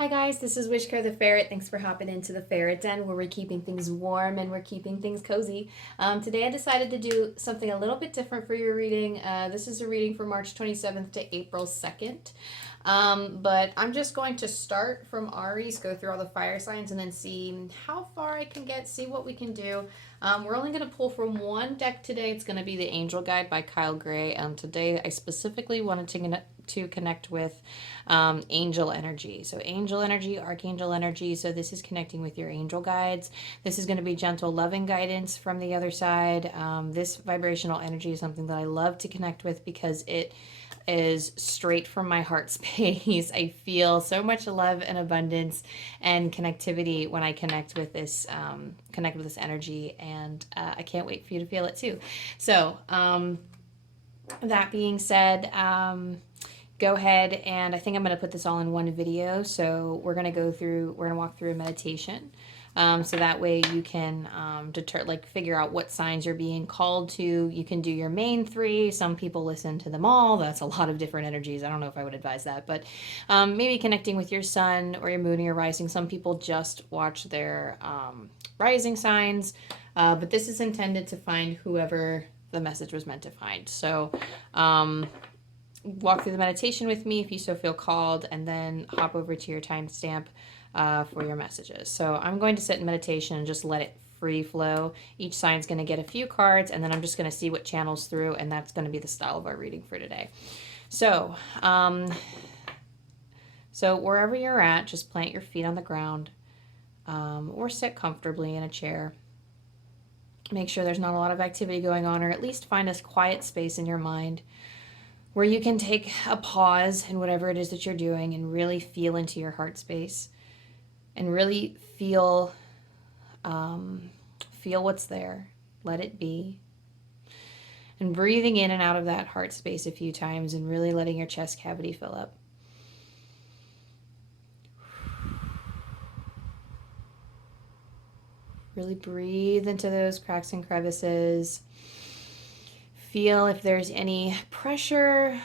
Hi guys, this is Wishko the Ferret. Thanks for hopping into the Ferret Den where we're keeping things warm and we're keeping things cozy. Today I decided to do something a little bit different for your reading. This is a reading for March 27th to April 2nd. But I'm just going to start from Aries, go through all the fire signs, and then see how far I can get, see what we can do. We're only going to pull from one deck today. It's going to be the Angel Guide by Kyle Gray. Today I specifically wanted to connect with angel energy. So angel energy, archangel energy. So this is connecting with your angel guides. This is going to be gentle, loving guidance from the other side. This vibrational energy is something that I love to connect with because it is straight from my heart space. I feel so much love and abundance and connectivity when I connect with this energy, and I can't wait for you to feel it too. So that being said, go ahead, and I think I'm going to put this all in one video. So we're going to walk through a meditation. So that way you can figure out what signs you're being called to. You can do your main three. Some people listen to them all. That's a lot of different energies. I don't know if I would advise that, but maybe connecting with your sun or your moon or your rising. Some people just watch their rising signs, but this is intended to find whoever the message was meant to find. So walk through the meditation with me if you so feel called, and then hop over to your timestamp for your messages. So I'm going to sit in meditation and just let it free flow. Each sign's going to get a few cards, and then I'm just going to see what channels through, and that's going to be the style of our reading for today. So, so wherever you're at, just plant your feet on the ground, or sit comfortably in a chair. Make sure there's not a lot of activity going on, or at least find a quiet space in your mind where you can take a pause in whatever it is that you're doing and really feel into your heart space and really feel what's there. Let it be. And breathing in and out of that heart space a few times and really letting your chest cavity fill up. Really breathe into those cracks and crevices. Feel if there's any pressure,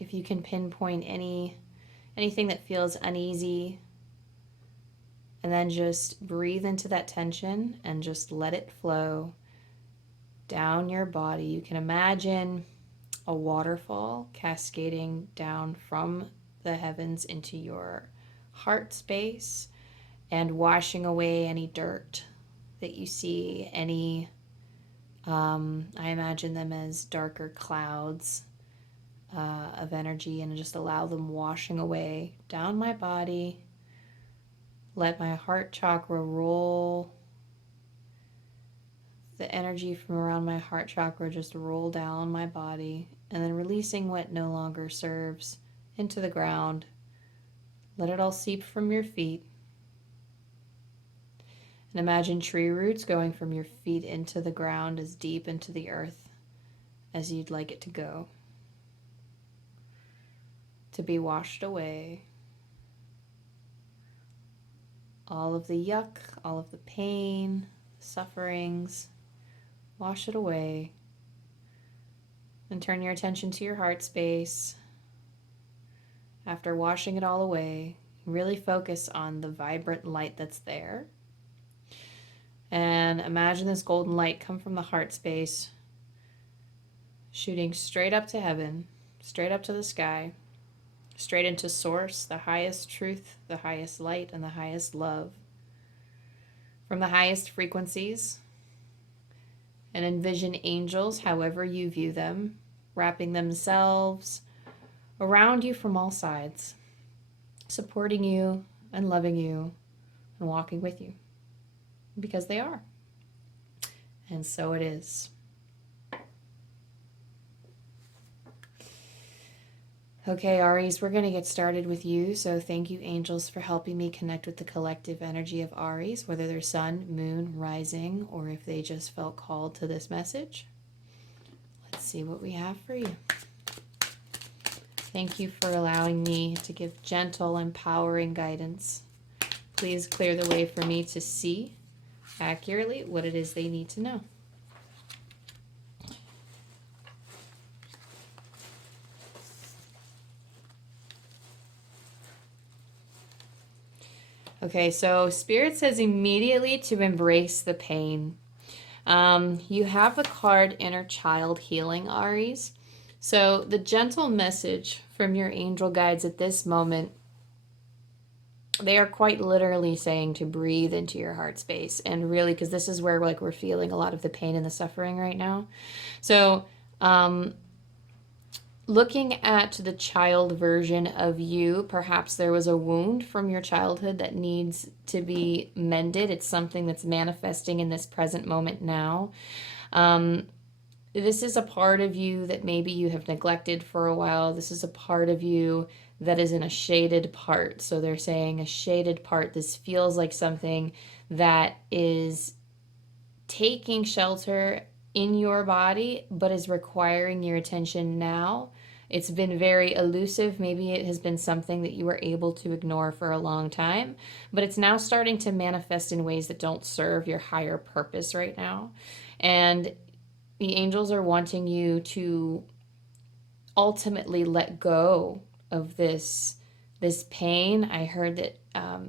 if you can pinpoint anything that feels uneasy. And then just breathe into that tension and just let it flow down your body. You can imagine a waterfall cascading down from the heavens into your heart space and washing away any dirt that you see, any I imagine them as darker clouds of energy, and just allow them washing away down my body. Let my heart chakra roll. The energy from around my heart chakra just roll down my body, and then releasing what no longer serves into the ground. Let it all seep from your feet. And imagine tree roots going from your feet into the ground as deep into the earth as you'd like it to go. To be washed away. All of the yuck, all of the pain, sufferings, wash it away. And turn your attention to your heart space. After washing it all away, really focus on the vibrant light that's there. And imagine this golden light come from the heart space, shooting straight up to heaven, straight up to the sky, straight into source, the highest truth, the highest light, and the highest love. From the highest frequencies. And envision angels, however you view them, wrapping themselves around you from all sides, supporting you and loving you and walking with you. Because they are. And so it is. Okay, Aries, we're going to get started with you. So thank you, angels, for helping me connect with the collective energy of Aries, whether they're sun, moon, rising, or if they just felt called to this message. Let's see what we have for you. Thank you for allowing me to give gentle, empowering guidance. Please clear the way for me to see accurately what it is they need to know. Okay, so Spirit says immediately to embrace the pain. You have the card Inner Child Healing, Aries. So the gentle message from your angel guides at this moment, they are quite literally saying to breathe into your heart space, and really, because this is where like we're feeling a lot of the pain and the suffering right now. So looking at the child version of you, perhaps there was a wound from your childhood that needs to be mended. It's something that's manifesting in this present moment now. This is a part of you that maybe you have neglected for a while. This is a part of you that is in a shaded part. So they're saying a shaded part. This feels like something that is taking shelter in your body, but is requiring your attention now. It's been very elusive. Maybe it has been something that you were able to ignore for a long time, but it's now starting to manifest in ways that don't serve your higher purpose right now. And the angels are wanting you to ultimately let go of this pain. I heard that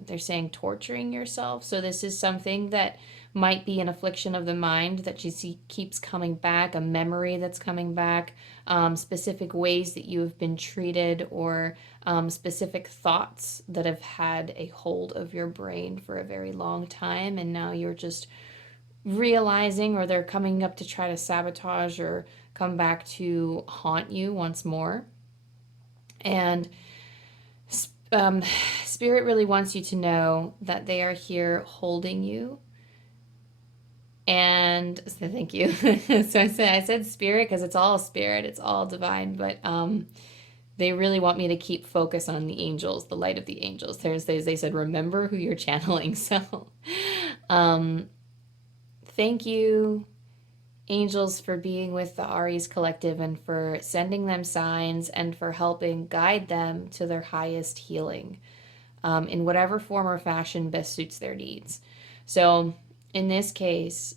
they're saying torturing yourself. So this is something that might be an affliction of the mind that you see keeps coming back, a memory that's coming back, specific ways that you have been treated, or specific thoughts that have had a hold of your brain for a very long time, and now you're just realizing, or they're coming up to try to sabotage or come back to haunt you once more. And Spirit really wants you to know that they are here holding you. And so thank you. So I said Spirit because it's all Spirit, it's all divine, but they really want me to keep focus on the angels, the light of the angels. They said, remember who you're channeling. So thank you, angels, for being with the Aries collective and for sending them signs and for helping guide them to their highest healing in whatever form or fashion best suits their needs. So in this case,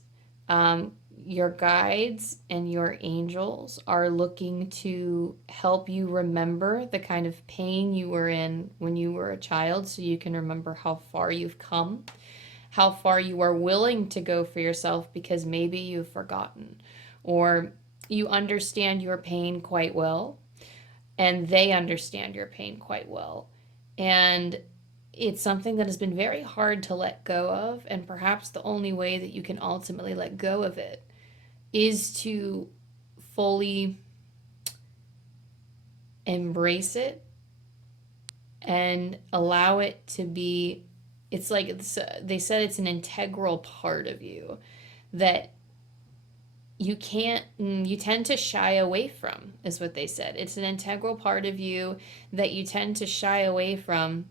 your guides and your angels are looking to help you remember the kind of pain you were in when you were a child, so you can remember how far you've come, how far you are willing to go for yourself, because maybe you've forgotten, or you understand your pain quite well, and they understand your pain quite well. And it's something that has been very hard to let go of, and perhaps the only way that you can ultimately let go of it is to fully embrace it and allow it to be. It's like they said it's an integral part of you that you tend to shy away from, is what they said. It's an integral part of you that you tend to shy away from.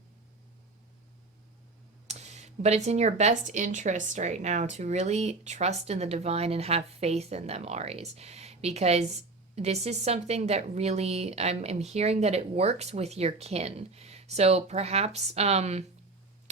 But it's in your best interest right now to really trust in the divine and have faith in them, Aries, because this is something that really, I'm hearing that it works with your kin. So perhaps, and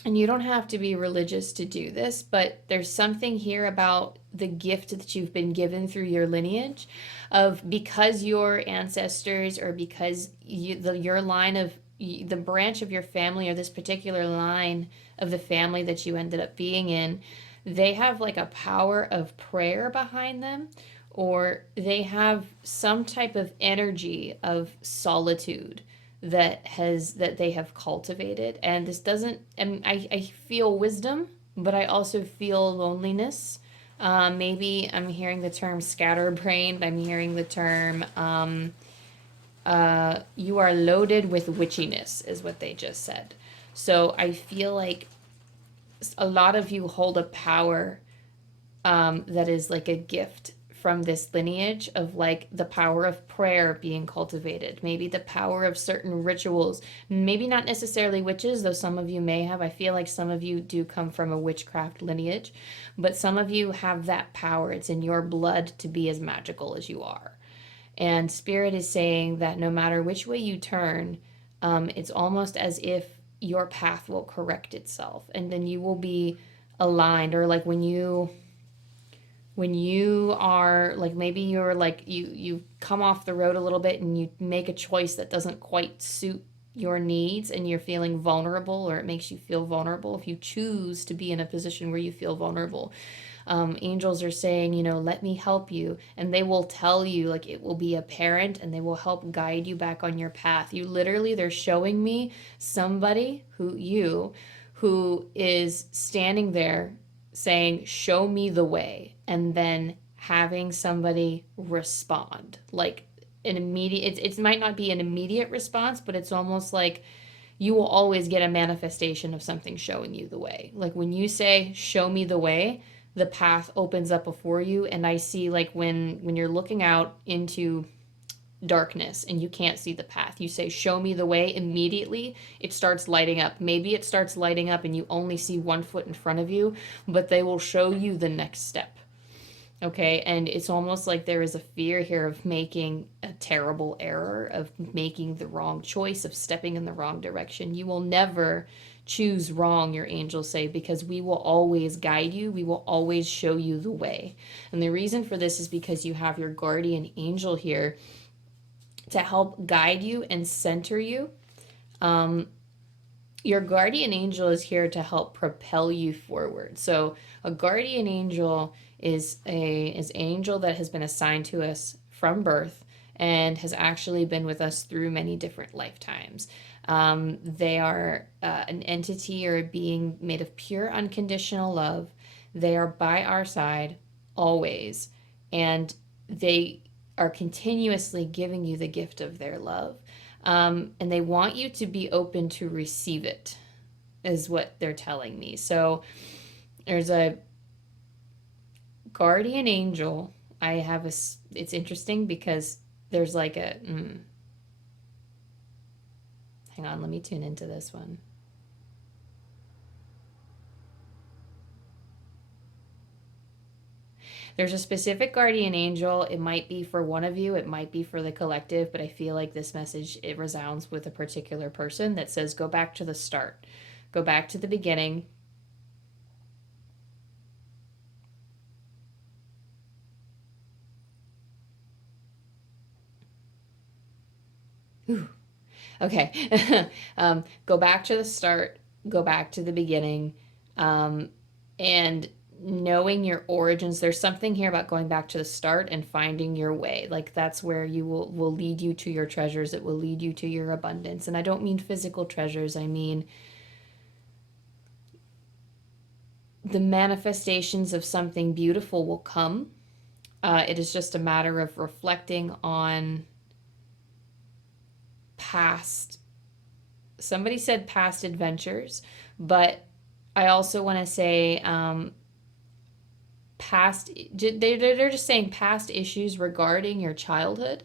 you don't have to be religious to do this, but there's something here about the gift that you've been given through your lineage of, because your ancestors, or because your line of the branch of your family, or this particular line of the family that you ended up being in, they have like a power of prayer behind them, or they have some type of energy of solitude that they have cultivated. And this doesn't, I feel wisdom, but I also feel loneliness. Maybe I'm hearing the term scatterbrained. I'm hearing the term you are loaded with witchiness, is what they just said. So I feel like a lot of you hold a power that is like a gift from this lineage of like the power of prayer being cultivated, maybe the power of certain rituals, maybe not necessarily witches, though some of you may have. I feel like some of you do come from a witchcraft lineage, but some of you have that power. It's in your blood to be as magical as you are. And Spirit is saying that no matter which way you turn, it's almost as if your path will correct itself, and then you will be aligned. Or like when you are like, maybe you're like, you come off the road a little bit and you make a choice that doesn't quite suit your needs and you're feeling vulnerable, or it makes you feel vulnerable, if you choose to be in a position where you feel vulnerable, angels are saying, you know, let me help you. And they will tell you, like, it will be apparent, and they will help guide you back on your path. You literally, they're showing me somebody who is standing there saying, show me the way, and then having somebody respond. Like an immediate, it might not be an immediate response, but it's almost like you will always get a manifestation of something showing you the way. Like when you say, show me the way, the path opens up before you. And I see, like, when you're looking out into darkness and you can't see the path, you say, show me the way, immediately it starts lighting up. Maybe it starts lighting up and you only see 1 foot in front of you, but they will show you the next step. Okay, and it's almost like there is a fear here of making a terrible error, of making the wrong choice, of stepping in the wrong direction. You will never choose wrong, your angels say, because we will always guide you. We will always show you the way. And the reason for this is because you have your guardian angel here to help guide you and center you. Your guardian angel is here to help propel you forward. So a guardian angel is an angel that has been assigned to us from birth and has actually been with us through many different lifetimes. They are an entity or a being made of pure unconditional love. They are by our side always, and they are continuously giving you the gift of their love. And they want you to be open to receive it, is what they're telling me. So there's a guardian angel. It's interesting because there's like a, hang on, let me tune into this one. There's a specific guardian angel. It might be for one of you, it might be for the collective, but I feel like this message, it resounds with a particular person that says, go back to the start. Go back to the beginning. Ooh. Okay. Go back to the start. Go back to the beginning. And knowing your origins, there's something here about going back to the start and finding your way. Like that's where you will lead you to your treasures. It will lead you to your abundance. And I don't mean physical treasures. I mean the manifestations of something beautiful will come. It is just a matter of reflecting on past, somebody said past adventures, but I also want to say past, they're just saying past issues regarding your childhood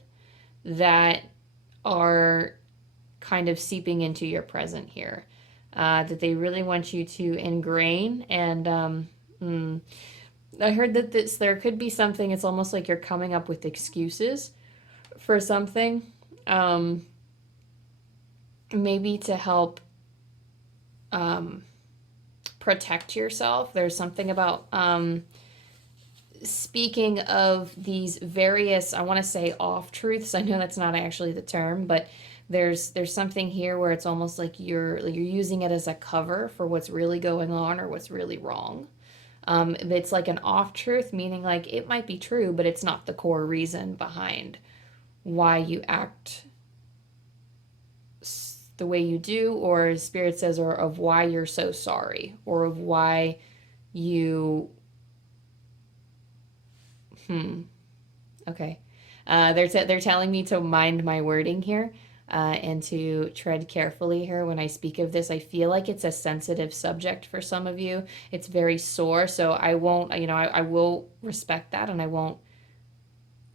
that are kind of seeping into your present here, that they really want you to ingrain. And I heard that there could be something, it's almost like you're coming up with excuses for something, maybe to help protect yourself. There's something about speaking of these various, I want to say off truths. I know that's not actually the term, but there's something here where it's almost like you're using it as a cover for what's really going on or what's really wrong. It's like an off truth, meaning like it might be true, but it's not the core reason behind why you act the way you do, or Spirit says, or of why you're so sorry, or of why you okay. They're telling me to mind my wording here, and to tread carefully here when I speak of this. I feel like it's a sensitive subject for some of you. It's very sore, so I won't, I will respect that, and I won't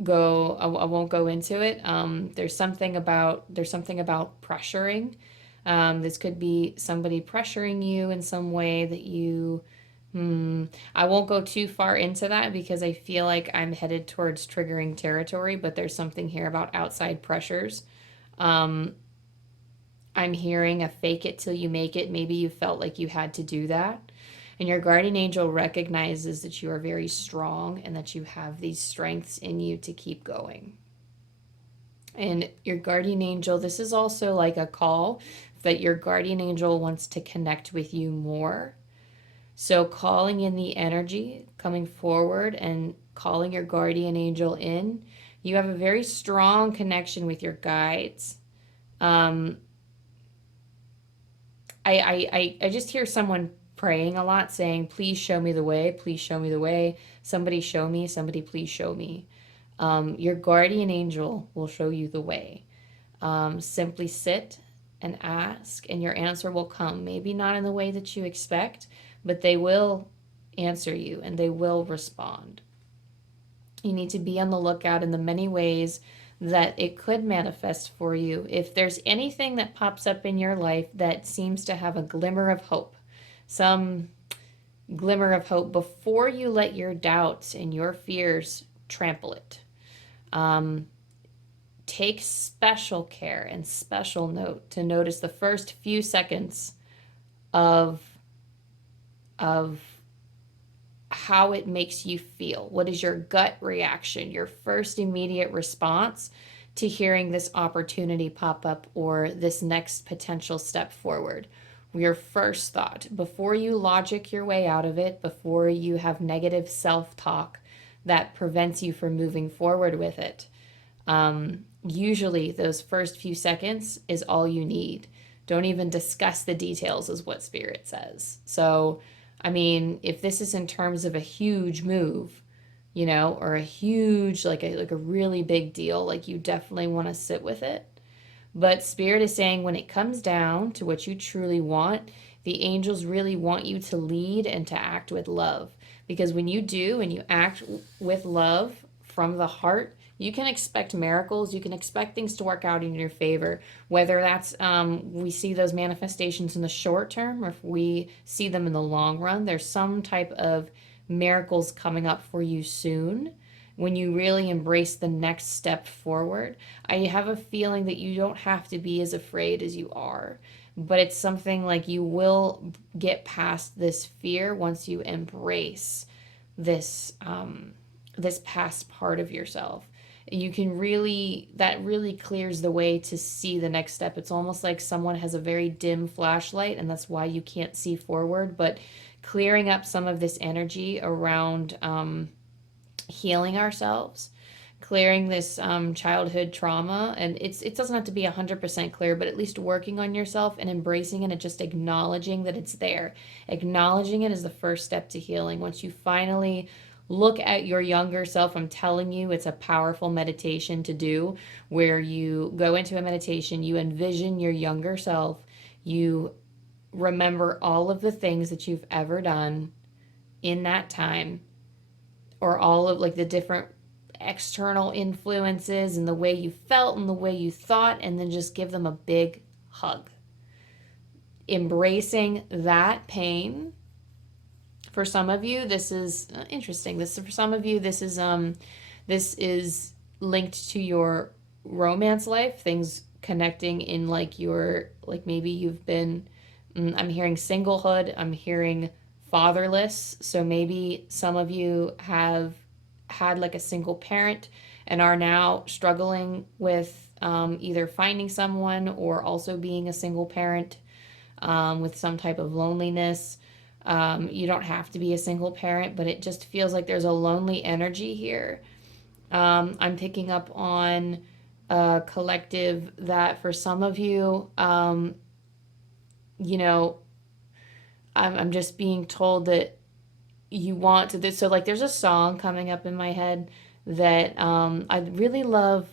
go into it. There's something about pressuring. This could be somebody pressuring you in some way that you, I won't go too far into that because I feel like I'm headed towards triggering territory, but there's something here about outside pressures. I'm hearing a fake it till you make it. Maybe you felt like you had to do that. And your guardian angel recognizes that you are very strong and that you have these strengths in you to keep going. And your guardian angel, this is also like a call that your guardian angel wants to connect with you more. So calling in the energy, coming forward and calling your guardian angel in. You have a very strong connection with your guides. I just hear someone praying a lot, saying, please show me the way, please show me the way. Somebody show me, somebody please show me. Your guardian angel will show you the way. Simply sit and ask, and your answer will come. Maybe not in the way that you expect, but they will answer you and they will respond. You need to be on the lookout in the many ways that it could manifest for you. If there's anything that pops up in your life that seems to have a glimmer of hope, some glimmer of hope, before you let your doubts and your fears trample it. Take special care and special note to notice the first few seconds of how it makes you feel. What is your gut reaction, your first immediate response to hearing this opportunity pop up or this next potential step forward? Your first thought, before you logic your way out of it, before you have negative self-talk that prevents you from moving forward with it. Usually those first few seconds is all you need. Don't even discuss the details, is what Spirit says. So, I mean, if this is in terms of a huge move, you know, or a huge, like a really big deal, like you definitely want to sit with it. But Spirit is saying when it comes down to what you truly want, the angels really want you to lead and to act with love. Because when you do and you act with love from the heart, you can expect miracles. You can expect things to work out in your favor. Whether that's we see those manifestations in the short term or if we see them in the long run, there's some type of miracles coming up for you soon when you really embrace the next step forward. I have a feeling that you don't have to be as afraid as you are, but it's something like you will get past this fear once you embrace this this past part of yourself. You can really, that really clears the way to see the next step. It's almost like someone has a very dim flashlight and that's why you can't see forward, but clearing up some of this energy around healing ourselves, clearing this childhood trauma, and it doesn't have to be 100% clear, but at least working on yourself and embracing it and just acknowledging that it's there. Acknowledging it is the first step to healing. Once you finally look at your younger self, I'm telling you, it's a powerful meditation to do, where you go into a meditation, you envision your younger self, you remember all of the things that you've ever done in that time, or all of like the different external influences and the way you felt and the way you thought, and then just give them a big hug. Embracing that pain. For some of you, this is interesting. For some of you, this is linked to your romance life, things connecting in like your, like maybe you've been, I'm hearing singlehood, I'm hearing fatherless. So maybe some of you have had like a single parent and are now struggling with either finding someone or also being a single parent with some type of loneliness. You don't have to be a single parent, but it just feels like there's a lonely energy here. I'm picking up on a collective that for some of you, you know, I'm just being told that you want to, so like there's a song coming up in my head that I'd really love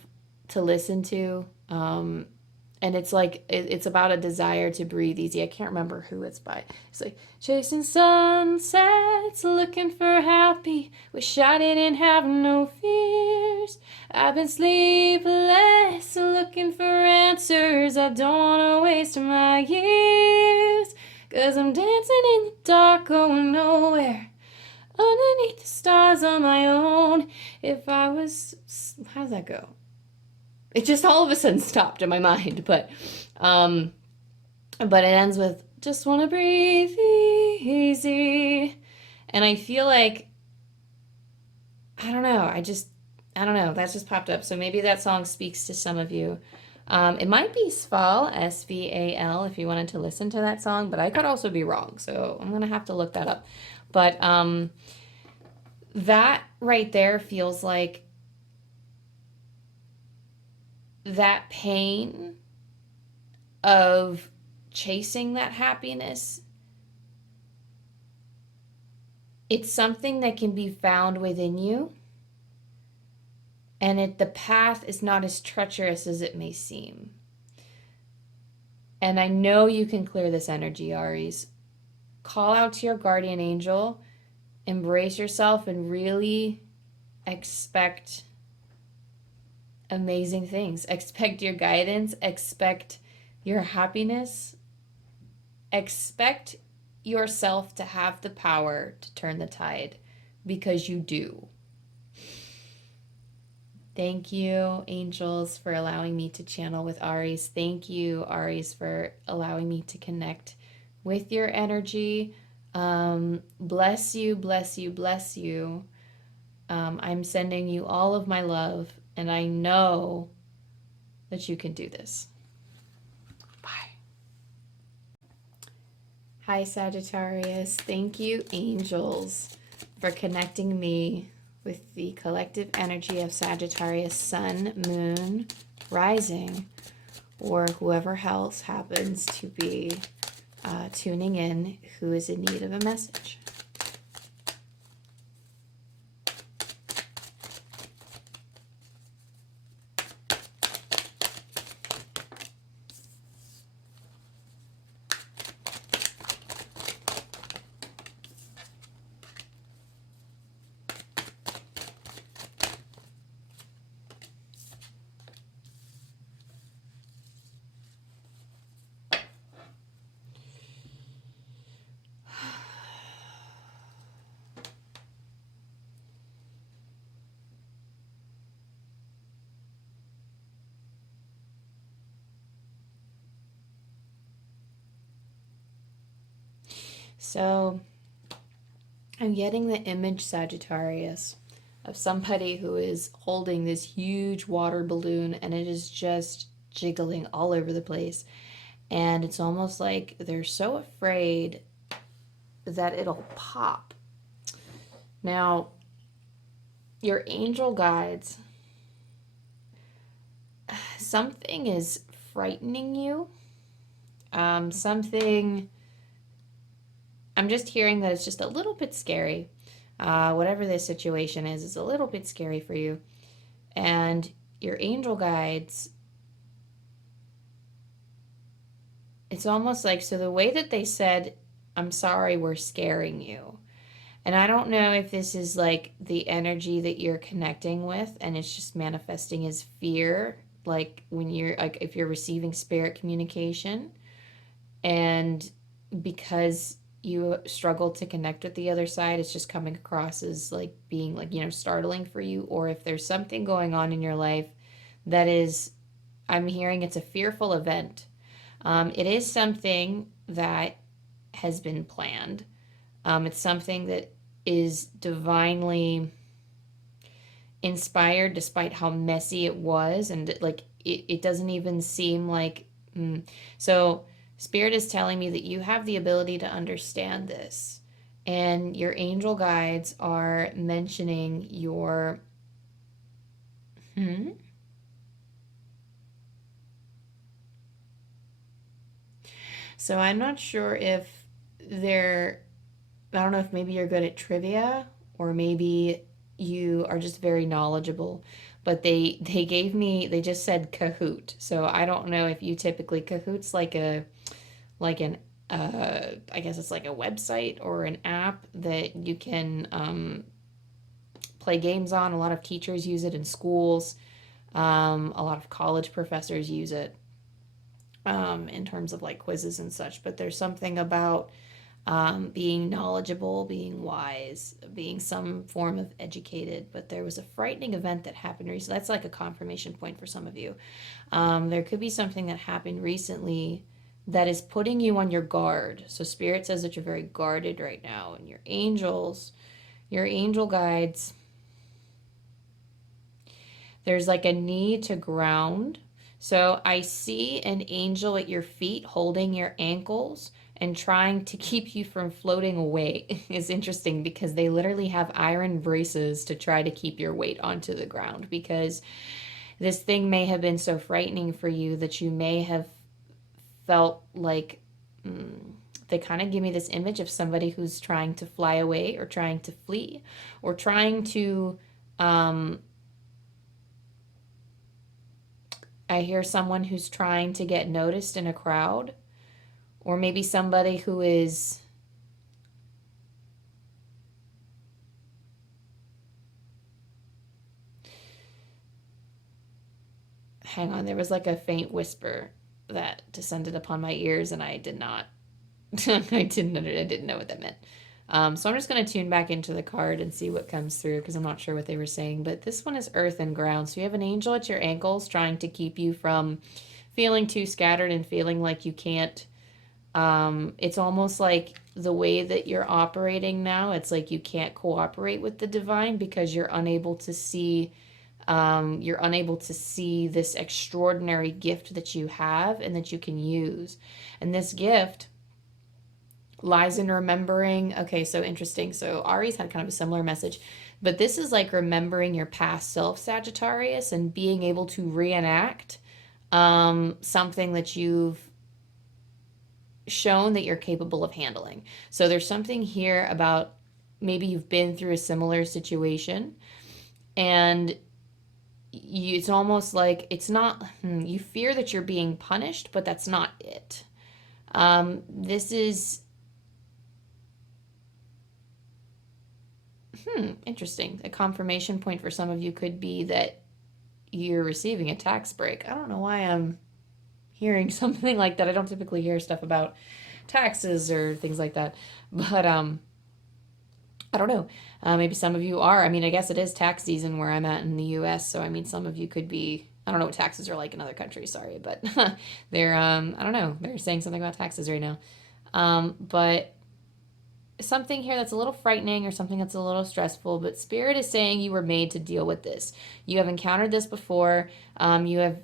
to listen to. And it's like, it's about a desire to breathe easy. I can't remember who it's by. It's like, chasing sunsets, looking for happy. Wish I didn't have no fears. I've been sleepless, looking for answers. I don't want to waste my years. 'Cause I'm dancing in the dark, going nowhere. Underneath the stars on my own. If I was, how's that go? It just all of a sudden stopped in my mind, but it ends with, just want to breathe easy. And I feel like, I don't know, I don't know. That just popped up. So maybe that song speaks to some of you. It might be Sval, S-V-A-L, if you wanted to listen to that song, but I could also be wrong. So I'm going to have to look that up. But that right there feels like that pain of chasing that happiness. It's something that can be found within you. And the path is not as treacherous as it may seem. And I know you can clear this energy, Aries. Call out to your guardian angel, embrace yourself, and really expect amazing things. Expect your guidance, expect your happiness, expect yourself to have the power to turn the tide, because you do. Thank you, angels, for allowing me to channel with Aries. Thank you, Aries, for allowing me to connect with your energy. Bless you, bless you, bless you. I'm sending you all of my love, and I know that you can do this. Bye. Hi, Sagittarius. Thank you, angels, for connecting me with the collective energy of Sagittarius, Sun, Moon, Rising, or whoever else happens to be tuning in who is in need of a message. So I'm getting the image, Sagittarius, of somebody who is holding this huge water balloon, and it is just jiggling all over the place. And it's almost like they're so afraid that it'll pop. Now, your angel guides, something is frightening you. Something, I'm just hearing that it's just a little bit scary. Whatever this situation is a little bit scary for you. And your angel guides, it's almost like, so the way that they said, I'm sorry, we're scaring you. And I don't know if this is like the energy that you're connecting with and it's just manifesting as fear, like when you're, like if you're receiving spirit communication, and because you struggle to connect with the other side, it's just coming across as like being like, startling for you. Or if there's something going on in your life that is, I'm hearing it's a fearful event. It is something that has been planned. It's something that is divinely inspired despite how messy it was. And like, it doesn't even seem like, So Spirit is telling me that you have the ability to understand this. And your angel guides are mentioning your, So I'm not sure if I don't know if maybe you're good at trivia or maybe you are just very knowledgeable, but they just said Kahoot. So I don't know if you typically, Kahoot's like an I guess it's like a website or an app that you can play games on. A lot of teachers use it in schools. A lot of college professors use it. In terms of like quizzes and such, but there's something about being knowledgeable, being wise, being some form of educated. But there was a frightening event that happened recently. That's like a confirmation point for some of you. There could be something that happened recently that is putting you on your guard. So Spirit says that you're very guarded right now, and your angel guides, There's like a need to ground. So I see an angel at your feet holding your ankles and trying to keep you from floating away. Is interesting because they literally have iron braces to try to keep your weight onto the ground, because this thing may have been so frightening for you that you may have felt like they kind of give me this image of somebody who's trying to fly away or trying to flee or trying to I hear someone who's trying to get noticed in a crowd, or maybe somebody who is hang on, there was like a faint whisper that descended upon my ears and I did not I didn't know what that meant. So I'm just going to tune back into the card and see what comes through, because I'm not sure what they were saying. But this one is earth and ground. So you have an angel at your ankles trying to keep you from feeling too scattered and feeling like you can't. It's almost like the way that you're operating now, it's like you can't cooperate with the divine because you're unable to see this extraordinary gift that you have and that you can use. And this gift lies in remembering. Okay, so interesting. So Aries had kind of a similar message, but this is like remembering your past self, Sagittarius, and being able to reenact something that you've shown that you're capable of handling. So there's something here about maybe you've been through a similar situation and it's almost like it's not, you fear that you're being punished, but that's not it. This is interesting. A confirmation point for some of you could be that you're receiving a tax break. I don't know why I'm hearing something like that. I don't typically hear stuff about taxes or things like that. But I don't know. Maybe some of you are. I mean, I guess it is tax season where I'm at in the US. So, I mean, some of you could be, I don't know what taxes are like in other countries, sorry. But they're, I don't know. They're saying something about taxes right now. But something here that's a little frightening or something that's a little stressful, but Spirit is saying you were made to deal with this. You have encountered this before. You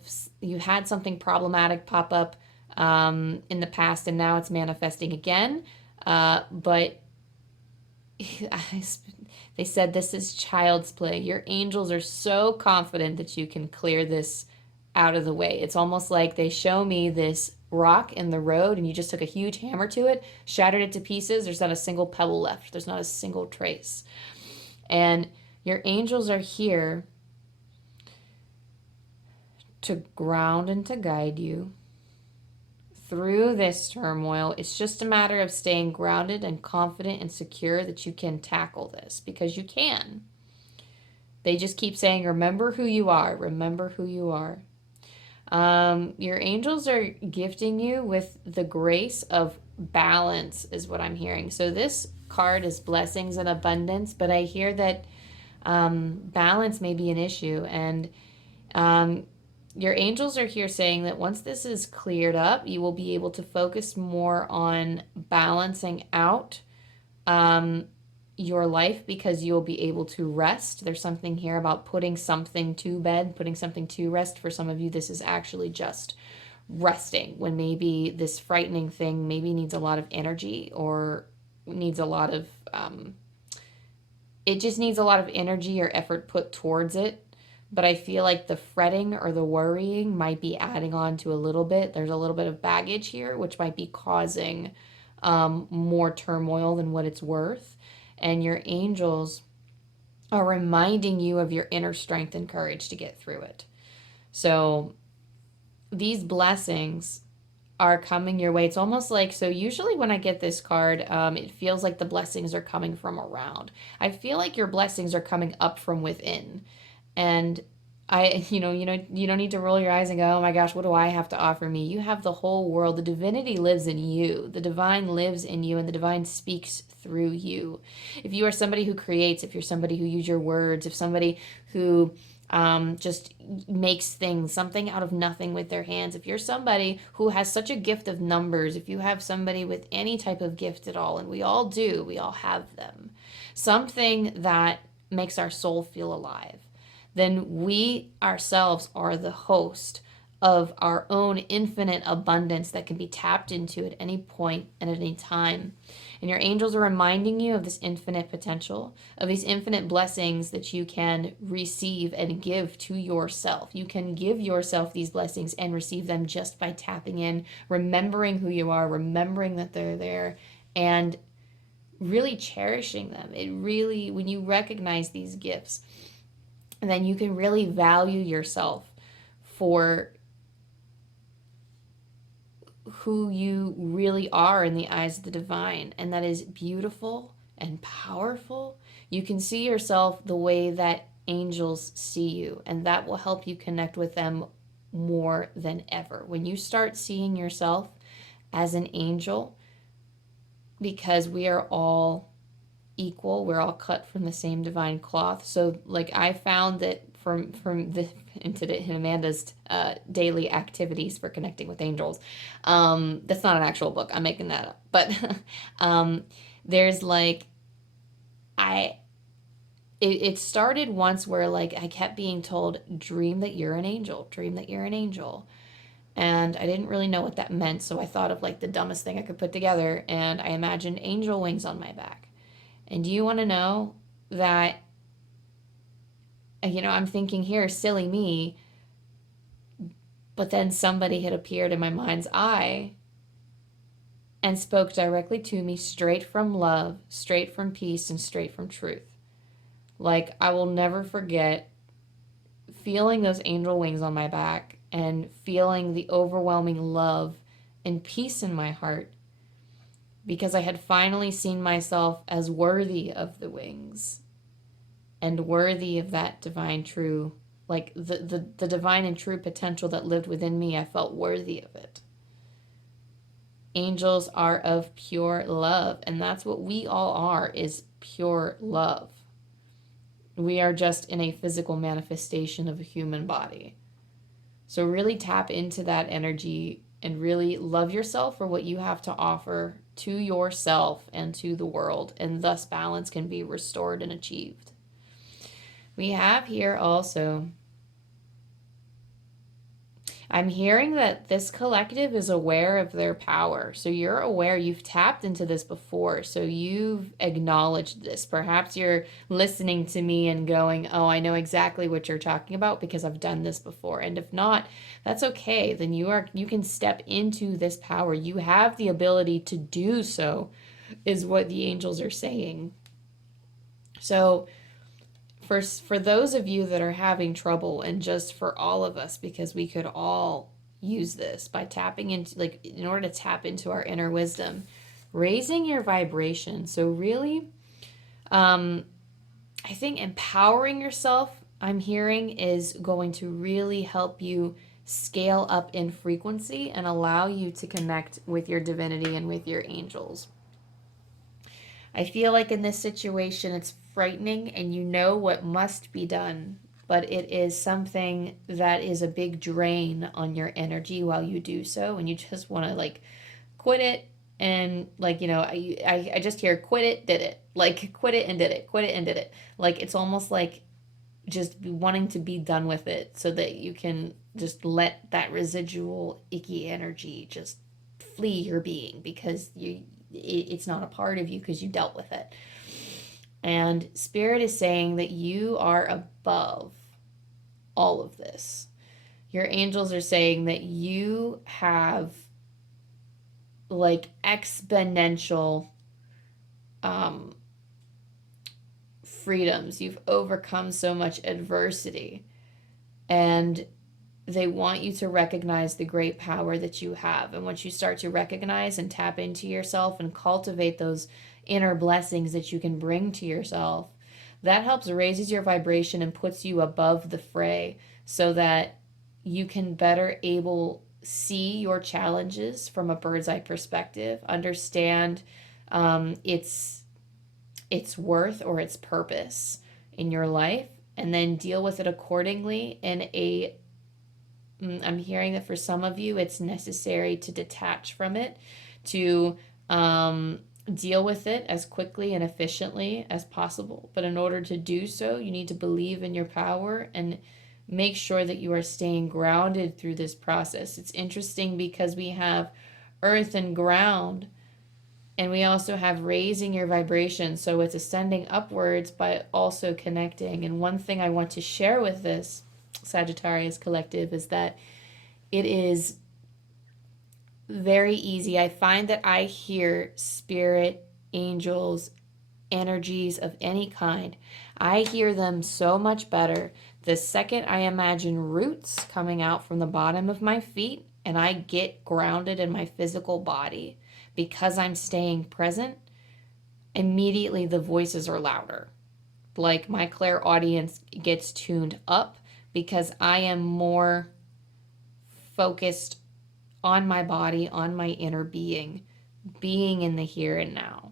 had something problematic pop up in the past, and now it's manifesting again. But they said this is child's play. Your angels are so confident that you can clear this out of the way. It's almost like they show me this rock in the road and you just took a huge hammer to it, shattered it to pieces. There's not a single pebble left. There's not a single trace. And your angels are here to ground and to guide you through this turmoil. It's just a matter of staying grounded and confident and secure that you can tackle this, because you can. They just keep saying, remember who you are. Remember who you are. Your angels are gifting you with the grace of balance is what I'm hearing. So this card is blessings and abundance, but I hear that balance may be an issue. And your angels are here saying that once this is cleared up, you will be able to focus more on balancing out your life, because you'll be able to rest. There's something here about putting something to bed, putting something to rest. For some of you, this is actually just resting, when maybe this frightening thing maybe needs a lot of energy, or needs a lot of, it just needs a lot of energy or effort put towards it. But I feel like the fretting or the worrying might be adding on to a little bit. There's a little bit of baggage here, which might be causing more turmoil than what it's worth. And your angels are reminding you of your inner strength and courage to get through it. So these blessings are coming your way. It's almost like, so usually when I get this card, it feels like the blessings are coming from around. I feel like your blessings are coming up from within. And you don't need to roll your eyes and go, oh my gosh, what do I have to offer me? You have the whole world. The divinity lives in you. The divine lives in you, and the divine speaks through you. If you are somebody who creates, if you're somebody who uses your words, if somebody who just makes things, something out of nothing with their hands, if you're somebody who has such a gift of numbers, if you have somebody with any type of gift at all, and we all do, we all have them, something that makes our soul feel alive, then we ourselves are the host of our own infinite abundance that can be tapped into at any point and at any time. And your angels are reminding you of this infinite potential, of these infinite blessings that you can receive and give to yourself. You can give yourself these blessings and receive them just by tapping in, remembering who you are, remembering that they're there, and really cherishing them. It really, when you recognize these gifts, then you can really value yourself for who you really are in the eyes of the divine, and that is beautiful and powerful. You can see yourself the way that angels see you, and that will help you connect with them more than ever. When you start seeing yourself as an angel, because we are all equal, we're all cut from the same divine cloth. So like I found that from the in Amanda's daily activities for connecting with angels, that's not an actual book, I'm making that up, but there's like it started once where like I kept being told, dream that you're an angel, dream that you're an angel. And I didn't really know what that meant, so I thought of like the dumbest thing I could put together, and I imagined angel wings on my back. And do you want to know that, I'm thinking here, silly me, but then somebody had appeared in my mind's eye and spoke directly to me, straight from love, straight from peace, and straight from truth. Like, I will never forget feeling those angel wings on my back and feeling the overwhelming love and peace in my heart, because I had finally seen myself as worthy of the wings and worthy of that divine true, like the divine and true potential that lived within me. I felt worthy of it. Angels are of pure love, and that's what we all are, is pure love. We are just in a physical manifestation of a human body. So really tap into that energy and really love yourself for what you have to offer to yourself and to the world, and thus balance can be restored and achieved. We have here also, I'm hearing that this collective is aware of their power. So you're aware, you've tapped into this before, so you've acknowledged this. Perhaps you're listening to me and going, oh, I know exactly what you're talking about because I've done this before. And if not, that's okay. Then you can step into this power. You have the ability to do so, is what the angels are saying. So for those of you that are having trouble, and just for all of us, because we could all use this by tapping into, like, in order to tap into our inner wisdom, raising your vibration. So really, I think empowering yourself, I'm hearing, is going to really help you scale up in frequency and allow you to connect with your divinity and with your angels. I feel like in this situation it's frightening and you know what must be done, but it is something that is a big drain on your energy while you do so, and you just want to like quit it. And like, I just hear quit it, did it, like quit it and did it, quit it and did it. Like, it's almost like just wanting to be done with it so that you can just let that residual icky energy just flee your being, because it's not a part of you because you dealt with it. And Spirit is saying that you are above all of this. Your angels are saying that you have like exponential freedoms. You've overcome so much adversity, and they want you to recognize the great power that you have. And once you start to recognize and tap into yourself and cultivate those inner blessings that you can bring to yourself, that helps raises your vibration and puts you above the fray, so that you can better see your challenges from a bird's eye perspective, understand its worth or its purpose in your life, and then deal with it accordingly I'm hearing that for some of you, it's necessary to detach from it, to deal with it as quickly and efficiently as possible. But in order to do so, you need to believe in your power and make sure that you are staying grounded through this process. It's interesting because we have earth and ground, and we also have raising your vibration. So it's ascending upwards, but also connecting. And one thing I want to share with this Sagittarius collective is that it is very easy. I find that I hear spirit, angels, energies of any kind. I hear them so much better the second I imagine roots coming out from the bottom of my feet and I get grounded in my physical body because I'm staying present. Immediately the voices are louder. Like my clairaudience gets tuned up because I am more focused on my body, on my inner being in the here and now.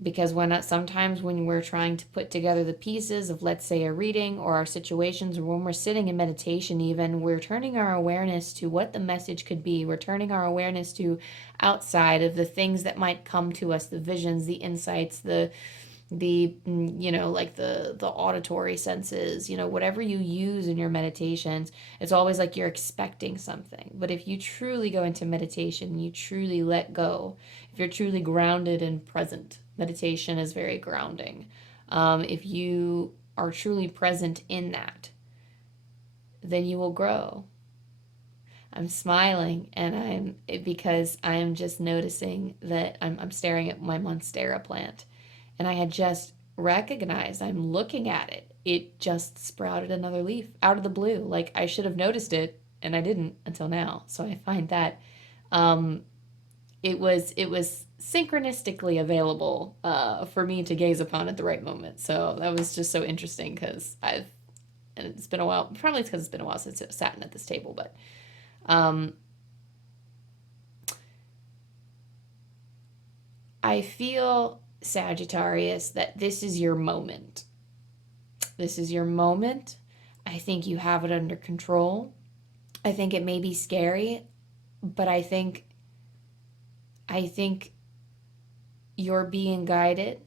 Because sometimes when we're trying to put together the pieces of, let's say, a reading or our situations, or when we're sitting in meditation even, we're turning our awareness to what the message could be. We're turning our awareness to outside of the things that might come to us, the visions, the insights, the like the auditory senses, whatever you use in your meditations. It's always like you're expecting something. But if you truly go into meditation, you truly let go, if you're truly grounded and present, meditation is very grounding. If you are truly present in that, then you will grow. I'm smiling because I am just noticing that I'm staring at my monstera plant. And I had just recognized, I'm looking at it. It just sprouted another leaf out of the blue. Like I should have noticed it, and I didn't until now. So I find that it was synchronistically available for me to gaze upon at the right moment. So that was just so interesting because and it's been a while. Probably it's because it's been a while since I've sat at this table, but I feel, Sagittarius, that this is your moment. This is your moment. I think you have it under control. I think it may be scary, but I think you're being guided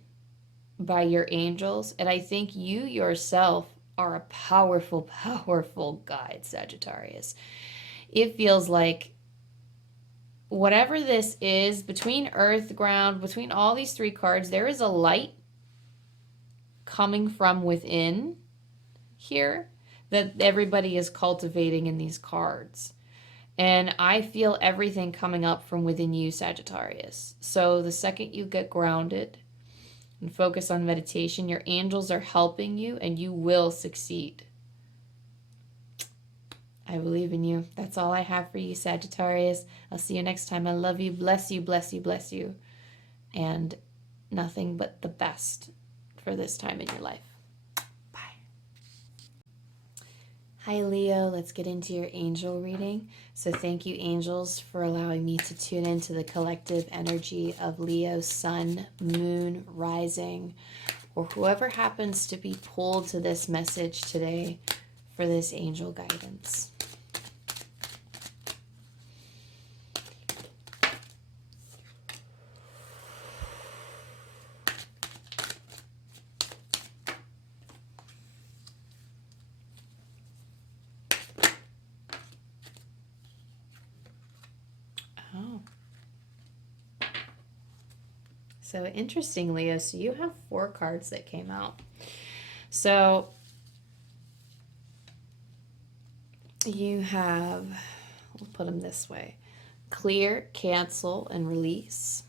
by your angels, and I think you yourself are a powerful, powerful guide, Sagittarius. It feels like whatever this is, between earth, ground, between all these three cards, there is a light coming from within here that everybody is cultivating in these cards. And I feel everything coming up from within you, Sagittarius. So the second you get grounded and focus on meditation, your angels are helping you and you will succeed. I believe in you. That's all I have for you, Sagittarius. I'll see you next time. I love you. Bless you, bless you, bless you. And nothing but the best for this time in your life. Bye. Hi, Leo. Let's get into your angel reading. So thank you, angels, for allowing me to tune into the collective energy of Leo's sun, moon, rising, or whoever happens to be pulled to this message today for this angel guidance. Oh. So interesting, Leo. So you have 4 cards that came out. So you have, we'll put them this way: clear, cancel, and release.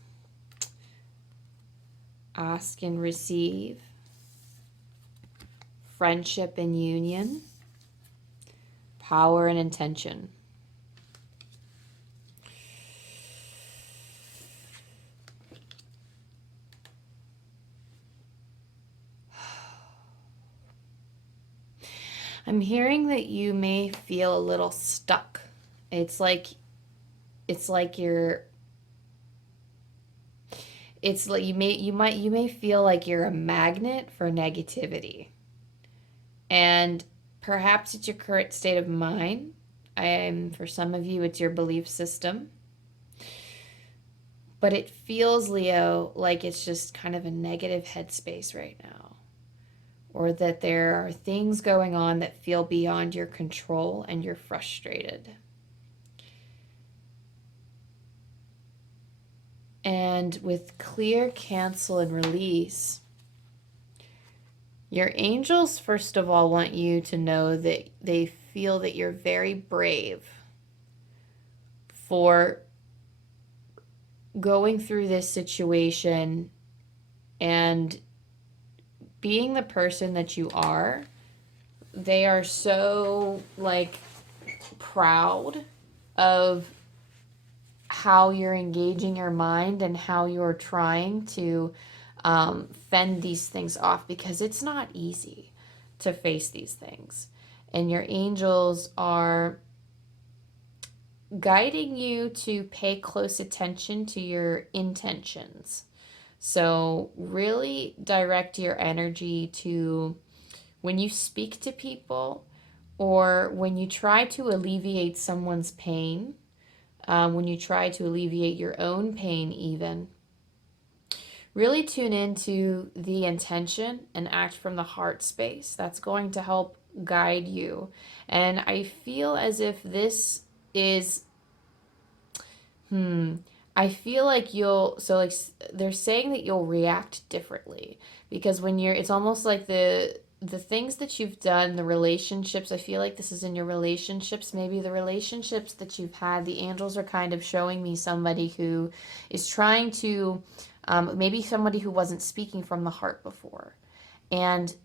Ask and receive. Friendship and union. Power and intention. I'm hearing that you may feel a little stuck. It's like you may feel like you're a magnet for negativity. And perhaps it's your current state of mind. For some of you, it's your belief system. But it feels, Leo, like it's just kind of a negative headspace right now. Or that there are things going on that feel beyond your control and you're frustrated. And with clear, cancel, and release, your angels, first of all, want you to know that they feel that you're very brave for going through this situation and being the person that you are. They are so, like, proud of how you're engaging your mind and how you're trying to fend these things off, because it's not easy to face these things. And your angels are guiding you to pay close attention to your intentions. So really direct your energy to when you speak to people or when you try to alleviate someone's pain, when you try to alleviate your own pain even. Really tune into the intention and act from the heart space. That's going to help guide you. And I feel as if this is, I feel like they're saying that you'll react differently. Because when it's almost like the things that you've done, the relationships, I feel like this is in your relationships, maybe the relationships that you've had, the angels are kind of showing me somebody who is trying to, maybe somebody who wasn't speaking from the heart before. And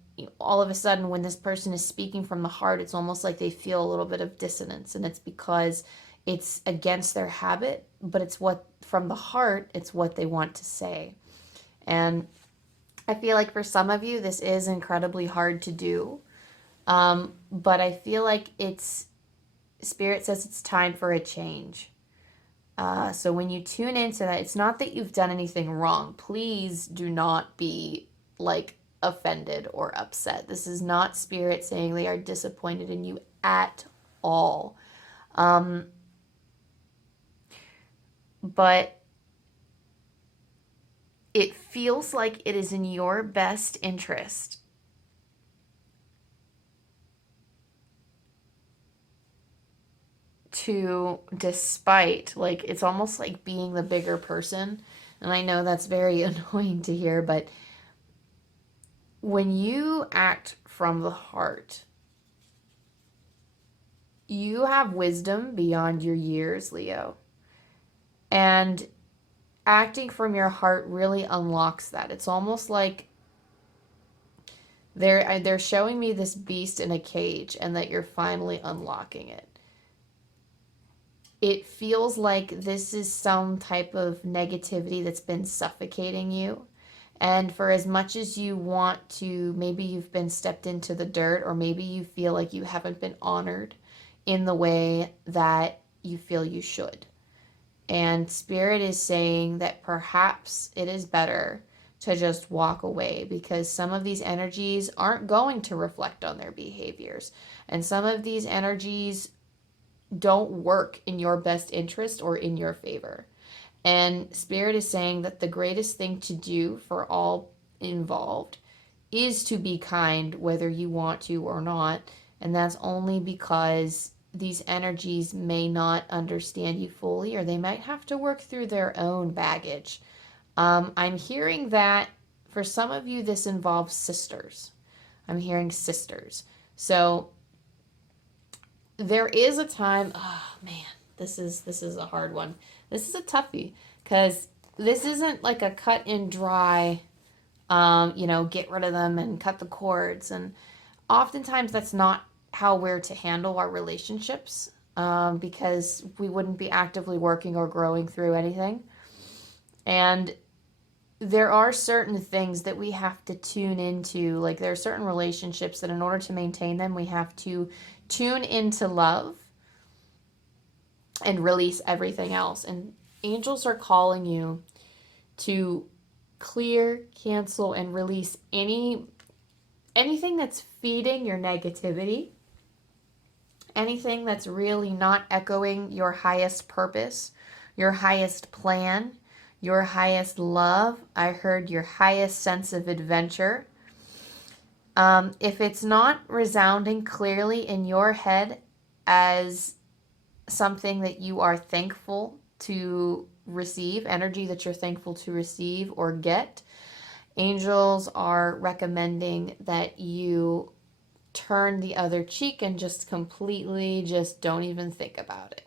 all of a sudden, when this person is speaking from the heart, it's almost like they feel a little bit of dissonance. And it's because it's against their habit, but it's from the heart, it's what they want to say. And I feel like for some of you, this is incredibly hard to do. But I feel like Spirit says it's time for a change. So when you tune into that, it's not that you've done anything wrong. Please do not be like offended or upset. This is not Spirit saying they are disappointed in you at all. But it feels like it is in your best interest to, despite, like, it's almost like being the bigger person. And I know that's very annoying to hear, but when you act from the heart, you have wisdom beyond your years, Leo. And acting from your heart really unlocks that. It's almost like they're showing me this beast in a cage and that you're finally unlocking it. It feels like this is some type of negativity that's been suffocating you. And for as much as you want to, maybe you've been stepped into the dirt, or maybe you feel like you haven't been honored in the way that you feel you should. And Spirit is saying that perhaps it is better to just walk away, because some of these energies aren't going to reflect on their behaviors. And some of these energies don't work in your best interest or in your favor. And Spirit is saying that the greatest thing to do for all involved is to be kind, whether you want to or not. And that's only because these energies may not understand you fully, or they might have to work through their own baggage. I'm hearing that for some of you, this involves sisters. I'm hearing sisters. So there is a time, oh man, this is a hard one. This is a toughie, because this isn't like a cut and dry, get rid of them and cut the cords. And oftentimes that's not how we're to handle our relationships, because we wouldn't be actively working or growing through anything. And there are certain things that we have to tune into. Like, there are certain relationships that in order to maintain them, we have to tune into love and release everything else. And angels are calling you to clear, cancel, and release anything that's feeding your negativity, anything that's really not echoing your highest purpose, your highest plan, your highest love. I heard your highest sense of adventure. If it's not resounding clearly in your head as something that you are thankful to receive, energy that you're thankful to receive or get, angels are recommending that you turn the other cheek and just completely just don't even think about it.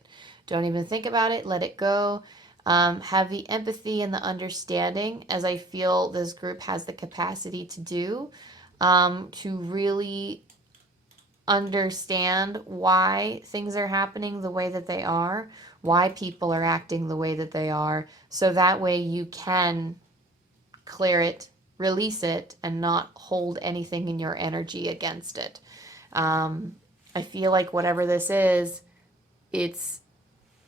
Don't even think about it. Let it go. Have the empathy and the understanding, as I feel this group has the capacity to do, to really understand why things are happening the way that they are, why people are acting the way that they are, so that way you can clear it, release it, and not hold anything in your energy against it. I feel like whatever this is, it's,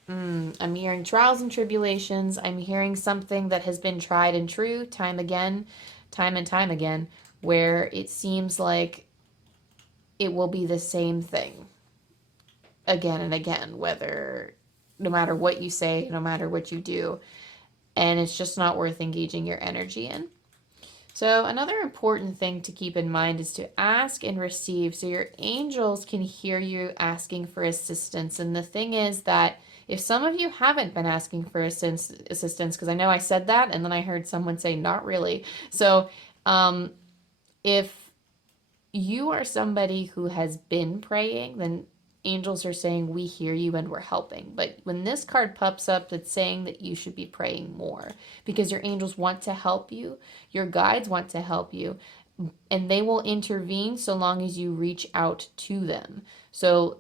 I'm hearing trials and tribulations. I'm hearing something that has been tried and true time again, time and time again, where it seems like it will be the same thing again and again, whether, no matter what you say, no matter what you do, and it's just not worth engaging your energy in. So another important thing to keep in mind is to ask and receive, so your angels can hear you asking for assistance. And the thing is that if some of you haven't been asking for assistance, because I know I said that and then I heard someone say not really. So if you are somebody who has been praying, then angels are saying we hear you and we're helping. But when this card pops up, it's saying that you should be praying more, because your angels want to help you, your guides want to help you, and they will intervene so long as you reach out to them. So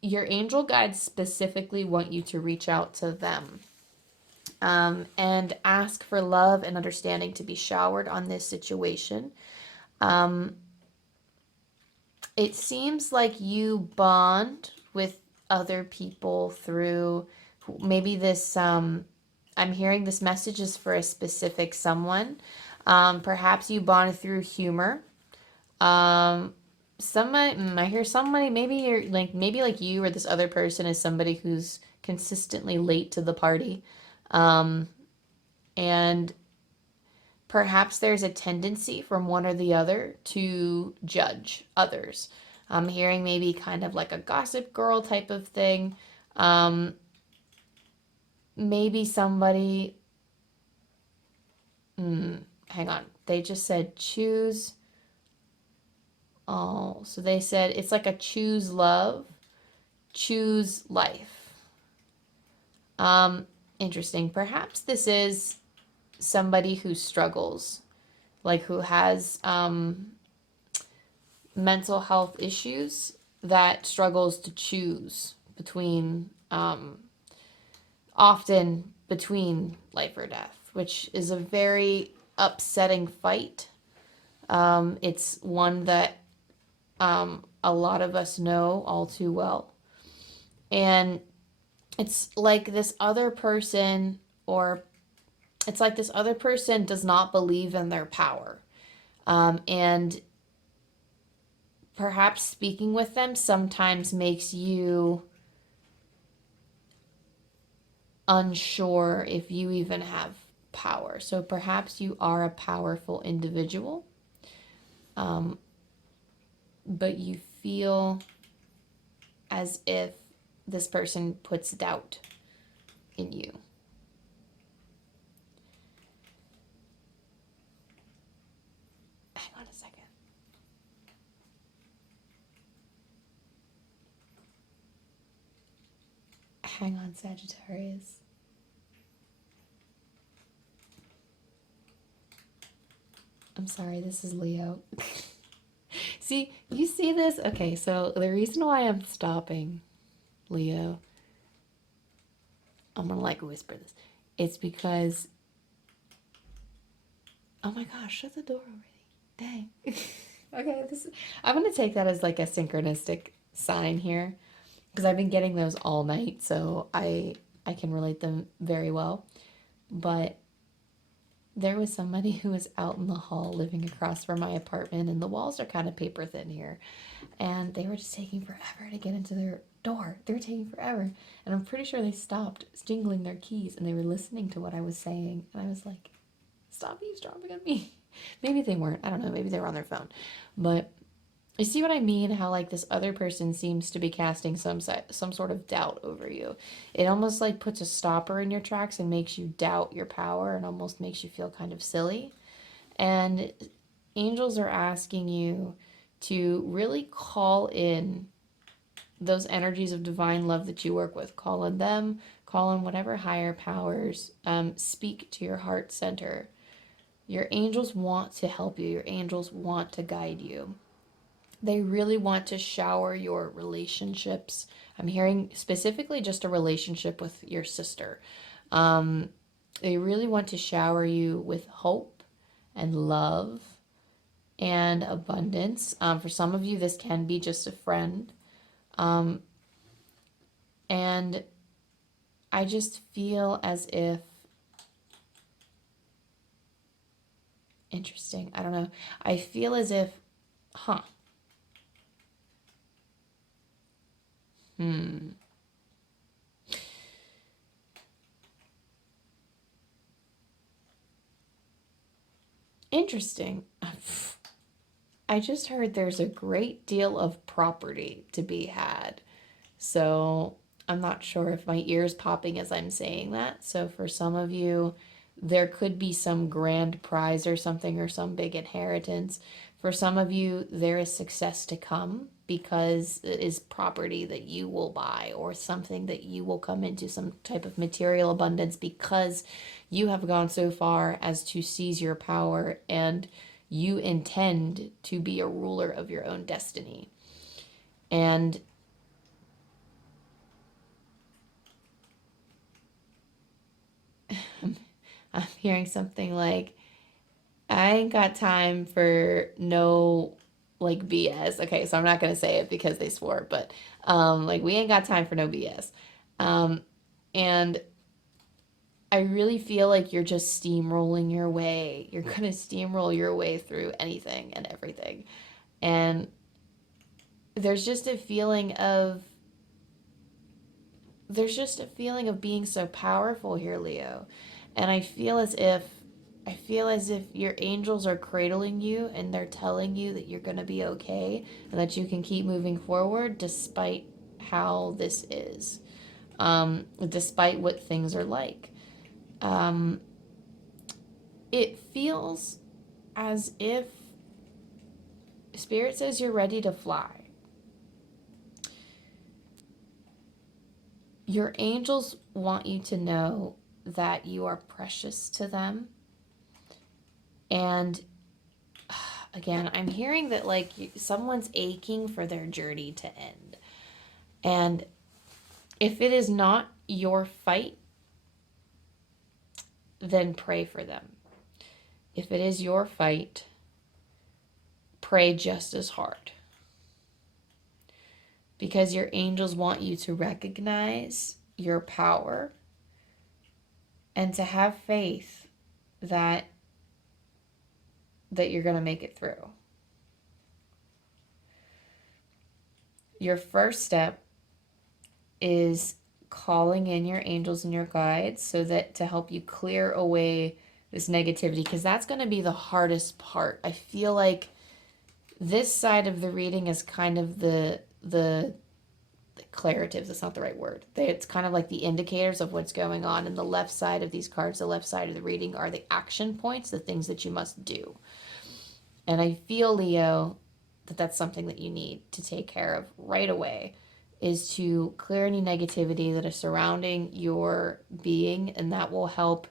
your angel guides specifically want you to reach out to them, and ask for love and understanding to be showered on this situation. It seems like you bond with other people through maybe this, I'm hearing this message is for a specific someone. Perhaps you bond through humor. I hear somebody, maybe you're like, maybe like you or this other person is somebody who's consistently late to the party. And perhaps there's a tendency from one or the other to judge others. I'm hearing maybe kind of like a gossip girl type of thing. Maybe somebody, hang on, they just said choose. Oh, so they said it's like a choose love, choose life. Interesting. Perhaps this is somebody who struggles, like who has mental health issues, that struggles to choose between, often between life or death, which is a very upsetting fight. It's one that a lot of us know all too well. And it's like this other person, or it's like this other person does not believe in their power. And perhaps speaking with them sometimes makes you unsure if you even have power. So perhaps you are a powerful individual, but you feel as if this person puts doubt in you. Hang on a second. Hang on, Sagittarius. I'm sorry, this is Leo. See, you see this? Okay, so the reason why I'm stopping, Leo, I'm gonna like whisper this. It's because, oh my gosh, shut the door already. Dang. Okay, I'm gonna take that as like a synchronistic sign here, because I've been getting those all night, so I can relate them very well. But there was somebody who was out in the hall living across from my apartment, and the walls are kind of paper thin here, and they were just taking forever to get into door. They're taking forever. And I'm pretty sure they stopped jingling their keys and they were listening to what I was saying. And I was like, stop eavesdropping on me. Maybe they weren't. I don't know. Maybe they were on their phone. But you see what I mean? How like this other person seems to be casting some sort of doubt over you. It almost like puts a stopper in your tracks and makes you doubt your power and almost makes you feel kind of silly. And angels are asking you to really call in those energies of divine love that you work with. Call on them, call on whatever higher powers. Speak to your heart center. Your angels want to help you. Your angels want to guide you. They really want to shower your relationships. I'm hearing specifically just a relationship with your sister. They really want to shower you with hope and love and abundance. For some of you, this can be just a friend. And I just feel as if, interesting, I don't know. I feel as if, Interesting. I just heard there's a great deal of property to be had. So I'm not sure if my ear's popping as I'm saying that. So for some of you, there could be some grand prize or something or some big inheritance. For some of you, there is success to come because it is property that you will buy or something that you will come into, some type of material abundance because you have gone so far as to seize your power and you intend to be a ruler of your own destiny. And I'm hearing something like, I ain't got time for no like BS. Okay, so I'm not gonna say it because they swore, but like we ain't got time for no BS. And I really feel like you're just steamrolling your way. You're gonna steamroll your way through anything and everything. And there's just a feeling of being so powerful here, Leo. And I feel as if your angels are cradling you and they're telling you that you're going to be okay and that you can keep moving forward despite how this is, despite what things are like. It feels as if Spirit says you're ready to fly. Your angels want you to know that you are precious to them. And again, I'm hearing that like someone's aching for their journey to end. And if it is not your fight, then pray for them. If it is your fight, pray just as hard. Because your angels want you to recognize your power and to have faith that you're going to make it through. Your first step is calling in your angels and your guides so that to help you clear away this negativity, because that's going to be the hardest part. I feel like this side of the reading is kind of the declaratives, that's not the right word. It's kind of like the indicators of what's going on. And the left side of these cards, the left side of the reading, are the action points, the things that you must do. And I feel, Leo, that that's something that you need to take care of right away, is to clear any negativity that is surrounding your being, and that will help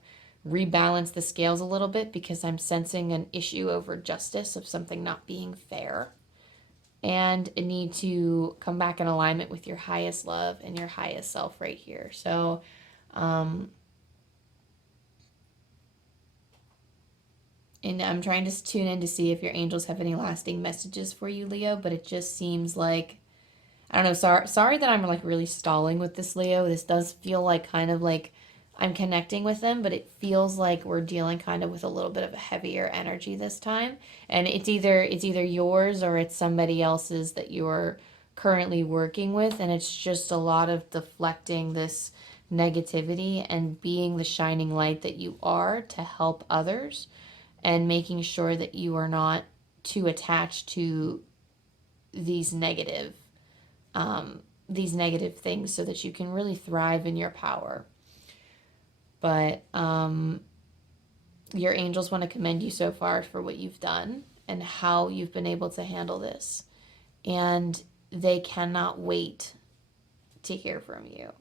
rebalance the scales a little bit, because I'm sensing an issue over justice of something not being fair. And a need to come back in alignment with your highest love and your highest self right here. So, and I'm trying to tune in to see if your angels have any lasting messages for you, Leo, but it just seems like, I don't know, sorry that I'm like really stalling with this, Leo. This does feel like kind of like I'm connecting with them, but it feels like we're dealing kind of with a little bit of a heavier energy this time. And it's either yours or it's somebody else's that you're currently working with, and it's just a lot of deflecting this negativity and being the shining light that you are to help others, and making sure that you are not too attached to these negative things, so that you can really thrive in your power. But your angels want to commend you so far for what you've done and how you've been able to handle this. And they cannot wait to hear from you.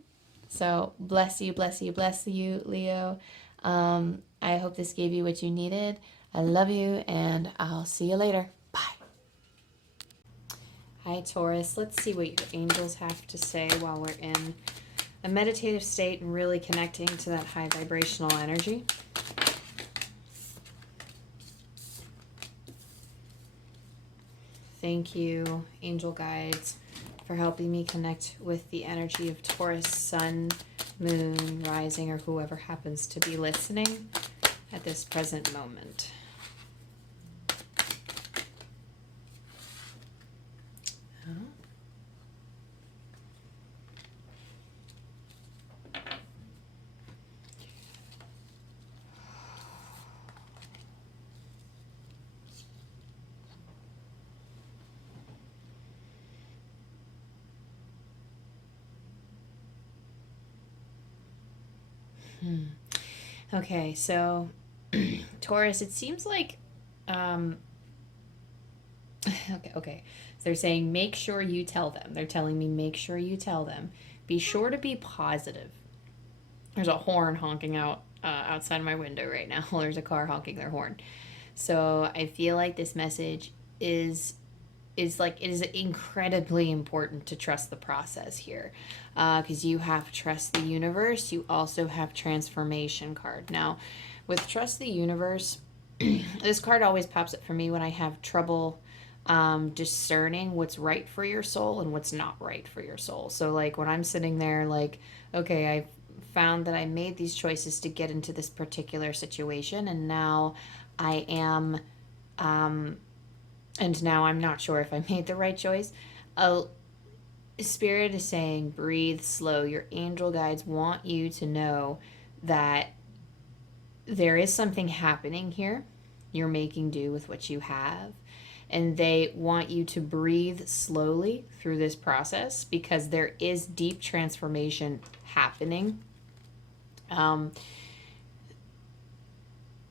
So bless you, bless you, bless you, Leo. I hope this gave you what you needed. I love you, and I'll see you later. Bye. Hi, Taurus. Let's see what your angels have to say while we're in a meditative state and really connecting to that high vibrational energy. Thank you, angel guides, for helping me connect with the energy of Taurus, sun, moon, rising, or whoever happens to be listening at this present moment. Okay, so Taurus, it seems like okay. So they're saying make sure you tell them. They're telling me make sure you tell them. Be sure to be positive. There's a horn honking out outside my window right now. There's a car honking their horn. So I feel like this message is like, it is incredibly important to trust the process here, because you have trust the universe. You also have transformation card. Now with trust the universe, this card always pops up for me when I have trouble discerning what's right for your soul and what's not right for your soul. So like when I'm sitting there like, okay, I've found that I made these choices to get into this particular situation, and now I am and now I'm not sure if I made the right choice. Spirit is saying breathe slow. Your angel guides want you to know that there is something happening here. You're making do with what you have, and they want you to breathe slowly through this process, because there is deep transformation happening.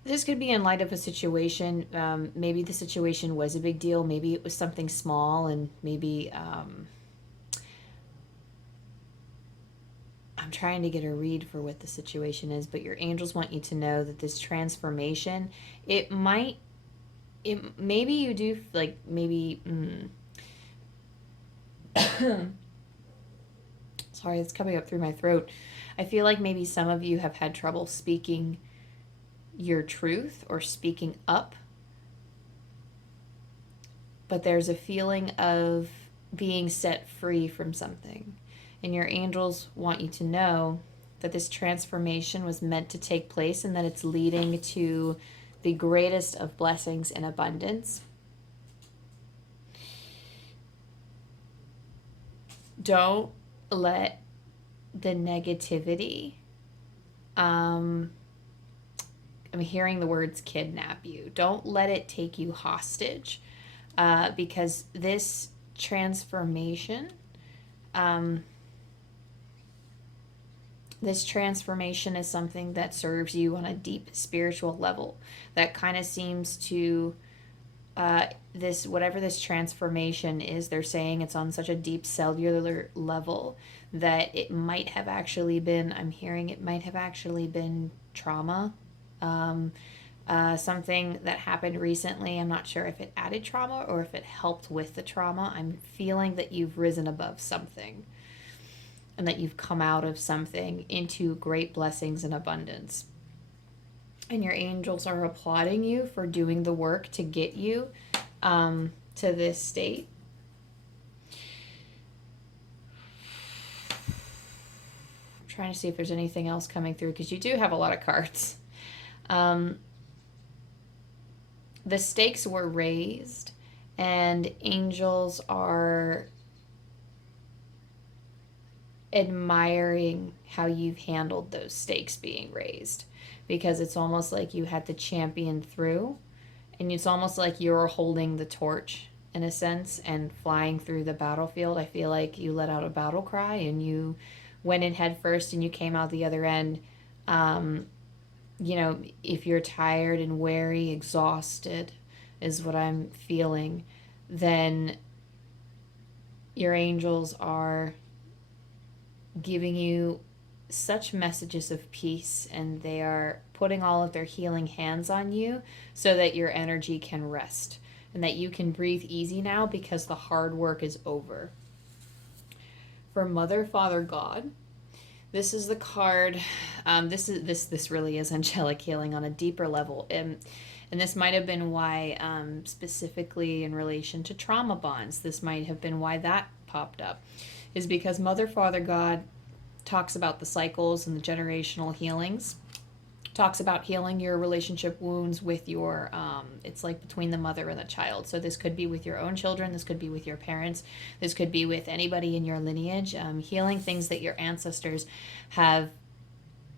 This could be in light of a situation. Maybe the situation was a big deal. Maybe it was something small, and maybe I'm trying to get a read for what the situation is, but your angels want you to know that this transformation, maybe you do, like, maybe, sorry, it's coming up through my throat. I feel like maybe some of you have had trouble speaking your truth or speaking up, but there's a feeling of being set free from something, and your angels want you to know that this transformation was meant to take place, and that it's leading to the greatest of blessings and abundance. Don't let the negativity, I'm hearing the words kidnap you. Don't let it take you hostage, because this transformation is something that serves you on a deep spiritual level. That kind of seems to, whatever this transformation is, they're saying it's on such a deep cellular level that it might have actually been, I'm hearing it might have actually been trauma. Something that happened recently. I'm not sure if it added trauma or if it helped with the trauma. I'm feeling that you've risen above something, and that you've come out of something into great blessings and abundance. And your angels are applauding you for doing the work to get you to this state. I'm trying to see if there's anything else coming through, because you do have a lot of cards. The stakes were raised, and angels are admiring how you've handled those stakes being raised, because it's almost like you had to champion through, and it's almost like you're holding the torch in a sense and flying through the battlefield. I feel like you let out a battle cry and you went in head first and you came out the other end. You know, if you're tired and weary, exhausted is what I'm feeling, then your angels are giving you such messages of peace, and they are putting all of their healing hands on you so that your energy can rest and that you can breathe easy now because the hard work is over. For Mother, Father, God, this is the card. This really is angelic healing on a deeper level, and this might have been why, specifically in relation to trauma bonds, this might have been why that popped up, is because Mother, Father, God talks about the cycles and the generational healings, talks about healing your relationship wounds with your, it's like between the mother and the child. So this could be with your own children, this could be with your parents, this could be with anybody in your lineage, healing things that your ancestors have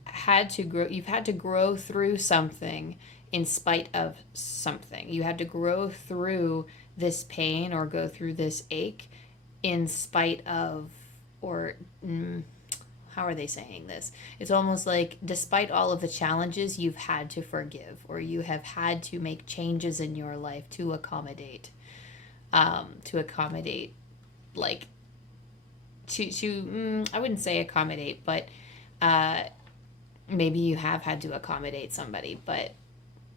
had to grow. You've had to grow through something in spite of something. You had to grow through this pain or go through this ache in spite of, or how are they saying this? It's almost like despite all of the challenges, you've had to forgive, or you have had to make changes in your life to accommodate, like I wouldn't say accommodate, but maybe you have had to accommodate somebody, but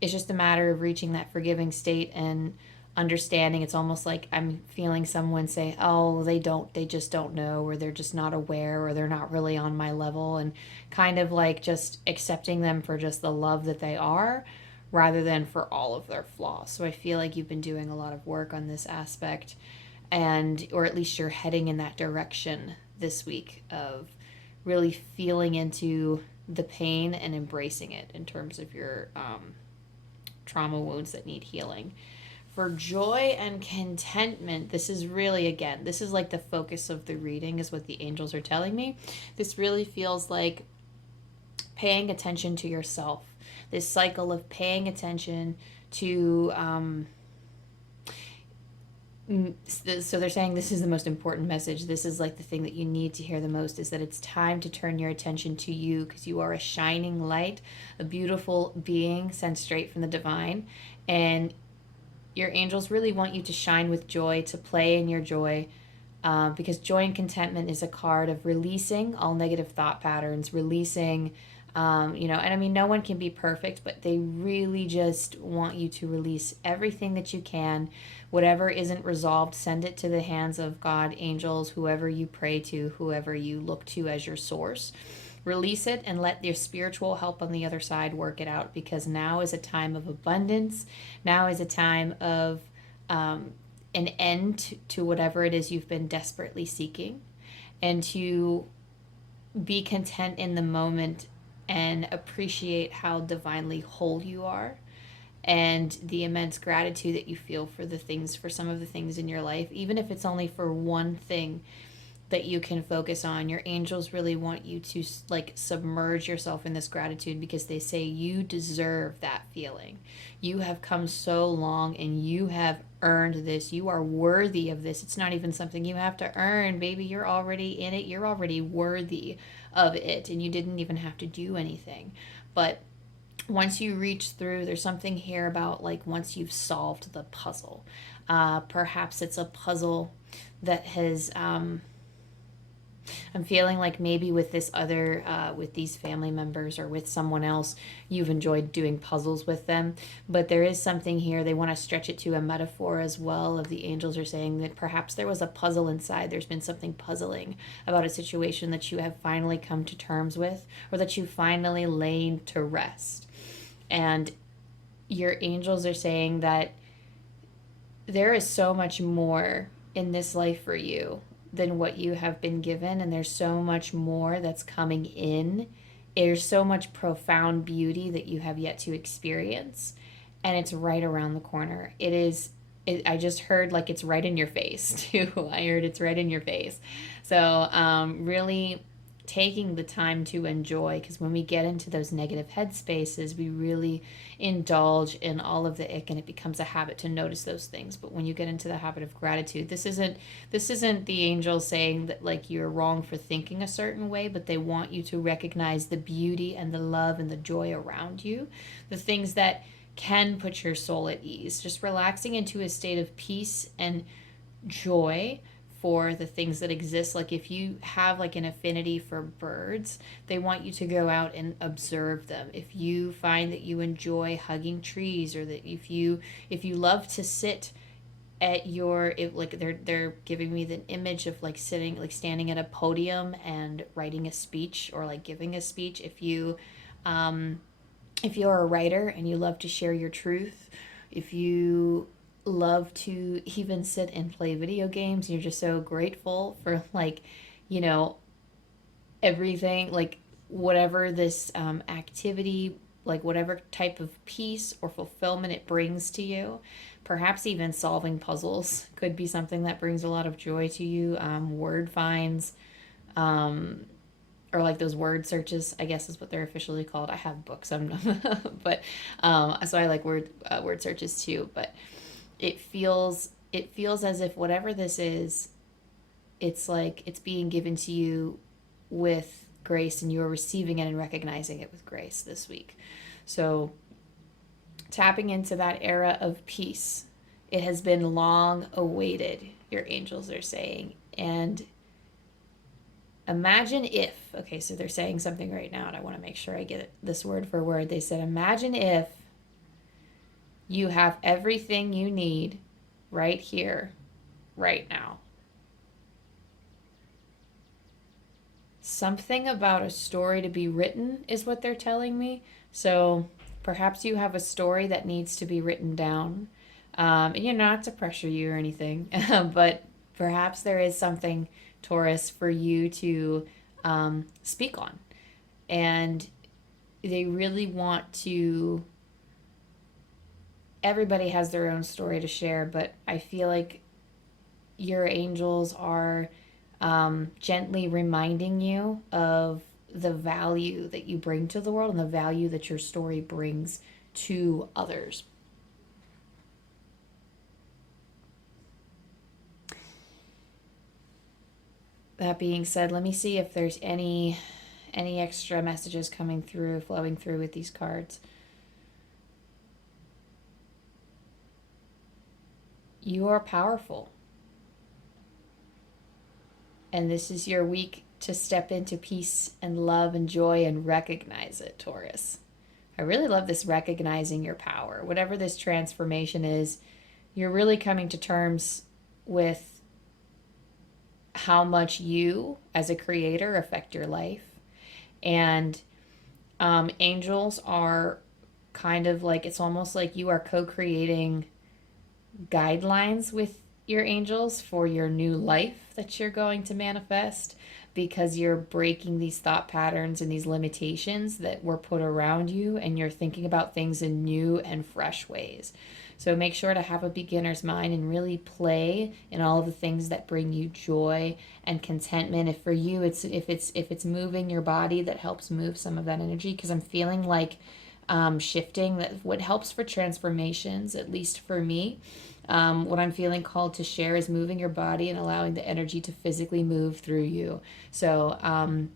it's just a matter of reaching that forgiving state and understanding. It's almost like I'm feeling someone say, oh, they just don't know, or they're just not aware, or they're not really on my level, and kind of like just accepting them for just the love that they are rather than for all of their flaws. So I feel like you've been doing a lot of work on this aspect, and or at least you're heading in that direction this week of really feeling into the pain and embracing it in terms of your trauma wounds that need healing. For joy and contentment, this is really, again, this is like the focus of the reading is what the angels are telling me. This really feels like paying attention to yourself. This cycle of paying attention to, so they're saying this is the most important message. This is like the thing that you need to hear the most, is that it's time to turn your attention to you, because you are a shining light, a beautiful being sent straight from the divine. And your angels really want you to shine with joy, to play in your joy, because joy and contentment is a card of releasing all negative thought patterns, releasing, and I mean, no one can be perfect, but they really just want you to release everything that you can. Whatever isn't resolved, send it to the hands of God, angels, whoever you pray to, whoever you look to as your source. Release it and let your spiritual help on the other side work it out, because now is a time of abundance. Now is a time of an end to whatever it is you've been desperately seeking, and to be content in the moment and appreciate how divinely whole you are, and the immense gratitude that you feel for the things, for some of the things in your life, even if it's only for one thing that you can focus on. Your angels really want you to like submerge yourself in this gratitude, because they say you deserve that feeling. You have come so long and you have earned this. You are worthy of this. It's not even something you have to earn, baby. You're already in it. You're already worthy of it, and you didn't even have to do anything. But once you reach through, there's something here about like once you've solved the puzzle. Perhaps it's a puzzle that has I'm feeling like maybe with this other, with these family members or with someone else, you've enjoyed doing puzzles with them. But there is something here. They want to stretch it to a metaphor as well. Of the angels are saying that perhaps there was a puzzle inside. There's been something puzzling about a situation that you have finally come to terms with, or that you finally laid to rest. And your angels are saying that there is so much more in this life for you than what you have been given, and there's so much more that's coming in. There's so much profound beauty that you have yet to experience, and it's right around the corner. I just heard like it's right in your face too. I heard it's right in your face. So really taking the time to enjoy, because when we get into those negative headspaces, we really indulge in all of the ick, and it becomes a habit to notice those things. But when you get into the habit of gratitude, this isn't the angels saying that like you're wrong for thinking a certain way, but they want you to recognize the beauty and the love and the joy around you, the things that can put your soul at ease, just relaxing into a state of peace and joy for the things that exist. Like if you have like an affinity for birds, they want you to go out and observe them. If you find that you enjoy hugging trees, or that if you love to sit at your, like they're giving me the image of like sitting, like standing at a podium and writing a speech, or like giving a speech. If you're a writer and you love to share your truth, if you love to even sit and play video games, you're just so grateful for like, you know, everything, like whatever this activity, like whatever type of peace or fulfillment it brings to you. Perhaps even solving puzzles could be something that brings a lot of joy to you. Word finds, or like those word searches, I guess is what they're officially called. I have books, but so I like word searches too. But it feels as if whatever this is, it's like it's being given to you with grace, and you're receiving it and recognizing it with grace this week. So tapping into that era of peace, it has been long awaited, your angels are saying. And imagine if, okay, so they're saying something right now, and I want to make sure I get this word for word. They said, imagine if you have everything you need right here, right now. Something about a story to be written is what they're telling me. So perhaps you have a story that needs to be written down. And you're not to pressure you or anything, but perhaps there is something, Taurus, for you to speak on. And they really want to, everybody has their own story to share, but I feel like your angels are gently reminding you of the value that you bring to the world and the value that your story brings to others. That being said, let me see if there's any extra messages coming through, flowing through with these cards. You are powerful. And this is your week to step into peace and love and joy and recognize it, Taurus. I really love this recognizing your power. Whatever this transformation is, you're really coming to terms with how much you as a creator affect your life. And angels are kind of like, it's almost like you are co-creating guidelines with your angels for your new life that you're going to manifest, because you're breaking these thought patterns and these limitations that were put around you, and you're thinking about things in new and fresh ways. So make sure to have a beginner's mind and really play in all of the things that bring you joy and contentment. If for you if it's moving your body, that helps move some of that energy, because I'm feeling like shifting, that what helps for transformations, at least for me, what I'm feeling called to share is moving your body and allowing the energy to physically move through you. So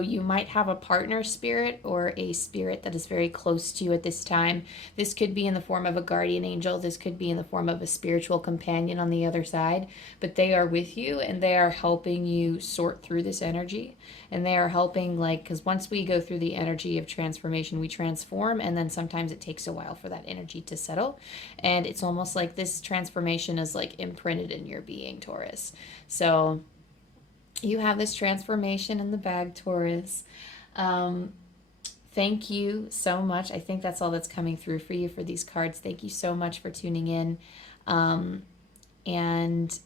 you might have a partner spirit or a spirit that is very close to you at this time. This could be in the form of a guardian angel. This could be in the form of a spiritual companion on the other side. But they are with you, and they are helping you sort through this energy. And they are helping, like, because once we go through the energy of transformation, we transform, and then sometimes it takes a while for that energy to settle. And it's almost like this transformation is like imprinted in your being, Taurus. So you have this transformation in the bag, Taurus. Thank you so much. I think that's all that's coming through for you for these cards. Thank you so much for tuning in. And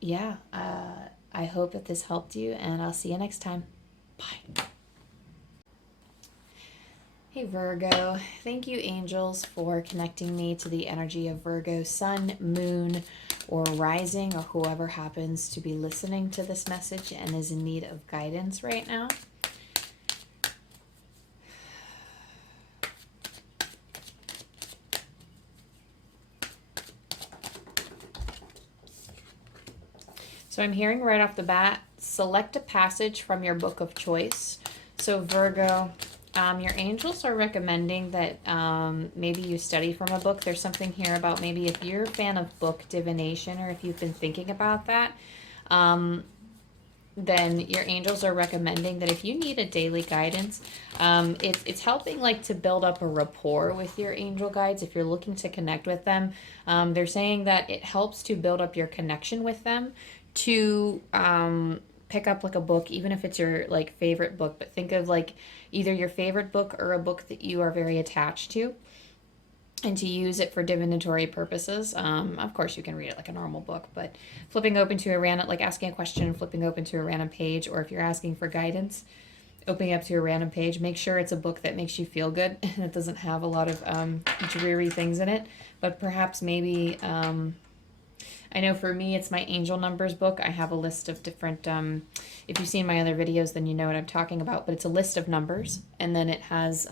yeah, I hope that this helped you, and I'll see you next time. Bye. Hey Virgo, thank you angels for connecting me to the energy of Virgo sun, moon, or rising, or whoever happens to be listening to this message and is in need of guidance right now. So I'm hearing right off the bat, select a passage from your book of choice. So Virgo, your angels are recommending that maybe you study from a book. There's something here about maybe if you're a fan of book divination, or if you've been thinking about that, then your angels are recommending that if you need a daily guidance, it's helping like to build up a rapport with your angel guides. If you're looking to connect with them, they're saying that it helps to build up your connection with them, to pick up like a book, even if it's your like favorite book, but think of like either your favorite book or a book that you are very attached to, and to use it for divinatory purposes. Of course, you can read it like a normal book, but flipping open to a random, like asking a question, flipping open to a random page, or if you're asking for guidance, opening up to a random page, make sure it's a book that makes you feel good. It doesn't have a lot of dreary things in it, but perhaps maybe, I know for me, it's my angel numbers book. I have a list of different, if you've seen my other videos, then you know what I'm talking about, but it's a list of numbers, and then it has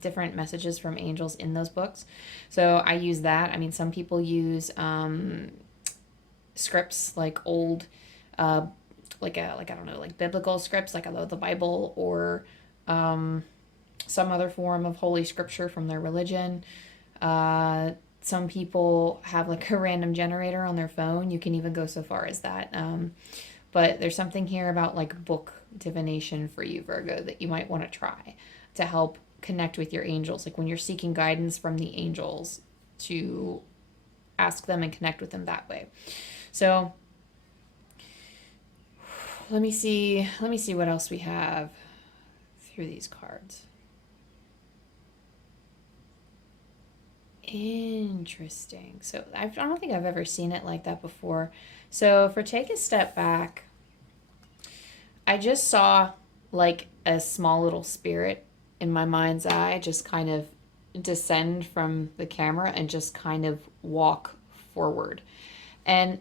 different messages from angels in those books. So I use that. I mean, some people use scripts, like old, like I don't know, like biblical scripts, like the Bible, or some other form of holy scripture from their religion. Some people have like a random generator on their phone. You can even go so far as that. But there's something here about like book divination for you, Virgo, that you might want to try to help connect with your angels. Like when you're seeking guidance from the angels, to ask them and connect with them that way. So let me see what else we have through these cards. Interesting. So I don't think I've ever seen it like that before. So for take a step back, I just saw like a small little spirit in my mind's eye just kind of descend from the camera and just kind of walk forward. And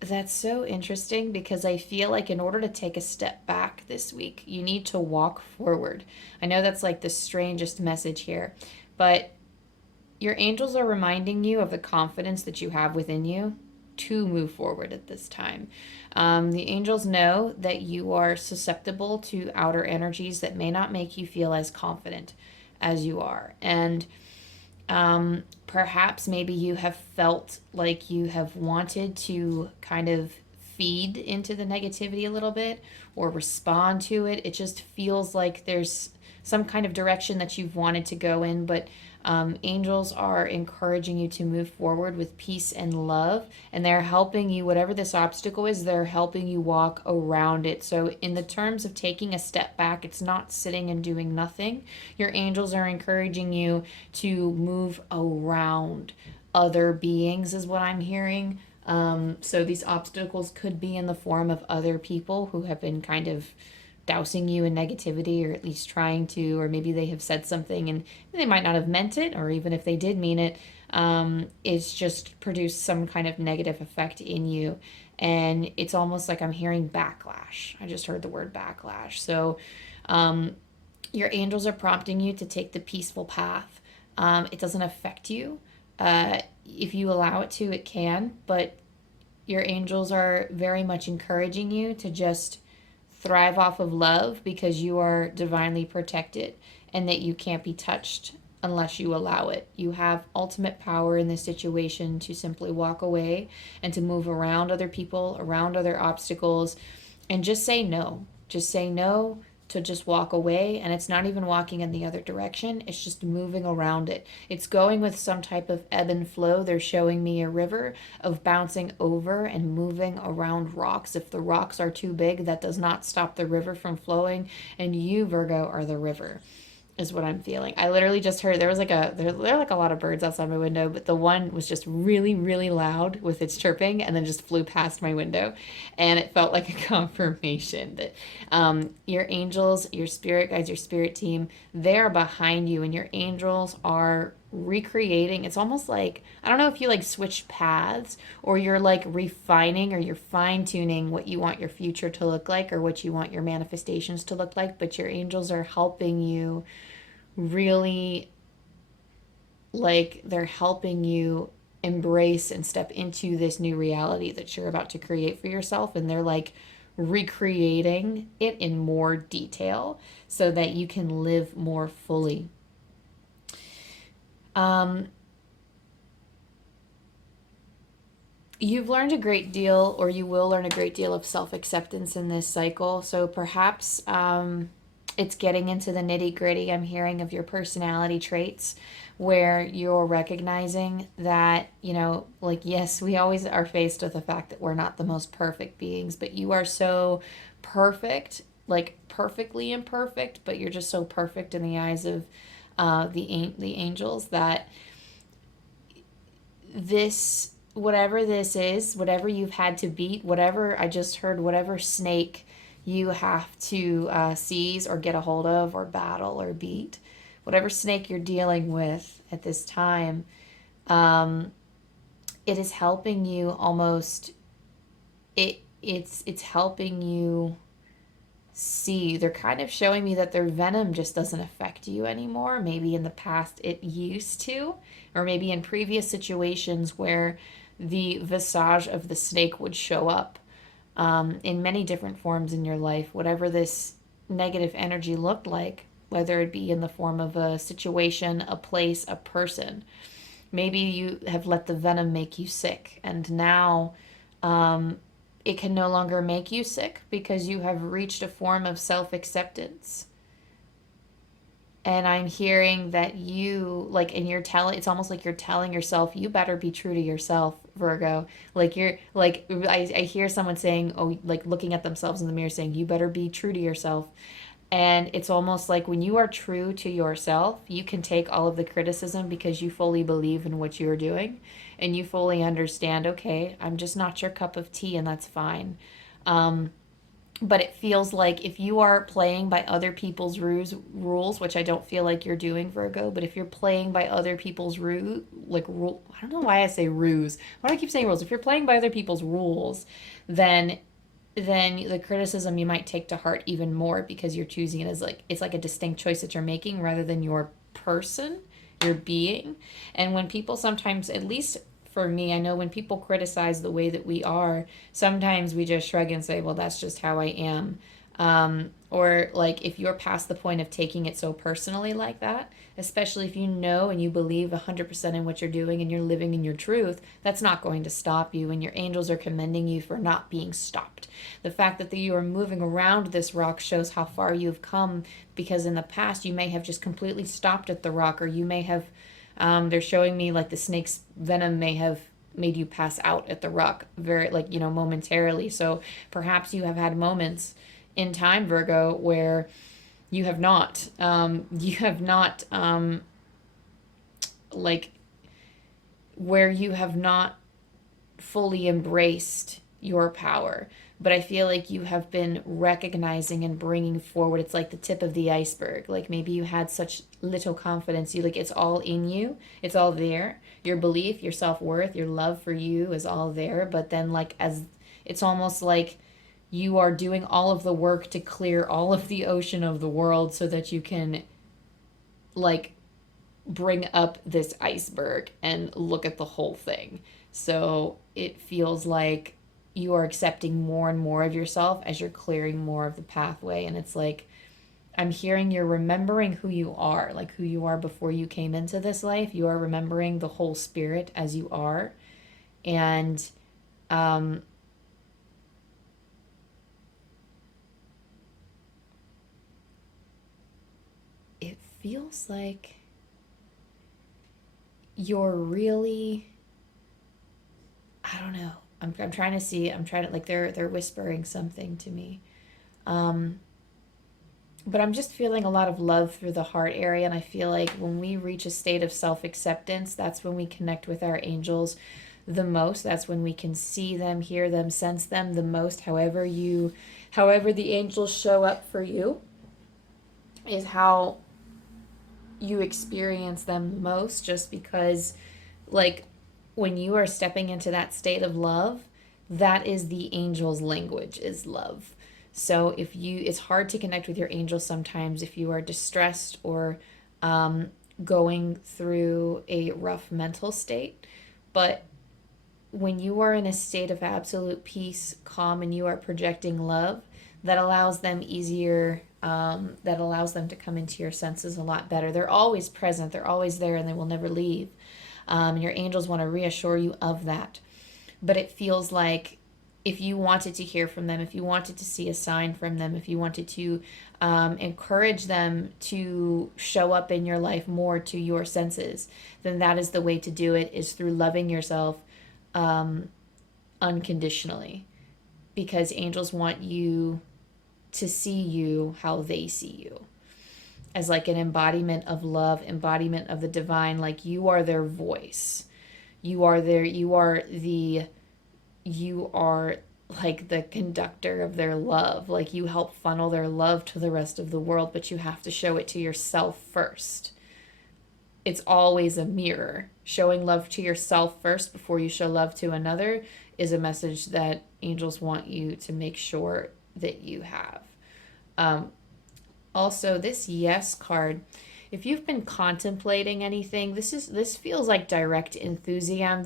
that's so interesting, because I feel like in order to take a step back this week, you need to walk forward. I know that's like the strangest message here, but your angels are reminding you of the confidence that you have within you to move forward at this time. The angels know that you are susceptible to outer energies that may not make you feel as confident as you are. And perhaps maybe you have felt like you have wanted to kind of feed into the negativity a little bit, or respond to it. It just feels like there's some kind of direction that you've wanted to go in, but angels are encouraging you to move forward with peace and love, and they're helping you, whatever this obstacle is, they're helping you walk around it. So in the terms of taking a step back, it's not sitting and doing nothing. Your angels are encouraging you to move around other beings, is what I'm hearing. So these obstacles could be in the form of other people who have been kind of dousing you in negativity, or at least trying to, or maybe they have said something and they might not have meant it, or even if they did mean it, it's just produced some kind of negative effect in you. And it's almost like I'm hearing backlash. I just heard the word backlash. So your angels are prompting you to take the peaceful path. It doesn't affect you. If you allow it to, it can, but your angels are very much encouraging you to just thrive off of love, because you are divinely protected, and that you can't be touched unless you allow it. You have ultimate power in this situation to simply walk away and to move around other people, around other obstacles, and just say no. Just say no, to just walk away. And it's not even walking in the other direction, it's just moving around it. It's going with some type of ebb and flow. They're showing me a river of bouncing over and moving around rocks. If the rocks are too big, that does not stop the river from flowing, and you, Virgo, are the river. is what I'm feeling. I literally just heard there was like there are like a lot of birds outside my window, but the one was just really, really loud with its chirping and then just flew past my window. And it felt like a confirmation that your angels, your spirit guides, your spirit team, they're behind you, and your angels are recreating. It's almost like, I don't know if you like switched paths or you're like refining or you're fine tuning what you want your future to look like or what you want your manifestations to look like, but your angels are helping you really, like, they're helping you embrace and step into this new reality that you're about to create for yourself, and they're like recreating it in more detail so that you can live more fully. You've learned a great deal, or you will learn a great deal of self-acceptance in this cycle, so perhaps it's getting into the nitty-gritty. I'm hearing of your personality traits where you're recognizing that, you know, like, yes, we always are faced with the fact that we're not the most perfect beings, but you are so perfect, like perfectly imperfect, but you're just so perfect in the eyes of the angels that this, whatever this is, whatever you've had to beat, whatever, I just heard, whatever snake you have to seize or get a hold of or battle or beat, whatever snake you're dealing with at this time, it is helping you almost, it's helping you see. They're kind of showing me that their venom just doesn't affect you anymore. Maybe in the past it used to, or maybe in previous situations where the visage of the snake would show up in many different forms in your life, whatever this negative energy looked like, whether it be in the form of a situation, a place, a person. Maybe you have let the venom make you sick, and now it can no longer make you sick because you have reached a form of self-acceptance. And I'm hearing that you, like, and you're telling, it's almost like you're telling yourself, you better be true to yourself, Virgo. Like, you're, like, I hear someone saying, oh, like, looking at themselves in the mirror saying, you better be true to yourself. And it's almost like when you are true to yourself, you can take all of the criticism because you fully believe in what you're doing and you fully understand, okay, I'm just not your cup of tea, and that's fine. But it feels like if you are playing by other people's rules, which I don't feel like you're doing, Virgo, but if you're playing by other people's I don't know why I say ruse. Why do I keep saying rules? If you're playing by other people's rules, then the criticism you might take to heart even more because you're choosing it as like, it's like a distinct choice that you're making rather than your person, your being. And when people sometimes, at least for me, I know when people criticize the way that we are, sometimes we just shrug and say, well, that's just how I am. Or like if you're past the point of taking it so personally like that, especially if you know and you believe 100% in what you're doing and you're living in your truth, that's not going to stop you. And your angels are commending you for not being stopped. The fact that you are moving around this rock shows how far you've come, because in the past you may have just completely stopped at the rock, or you may have, they're showing me like the snake's venom may have made you pass out at the rock very, like, you know, momentarily. So perhaps you have had moments in time, Virgo, where you have not, like, where you have not fully embraced your power. But I feel like you have been recognizing and bringing forward. It's like the tip of the iceberg. Like maybe you had such little confidence. You, like, it's all in you. It's all there. Your belief, your self-worth, your love for you is all there. But then, like, as it's almost like you are doing all of the work to clear all of the ocean of the world so that you can, like, bring up this iceberg and look at the whole thing. So it feels like you are accepting more and more of yourself as you're clearing more of the pathway. And it's like, I'm hearing you're remembering who you are, like who you are before you came into this life. You are remembering the whole spirit as you are. And it feels like you're really, I don't know. I'm trying to see. I'm trying to, like, they're whispering something to me. but I'm just feeling a lot of love through the heart area. And I feel like when we reach a state of self-acceptance, that's when we connect with our angels the most. That's when we can see them, hear them, sense them the most. However the angels show up for you is how you experience them most, just because, like, when you are stepping into that state of love, that is the angel's language, is love. So it's hard to connect with your angels sometimes if you are distressed or going through a rough mental state. But when you are in a state of absolute peace, calm, and you are projecting love, that allows them that allows them to come into your senses a lot better. They're always present, they're always there, and they will never leave. Your angels want to reassure you of that. But it feels like if you wanted to hear from them, if you wanted to see a sign from them, if you wanted to encourage them to show up in your life more to your senses, then that is the way to do it, is through loving yourself unconditionally. Because angels want you to see you how they see you, as like an embodiment of love, embodiment of the divine. Like, you are their voice. You are like the conductor of their love. Like, you help funnel their love to the rest of the world, but you have to show it to yourself first. It's always a mirror. Showing love to yourself first before you show love to another is a message that angels want you to make sure that you have. Also, this yes card, if you've been contemplating anything, this feels like direct enthusiasm.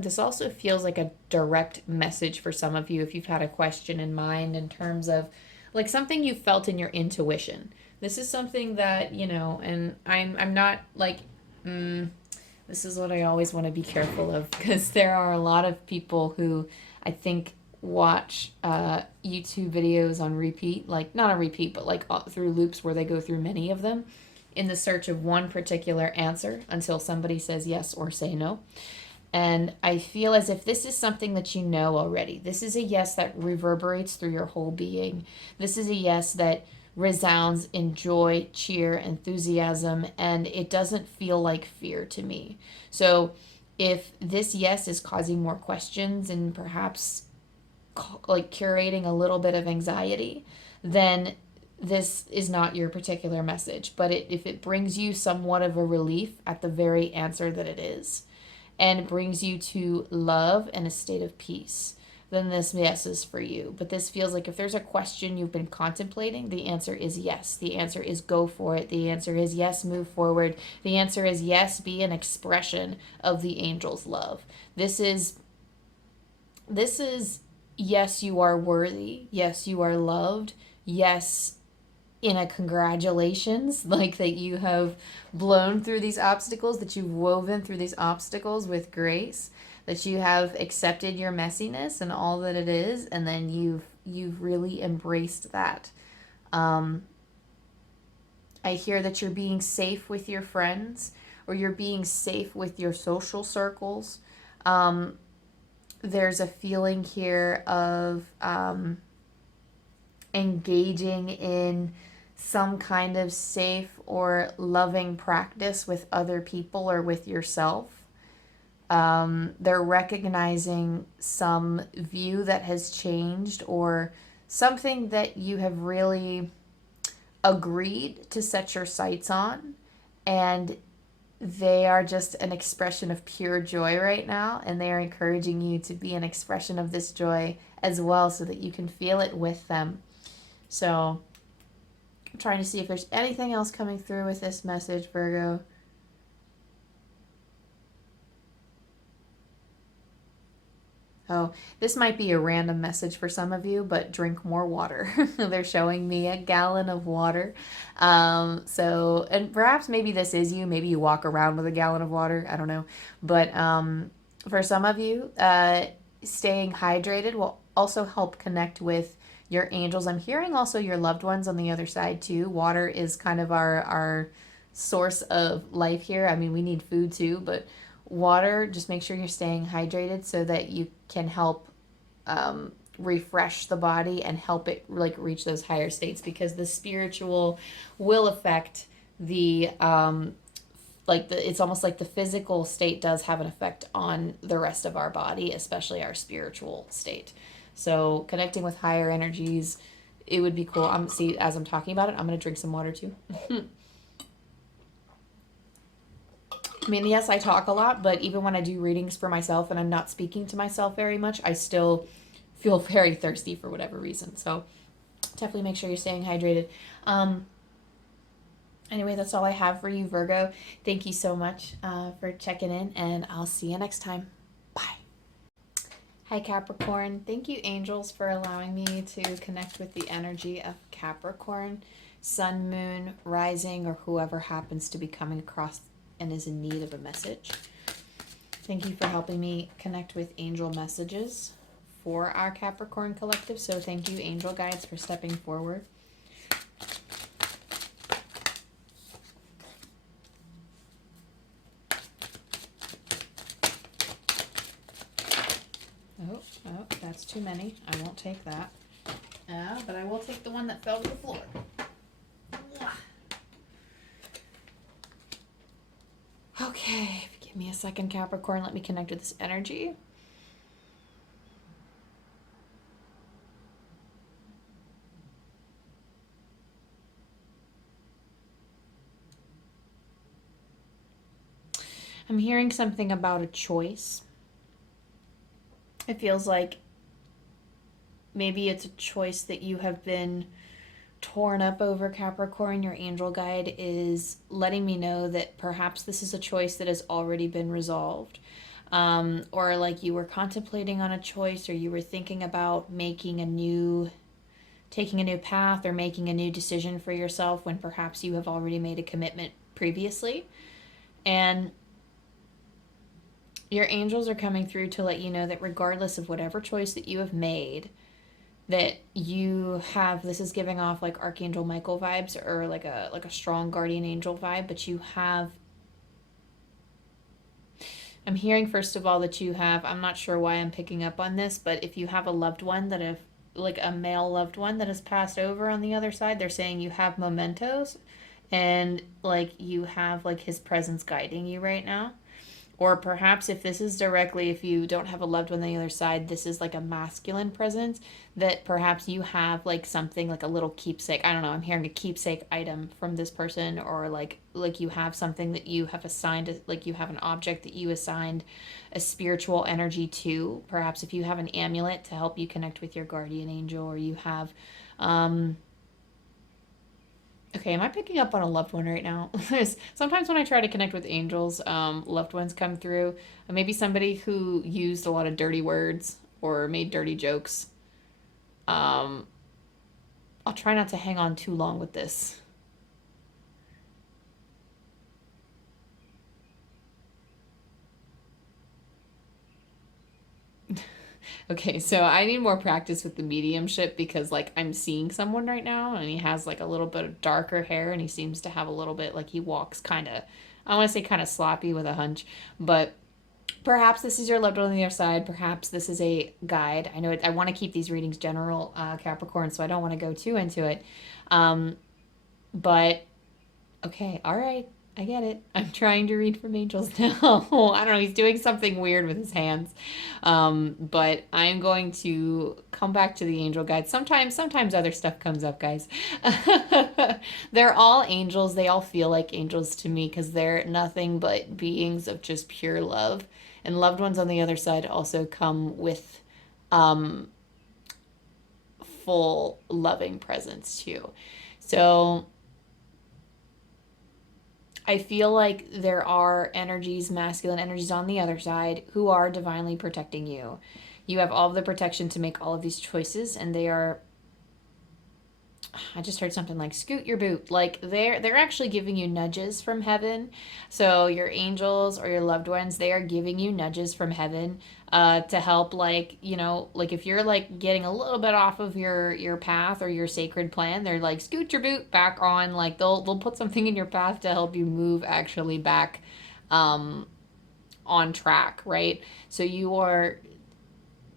This also feels like a direct message for some of you if you've had a question in mind, in terms of like something you felt in your intuition. This is something that, and I'm not like, this is what I always want to be careful of, because there are a lot of people who I think watch YouTube videos on repeat, like not on repeat, but like through loops where they go through many of them in the search of one particular answer until somebody says yes or say no. And I feel as if this is something that you know already. This is a yes that reverberates through your whole being. This is a yes that resounds in joy, cheer, enthusiasm, and it doesn't feel like fear to me. So if this yes is causing more questions and perhaps like curating a little bit of anxiety, then this is not your particular message. But if it brings you somewhat of a relief at the very answer that it is, and brings you to love and a state of peace, then this yes is for you. But this feels like if there's a question you've been contemplating, the answer is yes. The answer is go for it. The answer is yes, move forward. The answer is yes, be an expression of the angel's love. This is yes, you are worthy. Yes, you are loved. Yes, in a congratulations, like that you have blown through these obstacles, that you've woven through these obstacles with grace, that you have accepted your messiness and all that it is, and then you've really embraced that. I hear that you're being safe with your friends, or you're being safe with your social circles. There's a feeling here of engaging in some kind of safe or loving practice with other people or with yourself. They're recognizing some view that has changed, or something that you have really agreed to set your sights on, and they are just an expression of pure joy right now, and they are encouraging you to be an expression of this joy as well, so that you can feel it with them. So I'm trying to see if there's anything else coming through with this message, Virgo. Oh, this might be a random message for some of you, but drink more water. They're showing me a gallon of water. And perhaps maybe this is you. Maybe you walk around with a gallon of water. I don't know. But for some of you, staying hydrated will also help connect with your angels. I'm hearing also your loved ones on the other side too. Water is kind of our source of life here. I mean, we need food too, but water, just make sure you're staying hydrated so that you can help refresh the body and help it like reach those higher states, because the spiritual will affect the it's almost like the physical state does have an effect on the rest of our body, especially our spiritual state. So connecting with higher energies, it would be cool. See, as I'm talking about it, I'm going to drink some water too. I mean, yes, I talk a lot, but even when I do readings for myself and I'm not speaking to myself very much, I still feel very thirsty for whatever reason. So definitely make sure you're staying hydrated. Anyway, that's all I have for you, Virgo. Thank you so much for checking in, and I'll see you next time. Bye. Hi, Capricorn. Thank you, angels, for allowing me to connect with the energy of Capricorn, sun, moon, rising, or whoever happens to be coming across and is in need of a message. Thank you for helping me connect with angel messages for our Capricorn collective. So thank you, angel guides, for stepping forward. Oh, that's too many. I won't take that. But I will take the one that fell to the floor. Okay, give me a second, Capricorn. Let me connect with this energy. I'm hearing something about a choice. It feels like maybe it's a choice that you have been torn up over, Capricorn. Your angel guide is letting me know that perhaps this is a choice that has already been resolved. Or like you were contemplating on a choice, or you were thinking about taking a new path or making a new decision for yourself when perhaps you have already made a commitment previously. And your angels are coming through to let you know that regardless of whatever choice that you have made, that you have, this is giving off like Archangel Michael vibes, or like a strong guardian angel vibe, but you have, I'm hearing first of all that you have, I'm not sure why I'm picking up on this, but if you have a loved one that have, like a male loved one that has passed over on the other side, they're saying you have mementos, and like you have like his presence guiding you right now. Or perhaps if this is directly, if you don't have a loved one on the other side, this is like a masculine presence, that perhaps you have like something like a little keepsake. I don't know, I'm hearing a keepsake item from this person, or like you have something that you have assigned, like you have an object that you assigned a spiritual energy to. Perhaps if you have an amulet to help you connect with your guardian angel, or you have, okay, am I picking up on a loved one right now? Sometimes when I try to connect with angels, loved ones come through. Maybe somebody who used a lot of dirty words or made dirty jokes. I'll try not to hang on too long with this. Okay, so I need more practice with the mediumship, because like I'm seeing someone right now and he has like a little bit of darker hair, and he seems to have a little bit, like he walks kind of, I want to say kind of sloppy with a hunch, but perhaps this is your loved one on the other side. Perhaps this is a guide. I know I want to keep these readings general, Capricorn, so I don't want to go too into it. But okay, all right. I get it. I'm trying to read from angels now. I don't know. He's doing something weird with his hands. But I'm going to come back to the angel guide. Sometimes other stuff comes up, guys. They're all angels. They all feel like angels to me, because they're nothing but beings of just pure love. And loved ones on the other side also come with full loving presence too. So I feel like there are energies, masculine energies on the other side, who are divinely protecting you. You have all of the protection to make all of these choices, and they are, I just heard something like scoot your boot. Like they're actually giving you nudges from heaven. So your angels or your loved ones, they are giving you nudges from heaven to help, like, you know, like if you're like getting a little bit off of your path or your sacred plan, they're like scoot your boot back on. Like they'll put something in your path to help you move actually back on track, right? So you are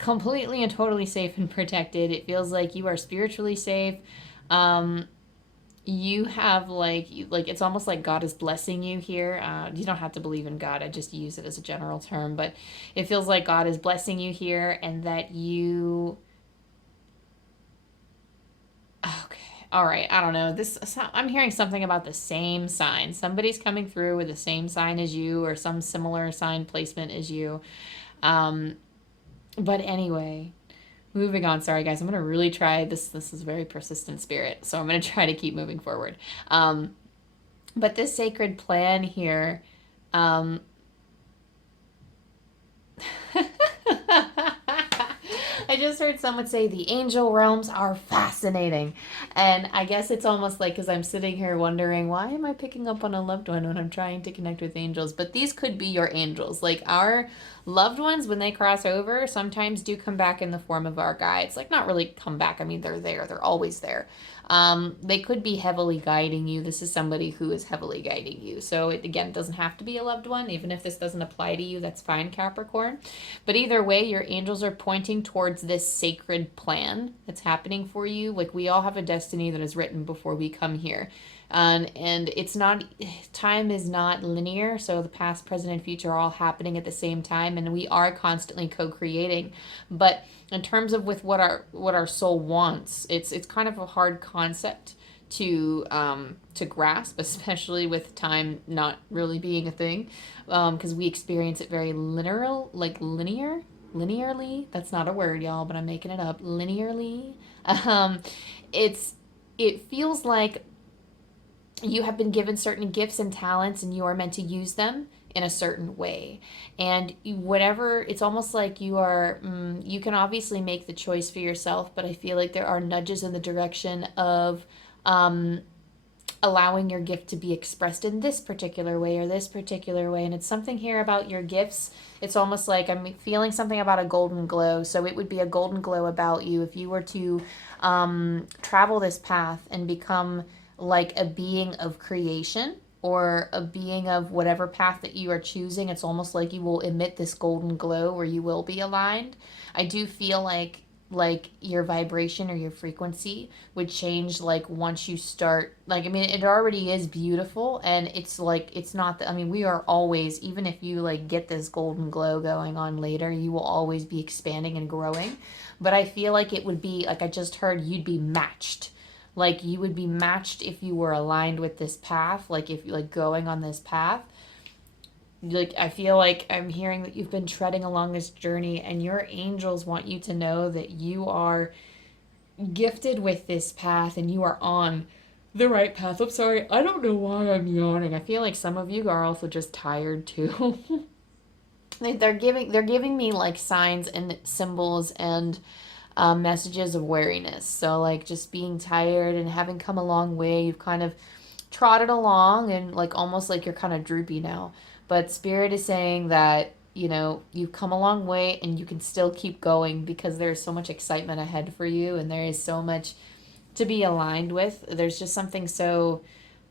completely and totally safe and protected. It feels like you are spiritually safe. You have like it's almost like God is blessing you here. You don't have to believe in God. I just use it as a general term, but it feels like God is blessing you here, and that you. Okay. All right. I don't know. I'm hearing something about the same sign. Somebody's coming through with the same sign as you, or some similar sign placement as you. But anyway, moving on. Sorry, guys. I'm going to really try this. This is a very persistent spirit. So I'm going to try to keep moving forward. But this sacred plan here, I just heard someone say the angel realms are fascinating. And I guess it's almost like, because I'm sitting here wondering, why am I picking up on a loved one when I'm trying to connect with angels? But these could be your angels. Like, our loved ones, when they cross over, sometimes do come back in the form of our guides. Like, not really come back. I mean, they're there. They're always there. They could be heavily guiding you. This is somebody who is heavily guiding you. So it, again, doesn't have to be a loved one. Even if this doesn't apply to you, that's fine, Capricorn. But either way, your angels are pointing towards this sacred plan that's happening for you. Like, we all have a destiny that is written before we come here. And it's not, time is not linear. So the past, present, and future are all happening at the same time. And we are constantly co-creating. But in terms of with what our soul wants, it's kind of a hard concept to grasp, especially with time not really being a thing, because we experience it very linearly. That's not a word, y'all, but I'm making it up. Linearly. It feels like you have been given certain gifts and talents, and you are meant to use them in a certain way. And whatever, it's almost like you are, you can obviously make the choice for yourself, but I feel like there are nudges in the direction of allowing your gift to be expressed in this particular way or this particular way. And it's something here about your gifts. It's almost like I'm feeling something about a golden glow. So it would be a golden glow about you if you were to travel this path and become like a being of creation, or a being of whatever path that you are choosing. It's almost like you will emit this golden glow where you will be aligned. I do feel like your vibration or your frequency would change, like, once you start, like, I mean, it already is beautiful, and it's like, it's not that, I mean, we are always, even if you like get this golden glow going on later, you will always be expanding and growing. But I feel like it would be like, I just heard you'd be matched. Like, you would be matched if you were aligned with this path, like if you like going on this path. Like, I feel like I'm hearing that you've been treading along this journey, and your angels want you to know that you are gifted with this path and you are on the right path. I'm sorry, I don't know why I'm yawning. I feel like some of you are also just tired too. they're giving me like signs and symbols and messages of weariness. So like, just being tired and having come a long way, you've kind of trotted along, and like almost like you're kind of droopy now. But Spirit is saying that, you know, you've come a long way and you can still keep going, because there's so much excitement ahead for you, and there is so much to be aligned with. There's just something so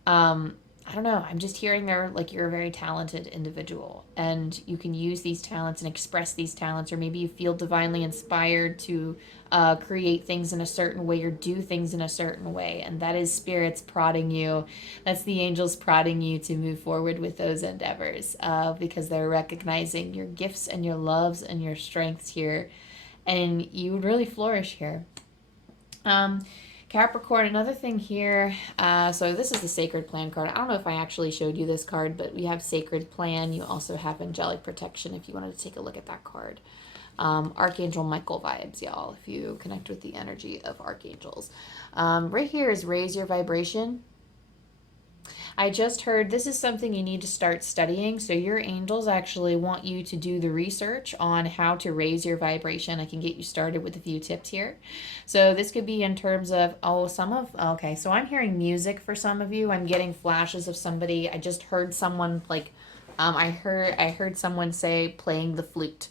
I don't know. I'm just hearing there, like, you're a very talented individual, and you can use these talents and express these talents, or maybe you feel divinely inspired to create things in a certain way or do things in a certain way. And that is spirits prodding you. That's the angels prodding you to move forward with those endeavors, because they're recognizing your gifts and your loves and your strengths here. And you would really flourish here. Capricorn, another thing here, so this is the Sacred Plan card. I don't know if I actually showed you this card, but we have Sacred Plan. You also have Angelic Protection if you wanted to take a look at that card. Archangel Michael vibes, y'all, if you connect with the energy of archangels. Right here is Raise Your Vibration. I just heard this is something you need to start studying. So your angels actually want you to do the research on how to raise your vibration. I can get you started with a few tips here. So this could be in terms of, okay, so I'm hearing music for some of you. I'm getting flashes of somebody. I just heard someone like, I heard someone say playing the flute.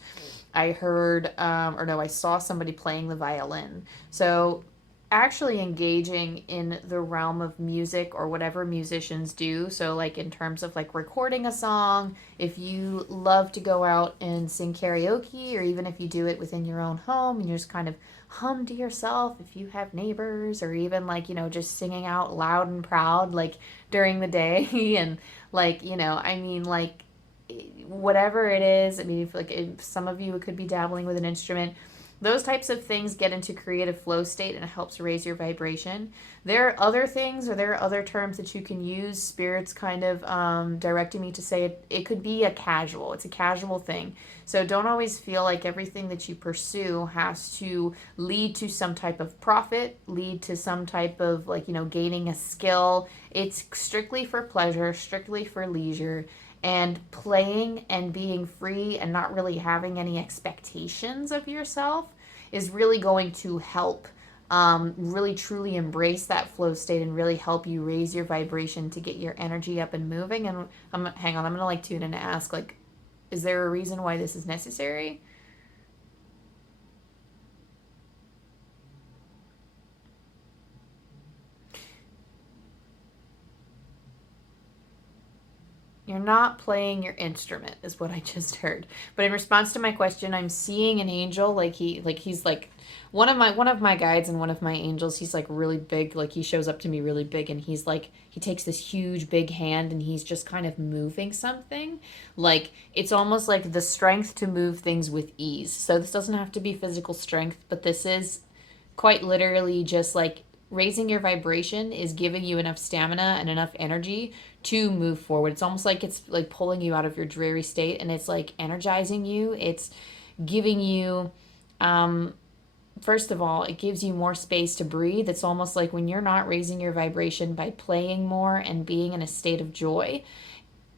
I heard, I saw somebody playing the violin. So actually engaging in the realm of music or whatever musicians do. So like in terms of like recording a song, if you love to go out and sing karaoke, or even if you do it within your own home and you just kind of hum to yourself, if you have neighbors, or even like, just singing out loud and proud like during the day and like, I mean like whatever it is. I mean, if some of you could be dabbling with an instrument, those types of things get into creative flow state and it helps raise your vibration. There are other things, or there are other terms that you can use. Spirit's kind of directing me to say it could be it's a casual thing. So don't always feel like everything that you pursue has to lead to some type of profit, lead to some type of gaining a skill. It's strictly for pleasure, strictly for leisure, and playing and being free and not really having any expectations of yourself is really going to help really truly embrace that flow state and really help you raise your vibration to get your energy up and moving. And hang on, I'm gonna tune in and ask, is there a reason why this is necessary? You're not playing your instrument, is what I just heard. But in response to my question, I'm seeing an angel, he's like one of my guides and one of my angels. He's like really big, like he shows up to me really big, and he's like he takes this huge big hand and he's just kind of moving something. Like it's almost like the strength to move things with ease. So this doesn't have to be physical strength, but this is quite literally just like raising your vibration is giving you enough stamina and enough energy to move forward. It's almost like it's like pulling you out of your dreary state, and it's like energizing you. It's giving you first of all, it gives you more space to breathe. It's almost like when you're not raising your vibration by playing more and being in a state of joy,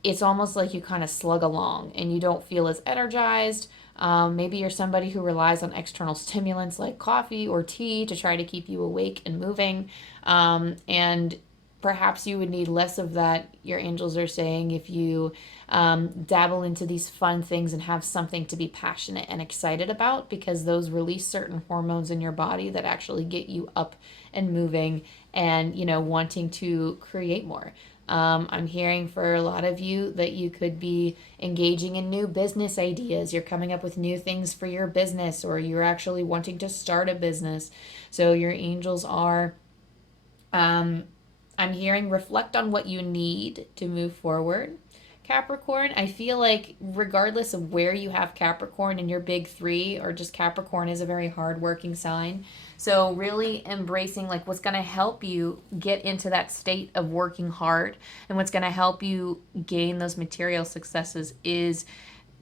it's almost like you kind of slug along and you don't feel as energized. Maybe you're somebody who relies on external stimulants like coffee or tea to try to keep you awake and moving. And perhaps you would need less of that, your angels are saying, if you dabble into these fun things and have something to be passionate and excited about, because those release certain hormones in your body that actually get you up and moving and, wanting to create more. I'm hearing for a lot of you that you could be engaging in new business ideas. You're coming up with new things for your business, or you're actually wanting to start a business. So your angels are, I'm hearing, reflect on what you need to move forward. Capricorn, I feel like regardless of where you have Capricorn in your big three, or just Capricorn is a very hardworking sign. So really embracing like what's going to help you get into that state of working hard, and what's going to help you gain those material successes is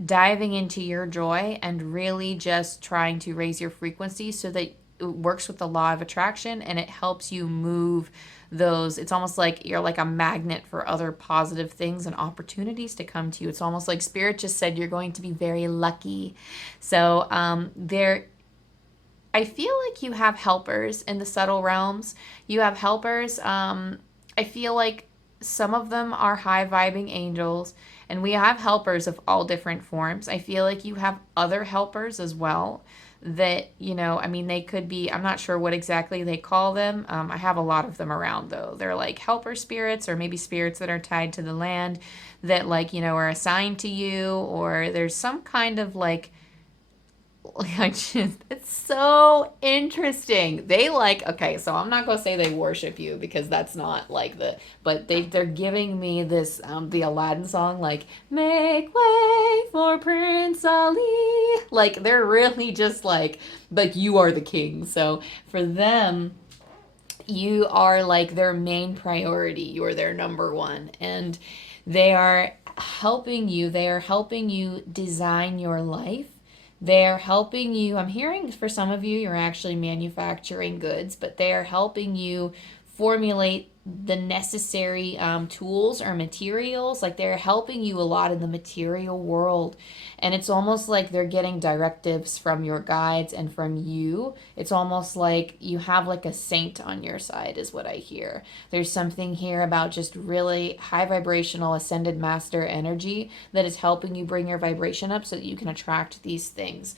diving into your joy and really just trying to raise your frequency so that it works with the law of attraction and it helps you move those. It's almost like you're like a magnet for other positive things and opportunities to come to you. It's almost like Spirit just said you're going to be very lucky. So I feel like you have helpers in the subtle realms. You have helpers. I feel like some of them are high vibing angels, and we have helpers of all different forms. I feel like you have other helpers as well that, they could be, I'm not sure what exactly they call them. I have a lot of them around though. They're like helper spirits, or maybe spirits that are tied to the land that are assigned to you, or there's some kind of it's so interesting. They okay, so I'm not gonna say they worship you, because that's not but they're giving me this the Aladdin song, make way for Prince Ali. They're really just but you are the king. So for them, you are their main priority. You are their number one, and they are helping you design your life. They're helping you. I'm hearing for some of you, you're actually manufacturing goods, but they are helping you formulate the necessary tools or materials. They're helping you a lot in the material world. And it's almost like they're getting directives from your guides and from you. It's almost like you have a saint on your side is what I hear. There's something here about just really high vibrational ascended master energy that is helping you bring your vibration up so that you can attract these things.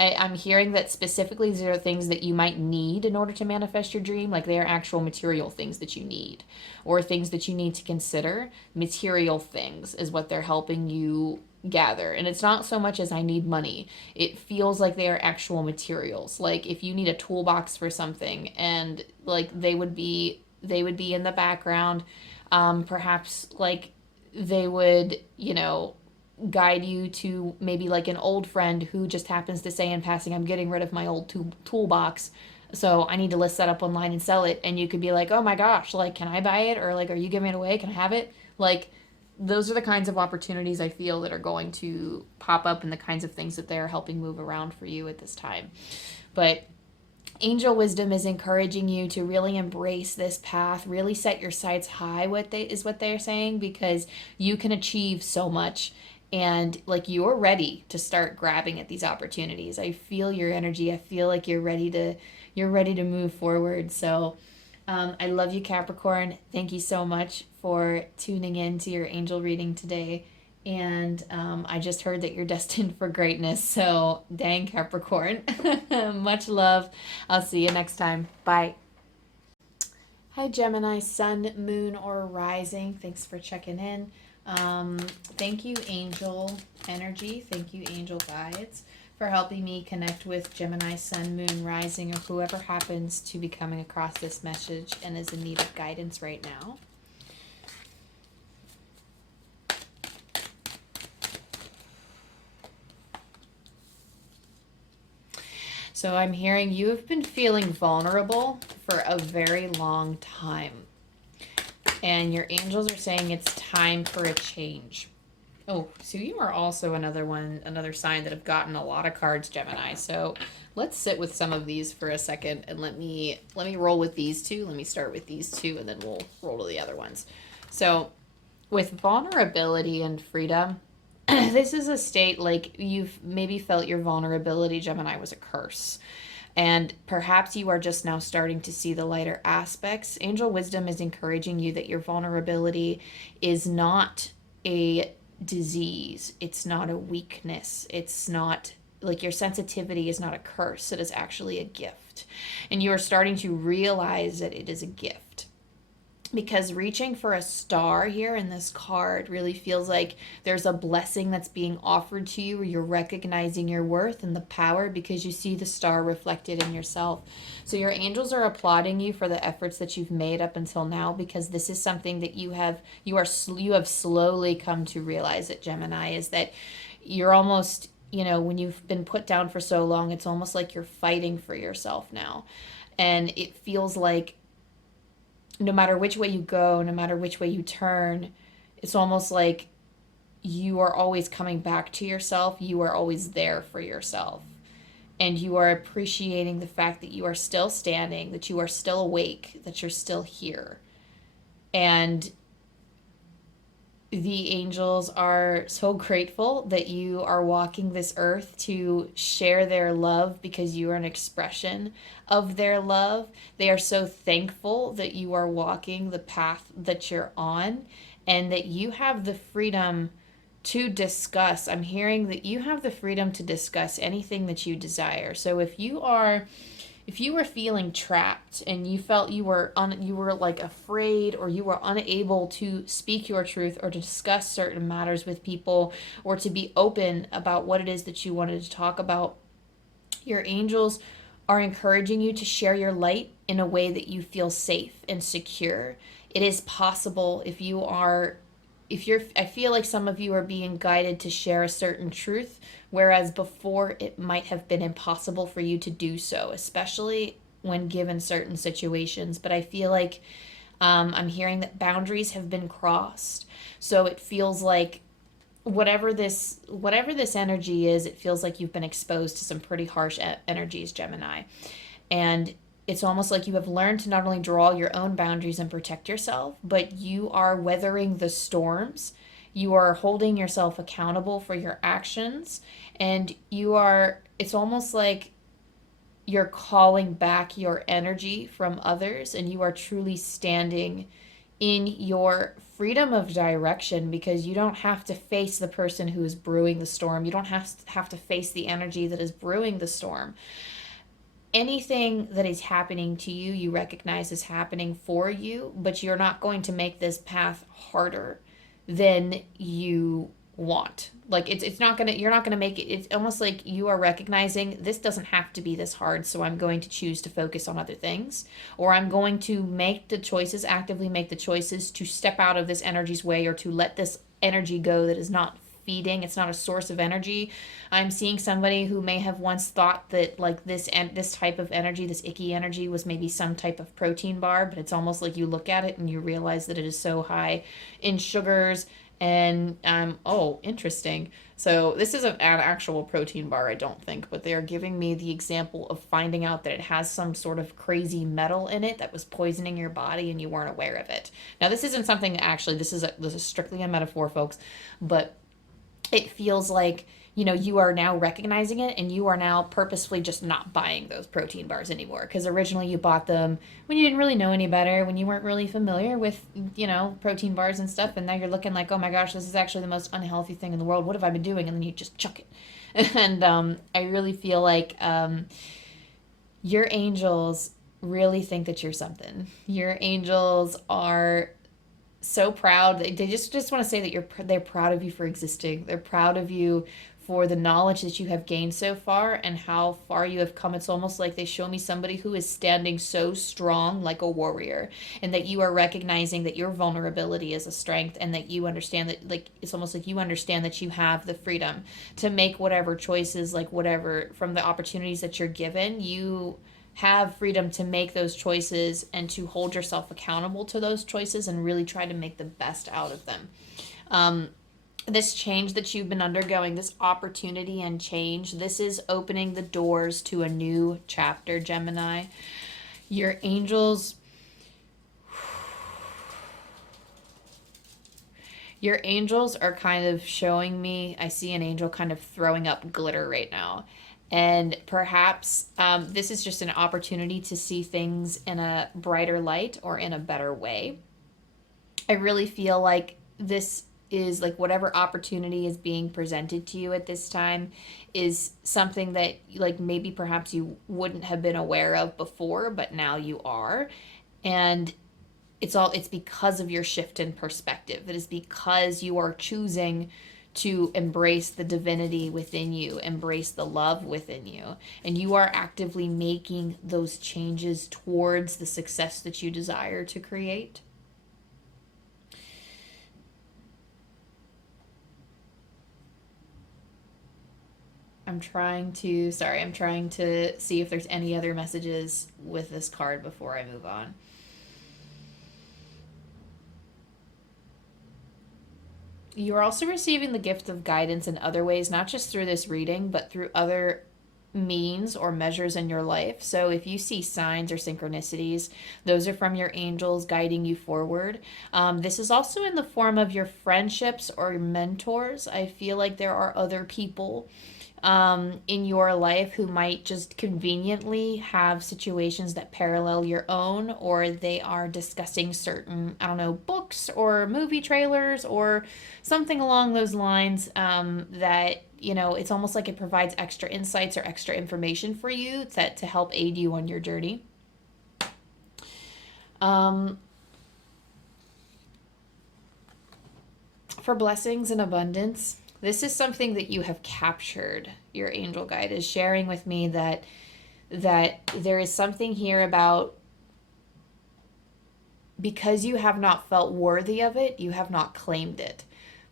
I'm hearing that specifically these are things that you might need in order to manifest your dream. Like they are actual material things that you need, or things that you need to consider. Material things is what they're helping you gather. And it's not so much as I need money. It feels like they are actual materials. Like if you need a toolbox for something, and like they would be in the background. Perhaps like they would, guide you to maybe like an old friend who just happens to say in passing, I'm getting rid of my old toolbox, so I need to list that up online and sell it. And you could be like, oh my gosh, like, can I buy it? Or like, are you giving it away? Can I have it? Like, those are the kinds of opportunities I feel that are going to pop up, and the kinds of things that they're helping move around for you at this time. But angel wisdom is encouraging you to really embrace this path, really set your sights high, what they're saying, because you can achieve so much, and like you're ready to start grabbing at these opportunities. I feel your energy. I feel like you're ready to move forward. So I love you, Capricorn. Thank you so much for tuning in to your angel reading today. And I just heard that you're destined for greatness. So dang, Capricorn. Much love. I'll see you next time. Bye. Hi, Gemini, sun, moon, or rising. Thanks for checking in. Thank you, angel energy. Thank you, angel guides, for helping me connect with Gemini, sun, moon, rising, or whoever happens to be coming across this message and is in need of guidance right now. So I'm hearing you have been feeling vulnerable for a very long time. And your angels are saying it's time for a change. Oh, so you are also another sign that have gotten a lot of cards, Gemini. So let's sit with some of these for a second, and let me roll with these two. Let me start with these two, and then we'll roll to the other ones. So with vulnerability and freedom, this is a state like you've maybe felt your vulnerability, Gemini, was a curse. And perhaps you are just now starting to see the lighter aspects. Angel wisdom is encouraging you that your vulnerability is not a disease. It's not a weakness. It's not like your sensitivity is not a curse. It is actually a gift. And you are starting to realize that it is a gift. Because reaching for a star here in this card really feels like there's a blessing that's being offered to you, where you're recognizing your worth and the power because you see the star reflected in yourself. So your angels are applauding you for the efforts that you've made up until now, because this is something that you have slowly come to realize at Gemini, is that you're almost, when you've been put down for so long, it's almost like you're fighting for yourself now. And it feels like no matter which way you go, no matter which way you turn, it's almost like you are always coming back to yourself. You are always there for yourself. And you are appreciating the fact that you are still standing, that you are still awake, that you're still here. And the angels are so grateful that you are walking this earth to share their love, because you are an expression of their love. They are so thankful that you are walking the path that you're on, and that you have the freedom to discuss. I'm hearing that you have the freedom to discuss anything that you desire. So if you were feeling trapped and you felt you were like afraid, or you were unable to speak your truth or to discuss certain matters with people, or to be open about what it is that you wanted to talk about, your angels are encouraging you to share your light in a way that you feel safe and secure. It is possible I feel like some of you are being guided to share a certain truth, whereas before it might have been impossible for you to do so, especially when given certain situations. But I feel like I'm hearing that boundaries have been crossed. So it feels like whatever this energy is, it feels like you've been exposed to some pretty harsh energies, Gemini. And it's almost like you have learned to not only draw your own boundaries and protect yourself, but you are weathering the storms. You are holding yourself accountable for your actions. And it's almost like you're calling back your energy from others, and you are truly standing in your freedom of direction, because you don't have to face the person who is brewing the storm. You don't have to face the energy that is brewing the storm. Anything that is happening to you, you recognize is happening for you, but you're not going to make this path harder than you want. Like it's not gonna, you're not gonna make it. It's almost like you are recognizing this doesn't have to be this hard, so I'm going to choose to focus on other things, or I'm going to make the choices, actively make the choices to step out of this energy's way, or to let this energy go that is not feeding, it's not a source of energy. I'm seeing somebody who may have once thought that like this and this type of energy, this icky energy, was maybe some type of protein bar, but it's almost like you look at it and you realize that it is so high in sugars. And oh, interesting. So this is an actual protein bar, I don't think, but they are giving me the example of finding out that it has some sort of crazy metal in it that was poisoning your body and you weren't aware of it. Now, this isn't something, actually, this is strictly a metaphor, folks, but it feels like, you know, you are now recognizing it and you are now purposefully just not buying those protein bars anymore, because originally you bought them when you didn't really know any better, when you weren't really familiar with, you know, protein bars and stuff, and now you're looking like, oh my gosh, this is actually the most unhealthy thing in the world, what have I been doing? And then you just chuck it. And I really feel like your angels really think that you're something. Your angels are so proud. They just want to say that they're proud of you for existing. They're proud of you for the knowledge that you have gained so far and how far you have come. It's almost like they show me somebody who is standing so strong like a warrior, and that you are recognizing that your vulnerability is a strength, and that you understand that, like, it's almost like you understand that you have the freedom to make whatever choices, like whatever, from the opportunities that you're given, you have freedom to make those choices and to hold yourself accountable to those choices and really try to make the best out of them. This change that you've been undergoing, this opportunity and change, this is opening the doors to a new chapter, Gemini. Your angels, are kind of showing me, I see an angel kind of throwing up glitter right now. And perhaps this is just an opportunity to see things in a brighter light or in a better way. I really feel like this is like whatever opportunity is being presented to you at this time is something that, like, maybe perhaps you wouldn't have been aware of before, but now you are. And it's because of your shift in perspective. It is because you are choosing to embrace the divinity within you, embrace the love within you, and you are actively making those changes towards the success that you desire to create. I'm trying to see if there's any other messages with this card before I move on. You're also receiving the gift of guidance in other ways, not just through this reading, but through other means or measures in your life. So if you see signs or synchronicities, those are from your angels guiding you forward. This is also in the form of your friendships or your mentors. I feel like there are other people in your life who might just conveniently have situations that parallel your own, or they are discussing certain, I don't know, books or movie trailers or something along those lines, that, you know, it's almost like it provides extra insights or extra information for you to help aid you on your journey. For blessings and abundance, this is something that you have captured. Your angel guide is sharing with me that there is something here about, because you have not felt worthy of it, you have not claimed it.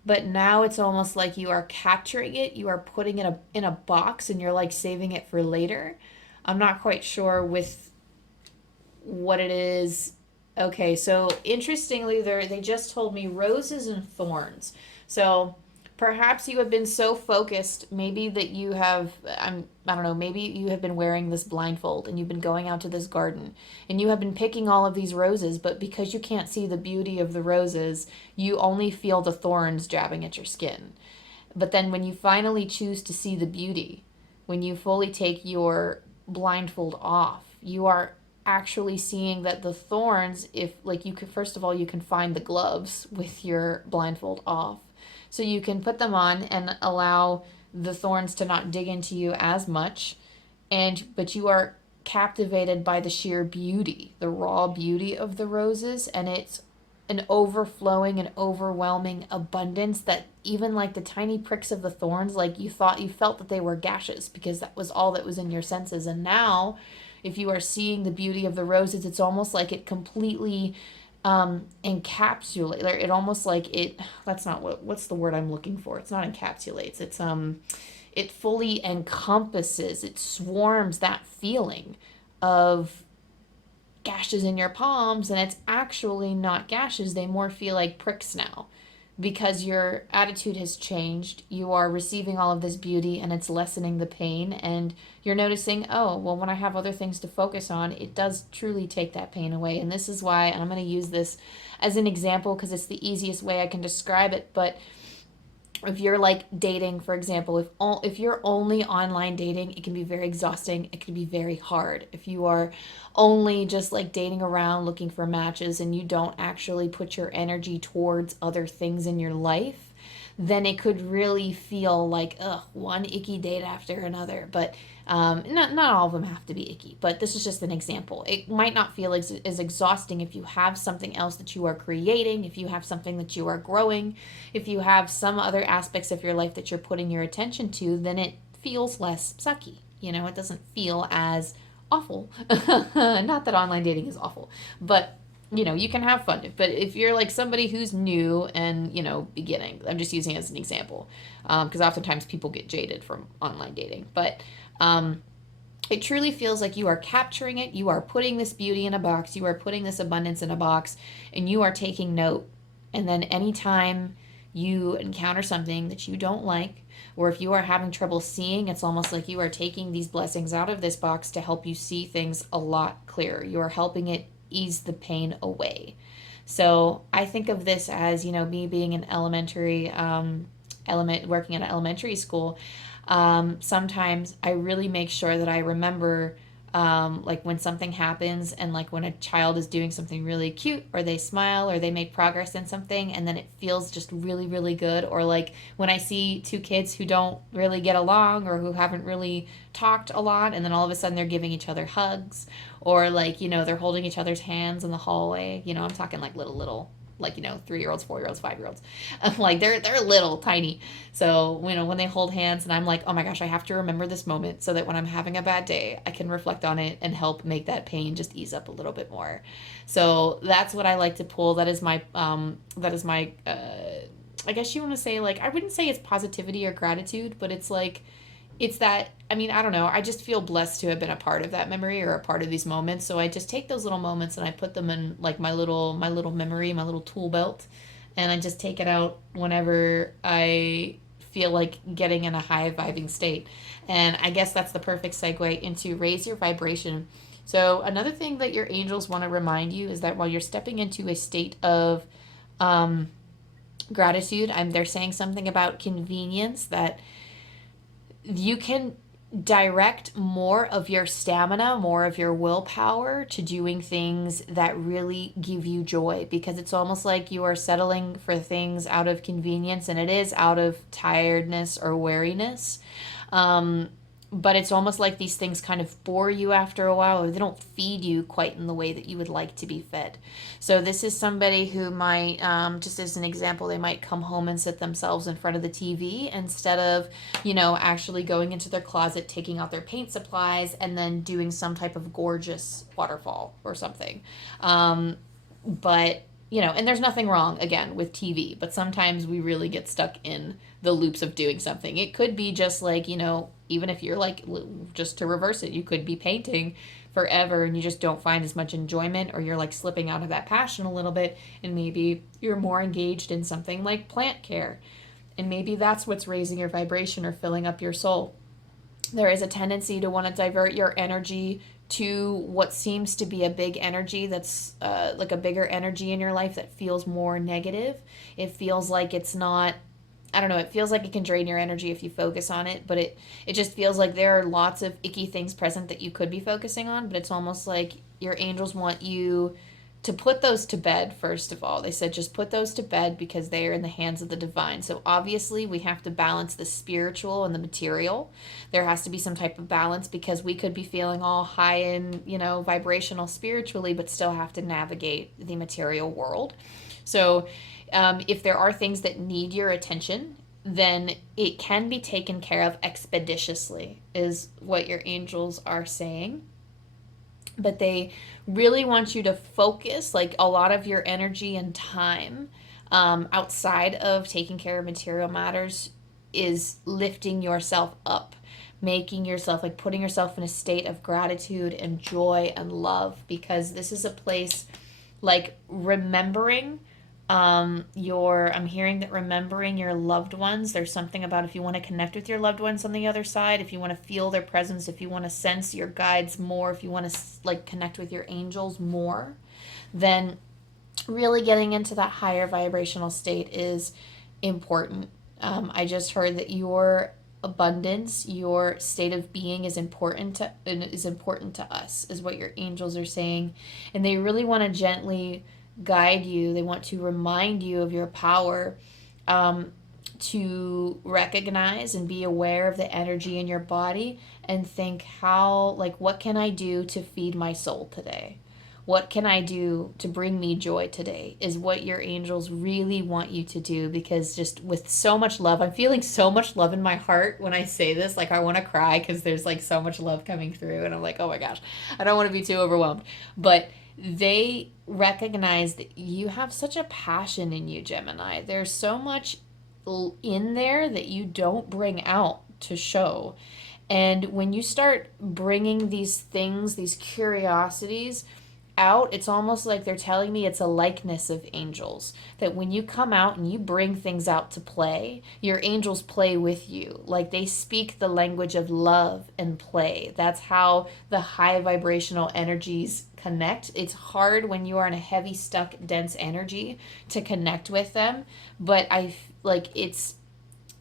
But now it's almost like you are capturing it, you are putting it in a box, and you're like saving it for later. I'm not quite sure with what it is. Okay, so interestingly, they just told me roses and thorns. So perhaps you have been so focused, maybe that you have, I don't know, maybe you have been wearing this blindfold and you've been going out to this garden and you have been picking all of these roses, but because you can't see the beauty of the roses, you only feel the thorns jabbing at your skin. But then when you finally choose to see the beauty, when you fully take your blindfold off, you are actually seeing that the thorns, if like you could, first of all, you can find the gloves with your blindfold off. So you can put them on and allow the thorns to not dig into you as much. But you are captivated by the sheer beauty, the raw beauty of the roses, and it's an overflowing and overwhelming abundance that even like the tiny pricks of the thorns, like you felt that they were gashes because that was all that was in your senses. And now if you are seeing the beauty of the roses, it's almost like it completely encapsulate, it almost like it, that's not what's the word I'm looking for, it's not encapsulates, it's it fully encompasses, it swarms that feeling of gashes in your palms, and it's actually not gashes, they more feel like pricks now because your attitude has changed. You are receiving all of this beauty and it's lessening the pain, and you're noticing, oh, well, when I have other things to focus on, it does truly take that pain away. And this is why, and I'm going to use this as an example because it's the easiest way I can describe it, but if you're like dating, for example, if you're only online dating, it can be very exhausting. It can be very hard. If you are only just like dating around looking for matches and you don't actually put your energy towards other things in your life, then it could really feel like one icky date after another. But not all of them have to be icky, but this is just an example. It might not feel as exhausting if you have something else that you are creating, if you have something that you are growing, if you have some other aspects of your life that you're putting your attention to, then it feels less sucky. It doesn't feel as awful. Not that online dating is awful, but you can have fun. But if you're like somebody who's new and, beginning, I'm just using it as an example, because oftentimes people get jaded from online dating. But it truly feels like you are capturing it. You are putting this beauty in a box. You are putting this abundance in a box, and you are taking note. And then anytime you encounter something that you don't like, or if you are having trouble seeing, it's almost like you are taking these blessings out of this box to help you see things a lot clearer. You are helping it ease the pain away. So I think of this as, me being an working at an elementary school. Sometimes I really make sure that I remember, like when something happens and like when a child is doing something really cute, or they smile, or they make progress in something, and then it feels just really, really good. Or like when I see two kids who don't really get along or who haven't really talked a lot, and then all of a sudden they're giving each other hugs, or like, they're holding each other's hands in the hallway. I'm talking like little, like 3-year-olds, 4-year-olds, 5-year-olds, like they're little tiny. So when they hold hands, and I'm like, oh my gosh, I have to remember this moment so that when I'm having a bad day, I can reflect on it and help make that pain just ease up a little bit more. So that's what I like to pull. That is my I guess you want to say, like, I wouldn't say it's positivity or gratitude, but it's like, it's that, I don't know, I just feel blessed to have been a part of that memory or a part of these moments. So I just take those little moments and I put them in like my little memory, my little tool belt, and I just take it out whenever I feel like getting in a high vibing state. And I guess that's the perfect segue into raise your vibration. So another thing that your angels want to remind you is that while you're stepping into a state of gratitude, they're saying something about convenience, that you can direct more of your stamina, more of your willpower to doing things that really give you joy, because it's almost like you are settling for things out of convenience, and it is out of tiredness or weariness. But it's almost like these things kind of bore you after a while, or they don't feed you quite in the way that you would like to be fed. So this is somebody who might, just as an example, they might come home and sit themselves in front of the TV instead of, actually going into their closet, taking out their paint supplies, and then doing some type of gorgeous waterfall or something. But and there's nothing wrong, again, with TV, but sometimes we really get stuck in the loops of doing something. It could be just like, even if you're like, just to reverse it, you could be painting forever and you just don't find as much enjoyment, or you're like slipping out of that passion a little bit, and maybe you're more engaged in something like plant care, and maybe that's what's raising your vibration or filling up your soul. There is a tendency to want to divert your energy to what seems to be a big energy that's like a bigger energy in your life that feels more negative. It feels like it's not I don't know, it feels like it can drain your energy if you focus on it, but it just feels like there are lots of icky things present that you could be focusing on, but it's almost like your angels want you to put those to bed. First of all, they said just put those to bed because they are in the hands of the divine. So obviously we have to balance the spiritual and the material. There has to be some type of balance because we could be feeling all high and, you know, vibrational spiritually, but still have to navigate the material world. So if there are things that need your attention, then it can be taken care of expeditiously, is what your angels are saying. But they really want you to focus like a lot of your energy and time outside of taking care of material matters is lifting yourself up, making yourself like putting yourself in a state of gratitude and joy and love, because this is a place like remembering I'm hearing that remembering your loved ones, there's something about if you want to connect with your loved ones on the other side, if you want to feel their presence, if you want to sense your guides more, if you want to like connect with your angels more, then really getting into that higher vibrational state is important. I just heard that your abundance, your state of being is important to us, is what your angels are saying, and they really want to gently guide you. They want to remind you of your power, to recognize and be aware of the energy in your body and think how, like, what can I do to feed my soul today? What can I do to bring me joy today is what your angels really want you to do, because just with so much love, I'm feeling so much love in my heart when I say this. Like I want to cry because there's like so much love coming through and I'm like, oh my gosh, I don't want to be too overwhelmed. But they recognize that you have such a passion in you, Gemini. There's so much in there that you don't bring out to show. And when you start bringing these things, these curiosities out, it's almost like they're telling me it's a likeness of angels, that when you come out and you bring things out to play, your angels play with you. Like they speak the language of love and play. That's how the high vibrational energies connect. It's hard when you are in a heavy, stuck, dense energy to connect with them, but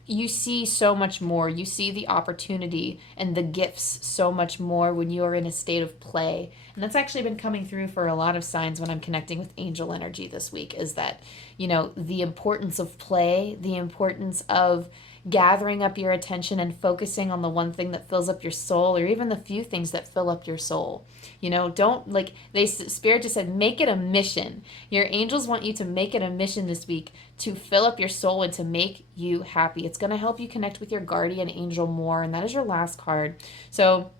you see so much more. You see the opportunity and the gifts so much more when you are in a state of play. And that's actually been coming through for a lot of signs when I'm connecting with angel energy this week, is that, you know, the importance of play, the importance of gathering up your attention and focusing on the one thing that fills up your soul, or even the few things that fill up your soul. You know, don't, like, Spirit just said, make it a mission. Your angels want you to make it a mission this week to fill up your soul and to make you happy. It's going to help you connect with your guardian angel more, and that is your last card. So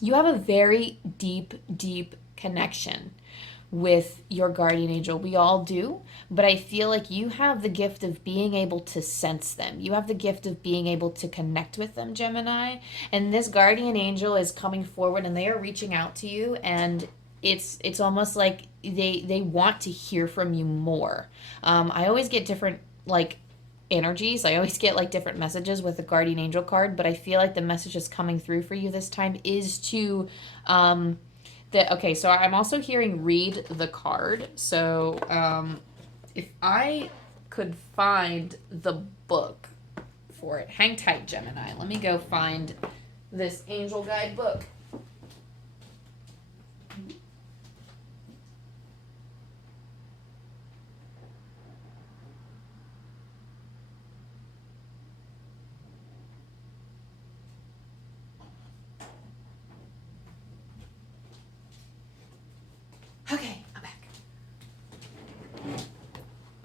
you have a very deep, deep connection with your guardian angel. We all do, but I feel like you have the gift of being able to sense them. You have the gift of being able to connect with them, Gemini. And this guardian angel is coming forward and they are reaching out to you, and it's almost like they want to hear from you more. I always get different like energies. I always get like different messages with the guardian angel card, but I feel like the message is coming through for you this time is to okay, so I'm also hearing read the card. So if I could find the book for it, hang tight, Gemini. Let me go find this angel guide book. Okay, I'm back.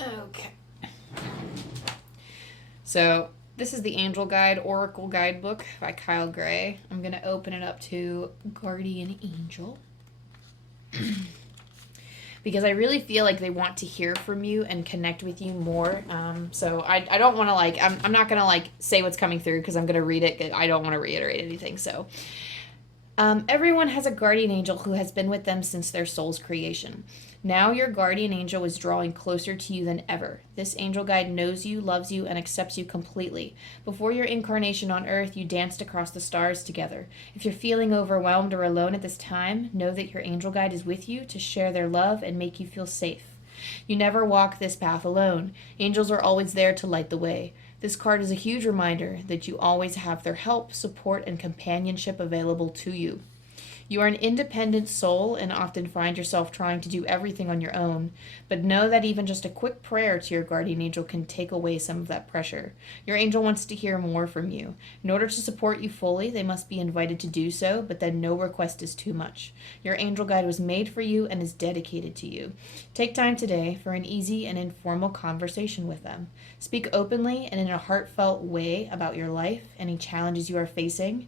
Okay. So this is the Angel Guide Oracle Guidebook by Kyle Gray. I'm going to open it up to Guardian Angel. Because I really feel like they want to hear from you and connect with you more. So I don't want to like, I'm not going to like say what's coming through because I'm going to read it. I don't want to reiterate anything. So everyone has a guardian angel who has been with them since their soul's creation. Now your guardian angel is drawing closer to you than ever. This angel guide knows you, loves you, and accepts you completely. Before your incarnation on Earth, you danced across the stars together. If you're feeling overwhelmed or alone at this time, know that your angel guide is with you to share their love and make you feel safe. You never walk this path alone. Angels are always there to light the way. This card is a huge reminder that you always have their help, support, and companionship available to you. You are an independent soul and often find yourself trying to do everything on your own, but know that even just a quick prayer to your guardian angel can take away some of that pressure. Your angel wants to hear more from you. In order to support you fully, they must be invited to do so, but then no request is too much. Your angel guide was made for you and is dedicated to you. Take time today for an easy and informal conversation with them. Speak openly and in a heartfelt way about your life, any challenges you are facing,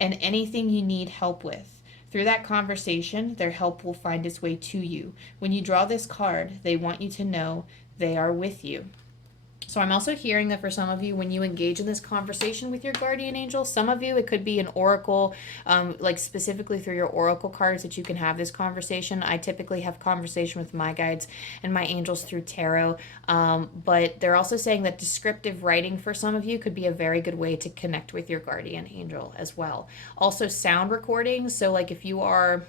and anything you need help with. Through that conversation, their help will find its way to you. When you draw this card, they want you to know they are with you. So I'm also hearing that for some of you, when you engage in this conversation with your guardian angel, some of you, it could be an oracle, like specifically through your oracle cards that you can have this conversation. I typically have conversation with my guides and my angels through tarot, but they're also saying that descriptive writing for some of you could be a very good way to connect with your guardian angel as well. Also sound recordings, so like if you are...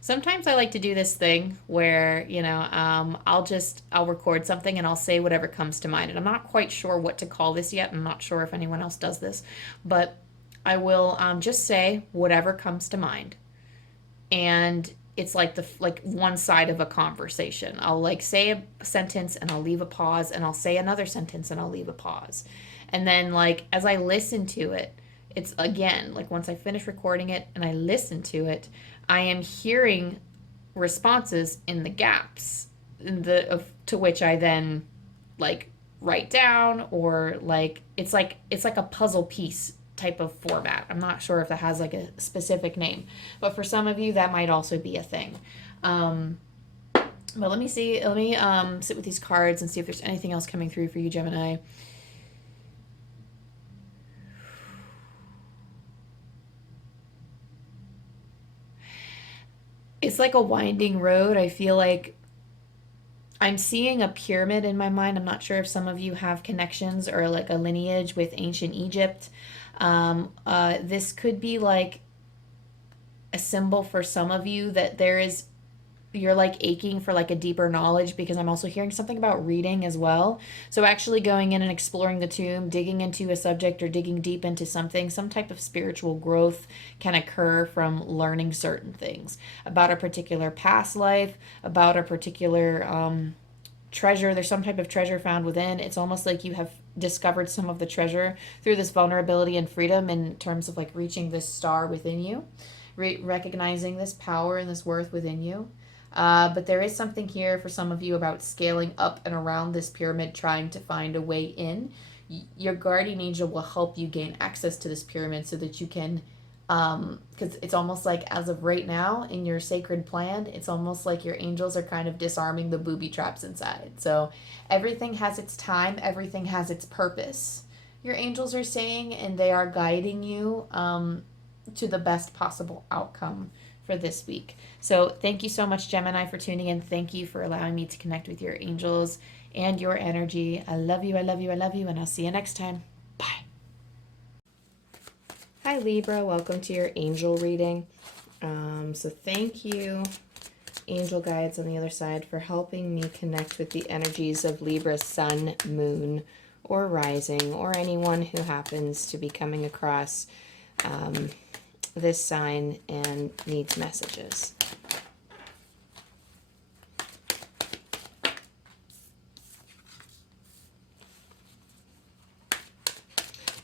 Sometimes I like to do this thing where, I'll record something and I'll say whatever comes to mind. And I'm not quite sure what to call this yet. I'm not sure if anyone else does this, but I will just say whatever comes to mind. And it's like one side of a conversation. I'll like say a sentence and I'll leave a pause, and I'll say another sentence and I'll leave a pause. And then like as I listen to it, it's again, like once I finish recording it and I listen to it, I am hearing responses in the gaps to which I then like write down, or like it's like a puzzle piece type of format. I'm not sure if that has like a specific name, but for some of you that might also be a thing. But let me sit with these cards and see if there's anything else coming through for you, Gemini. It's like a winding road. I feel like I'm seeing a pyramid in my mind. I'm not sure if some of you have connections or like a lineage with ancient Egypt. This could be like a symbol for some of you that you're like aching for like a deeper knowledge, because I'm also hearing something about reading as well. So actually going in and exploring the tomb, digging into a subject or digging deep into something, some type of spiritual growth can occur from learning certain things about a particular past life, about a particular treasure. There's some type of treasure found within. It's almost like you have discovered some of the treasure through this vulnerability and freedom in terms of like reaching this star within you, recognizing this power and this worth within you. But there is something here for some of you about scaling up and around this pyramid, trying to find a way in. Your guardian angel will help you gain access to this pyramid so that you can, because it's almost like as of right now in your sacred plan, it's almost like your angels are kind of disarming the booby traps inside. So everything has its time, everything has its purpose, your angels are saying, and they are guiding you to the best possible outcome for this week. So thank you so much, Gemini, for tuning in. Thank you for allowing me to connect with your angels and your energy. I love you, I love you, I love you, and I'll see you next time. Bye. Hi, Libra. Welcome to your angel reading. So thank you, angel guides on the other side, for helping me connect with the energies of Libra sun, moon, or rising, or anyone who happens to be coming across this sign and needs messages.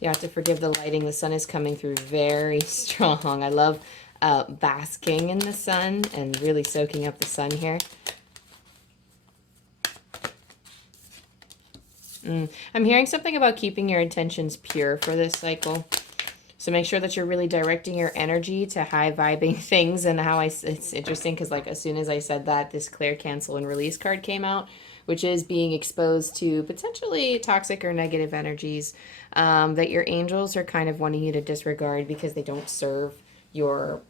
You have to forgive the lighting. The sun is coming through very strong. I love basking in the sun and really soaking up the sun here. I'm hearing something about keeping your intentions pure for this cycle. So make sure that you're really directing your energy to high vibing things. And it's interesting because like as soon as I said that, this clear, cancel, and release card came out, which is being exposed to potentially toxic or negative energies that your angels are kind of wanting you to disregard because they don't serve your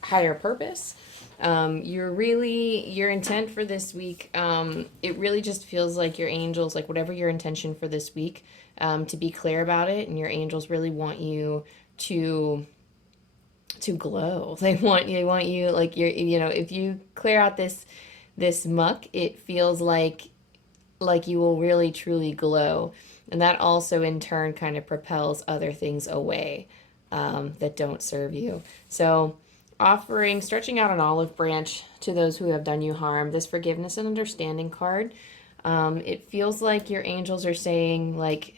higher purpose. Your intent for this week, it really just feels like your angels, like whatever your intention for this week, to be clear about it, and your angels really want you to glow. They want you like if you clear out this muck, it feels like you will really truly glow. And that also in turn kind of propels other things away that don't serve you. So stretching out an olive branch to those who have done you harm. This forgiveness and understanding card, it feels like your angels are saying, like,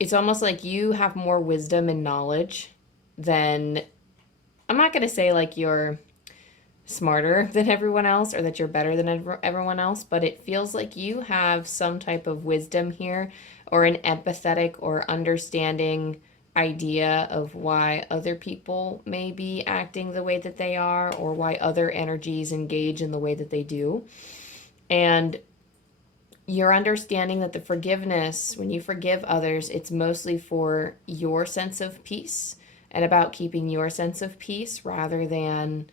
it's almost like you have more wisdom and knowledge than, I'm not going to say like you're smarter than everyone else or that you're better than everyone else, but it feels like you have some type of wisdom here, or an empathetic or understanding idea of why other people may be acting the way that they are, or why other energies engage in the way that they do. And you're understanding that the forgiveness, when you forgive others, it's mostly for your sense of peace and about keeping your sense of peace rather than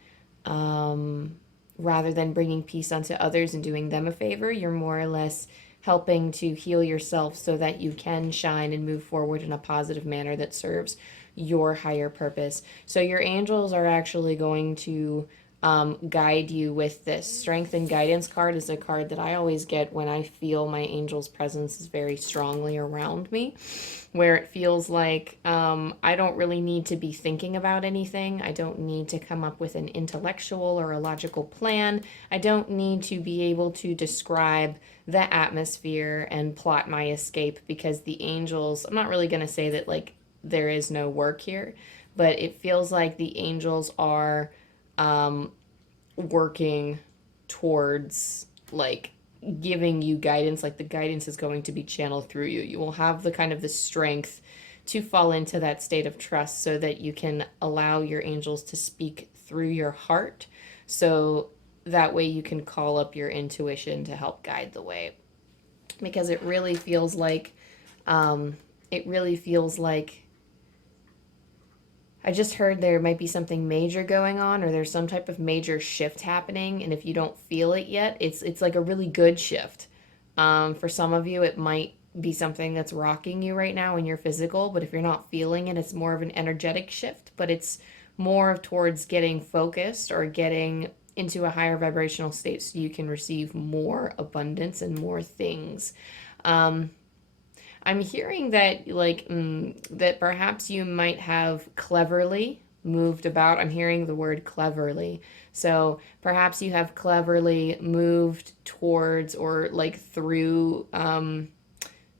bringing peace onto others and doing them a favor. You're more or less helping to heal yourself so that you can shine and move forward in a positive manner that serves your higher purpose. So your angels are actually going to guide you with this. Strength and guidance card is a card that I always get when I feel my angel's presence is very strongly around me, where it feels like I don't really need to be thinking about anything. I don't need to come up with an intellectual or a logical plan. I don't need to be able to describe the atmosphere and plot my escape, because the angels, I'm not really going to say that like there is no work here, but it feels like the angels are working towards like giving you guidance. Like the guidance is going to be channeled through you. You will have the kind of the strength to fall into that state of trust so that you can allow your angels to speak through your heart, so that way you can call up your intuition to help guide the way. Because it really feels like I just heard there might be something major going on, or there's some type of major shift happening, and if you don't feel it yet, it's like a really good shift. For some of you, it might be something that's rocking you right now in your physical, but if you're not feeling it, it's more of an energetic shift, but it's more towards getting focused or getting into a higher vibrational state so you can receive more abundance and more things. I'm hearing that that perhaps you might have cleverly moved about. I'm hearing the word cleverly. So perhaps you have cleverly moved towards or like through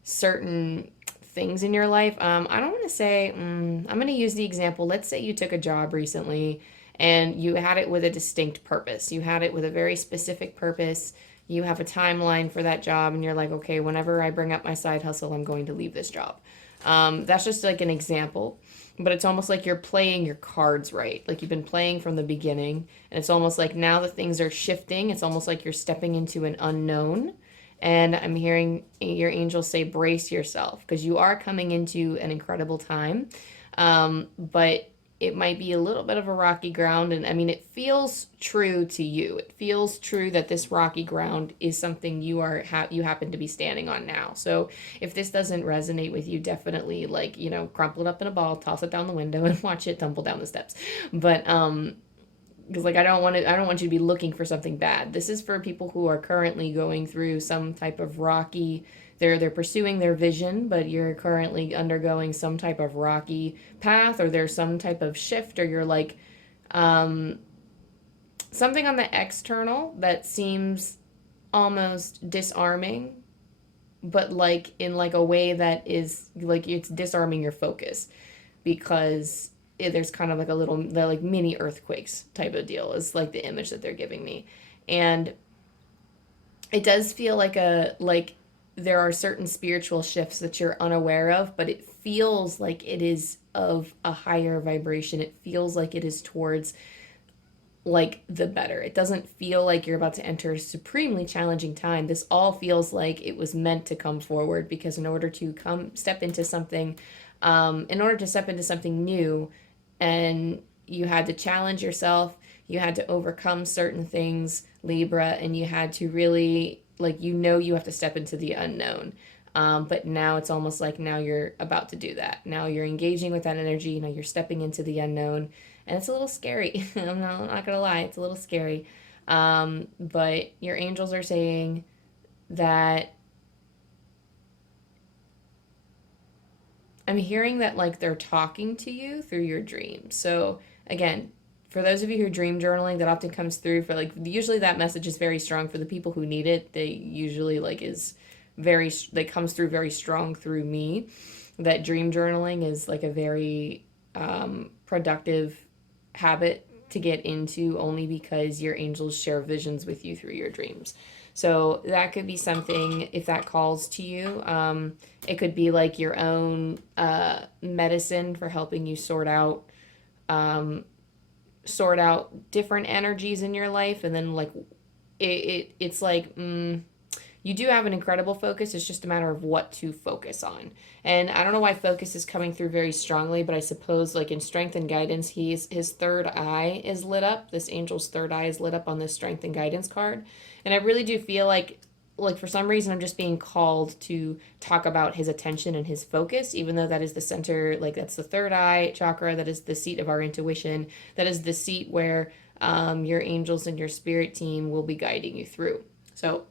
certain things in your life. I don't want to say, I'm going to use the example. Let's say you took a job recently and you had it with a distinct purpose. You had it with a very specific purpose. You have a timeline for that job, and you're like, okay, whenever I bring up my side hustle, I'm going to leave this job. That's just like an example, but it's almost like you're playing your cards right. Like you've been playing from the beginning, and it's almost like now that things are shifting, it's almost like you're stepping into an unknown. And I'm hearing your angels say, brace yourself, because you are coming into an incredible time. But it might be a little bit of a rocky ground. And I mean, it feels true to you. It feels true that this rocky ground is something you happen to be standing on now. So if this doesn't resonate with you, definitely crumple it up in a ball, toss it down the window, and watch it tumble down the steps. But because I don't want you to be looking for something bad. This is for people who are currently going through some type of rocky, they're pursuing their vision, but you're currently undergoing some type of rocky path, or there's some type of shift, or you're like something on the external that seems almost disarming, but like in like a way that is like it's disarming your focus, because there's kind of like they're like mini earthquakes type of deal is like the image that they're giving me. And it does feel like there are certain spiritual shifts that you're unaware of, but it feels like it is of a higher vibration. It feels like it is towards like the better. It doesn't feel like you're about to enter a supremely challenging time. This all feels like it was meant to come forward, because in order to step into something new, and you had to challenge yourself, you had to overcome certain things, Libra, and you had to really you have to step into the unknown. But now it's almost like now you're about to do that. Now you're engaging with that energy, you're stepping into the unknown, and it's a little scary. I'm not gonna lie, it's a little scary. But your angels are saying that I'm hearing that like they're talking to you through your dreams. So again, for those of you who are dream journaling, that often comes through for like, usually that message is very strong for the people who need it. They usually like is very, that comes through very strong through me. That dream journaling is like a very productive habit to get into, only because your angels share visions with you through your dreams. So that could be something, if that calls to you. It could be like your own medicine for helping you sort out different energies in your life. And then like it's like you do have an incredible focus. It's just a matter of what to focus on. And I don't know why focus is coming through very strongly, but I suppose like in strength and guidance, his third eye is lit up. This angel's third eye is lit up on this strength and guidance card. And I really do feel like for some reason I'm just being called to talk about his attention and his focus, even though that is the center, like that's the third eye chakra, that is the seat of our intuition, that is the seat where your angels and your spirit team will be guiding you through. So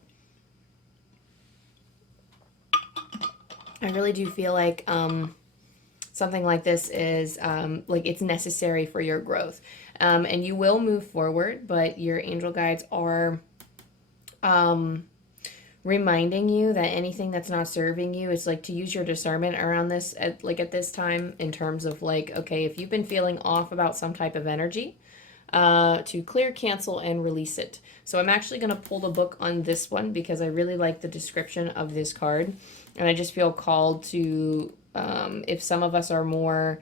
I really do feel like something like this is like it's necessary for your growth. And you will move forward, but your angel guides are reminding you that anything that's not serving you, it's like to use your discernment around this at this time, in terms of like, okay, if you've been feeling off about some type of energy, to clear, cancel, and release it. So I'm actually going to pull the book on this one because I really like the description of this card. And I just feel called to, if some of us are more,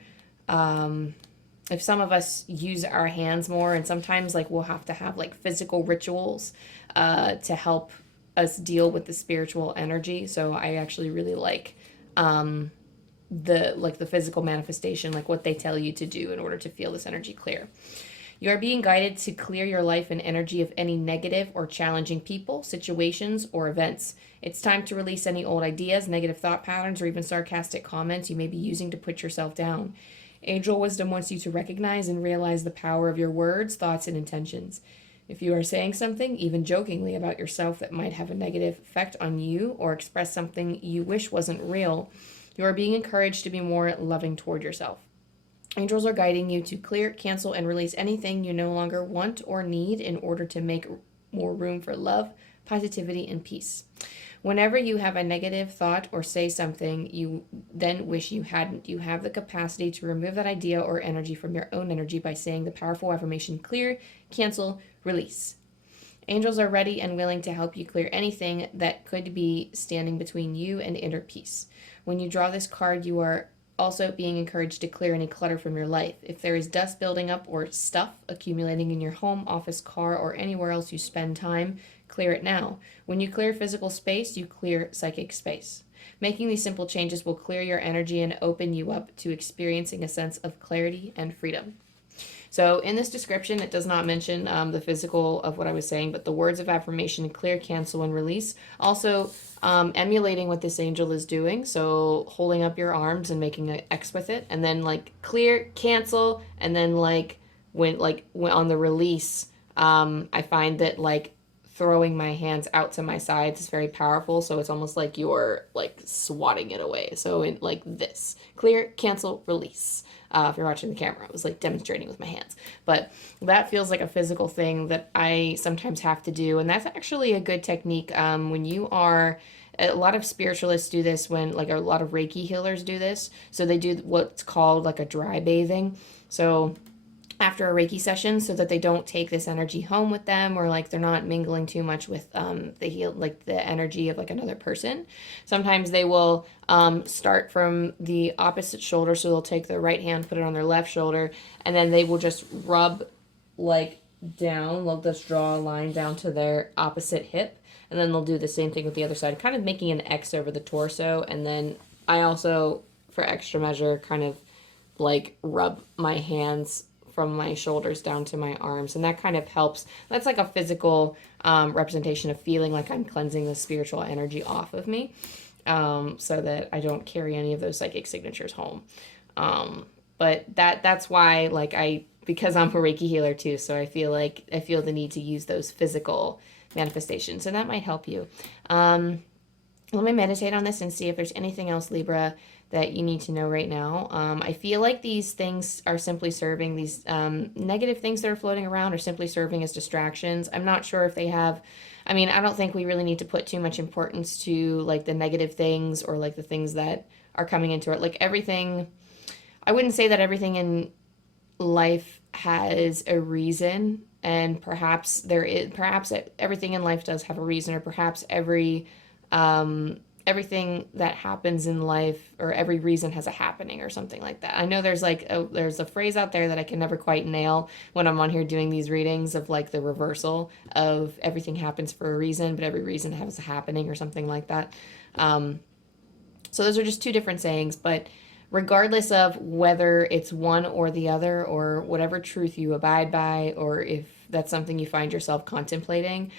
if some of us use our hands more, and sometimes like we'll have to have like physical rituals to help us deal with the spiritual energy. So I actually really like the physical manifestation, like what they tell you to do in order to feel this energy clear. You are being guided to clear your life and energy of any negative or challenging people, situations, or events. It's time to release any old ideas, negative thought patterns, or even sarcastic comments you may be using to put yourself down. Angel wisdom wants you to recognize and realize the power of your words, thoughts, and intentions. If you are saying something, even jokingly, about yourself that might have a negative effect on you, or express something you wish wasn't real, you are being encouraged to be more loving toward yourself. Angels are guiding you to clear, cancel, and release anything you no longer want or need in order to make more room for love, positivity, and peace. Whenever you have a negative thought or say something you then wish you hadn't, you have the capacity to remove that idea or energy from your own energy by saying the powerful affirmation, clear, cancel, release. Angels are ready and willing to help you clear anything that could be standing between you and inner peace. When you draw this card, you are also being encouraged to clear any clutter from your life. If there is dust building up or stuff accumulating in your home, office, car, or anywhere else you spend time, clear it now. When you clear physical space, you clear psychic space. Making these simple changes will clear your energy and open you up to experiencing a sense of clarity and freedom. So in this description, it does not mention the physical of what I was saying, but the words of affirmation, clear, cancel, and release. Also, emulating what this angel is doing. So holding up your arms and making an X with it. And then like clear, cancel. And then when on the release, I find that like throwing my hands out to my sides is very powerful. So it's almost like you're like swatting it away. So in like this, clear, cancel, release. If you're watching the camera, I was like demonstrating with my hands, but that feels like a physical thing that I sometimes have to do. And that's actually a good technique. When you are, a lot of spiritualists do this, when like a lot of Reiki healers do this. So they do what's called like a dry bathing. So after a Reiki session, so that they don't take this energy home with them, or like they're not mingling too much with the energy of like another person. Sometimes they will start from the opposite shoulder, so they'll take their right hand, put it on their left shoulder, and then they will just rub like down. They'll just draw a line down to their opposite hip, and then they'll do the same thing with the other side, kind of making an X over the torso. And then I also, for extra measure, kind of like rub my hands from my shoulders down to my arms, and that kind of helps. That's like a physical representation of feeling like I'm cleansing the spiritual energy off of me, so that I don't carry any of those psychic signatures home. But that's why, like, because I'm a Reiki healer too, so I feel the need to use those physical manifestations, and that might help you. Let me meditate on this and see if there's anything else, Libra, that you need to know right now. I feel like these things are simply serving, these negative things that are floating around are simply serving as distractions. I'm not sure if they have, I mean, I don't think we really need to put too much importance to like the negative things or like the things that are coming into it. Like everything, I wouldn't say that everything in life has a reason, and perhaps there is, perhaps everything in life does have a reason, or perhaps everything that happens in life, or every reason has a happening or something like that. I know there's like there's a phrase out there that I can never quite nail when I'm on here doing these readings, of like the reversal of everything happens for a reason, but every reason has a happening or something like that. So those are just two different sayings, but regardless of whether it's one or the other, or whatever truth you abide by, or if that's something you find yourself contemplating,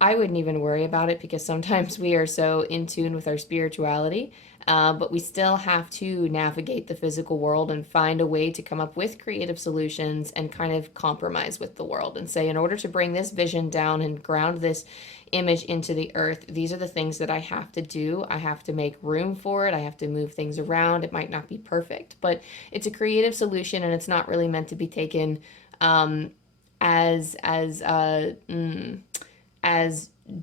I wouldn't even worry about it, because sometimes we are so in tune with our spirituality, but we still have to navigate the physical world and find a way to come up with creative solutions and kind of compromise with the world and say, in order to bring this vision down and ground this image into the earth, these are the things that I have to do. I have to make room for it. I have to move things around. It might not be perfect, but it's a creative solution, and it's not really meant to be taken as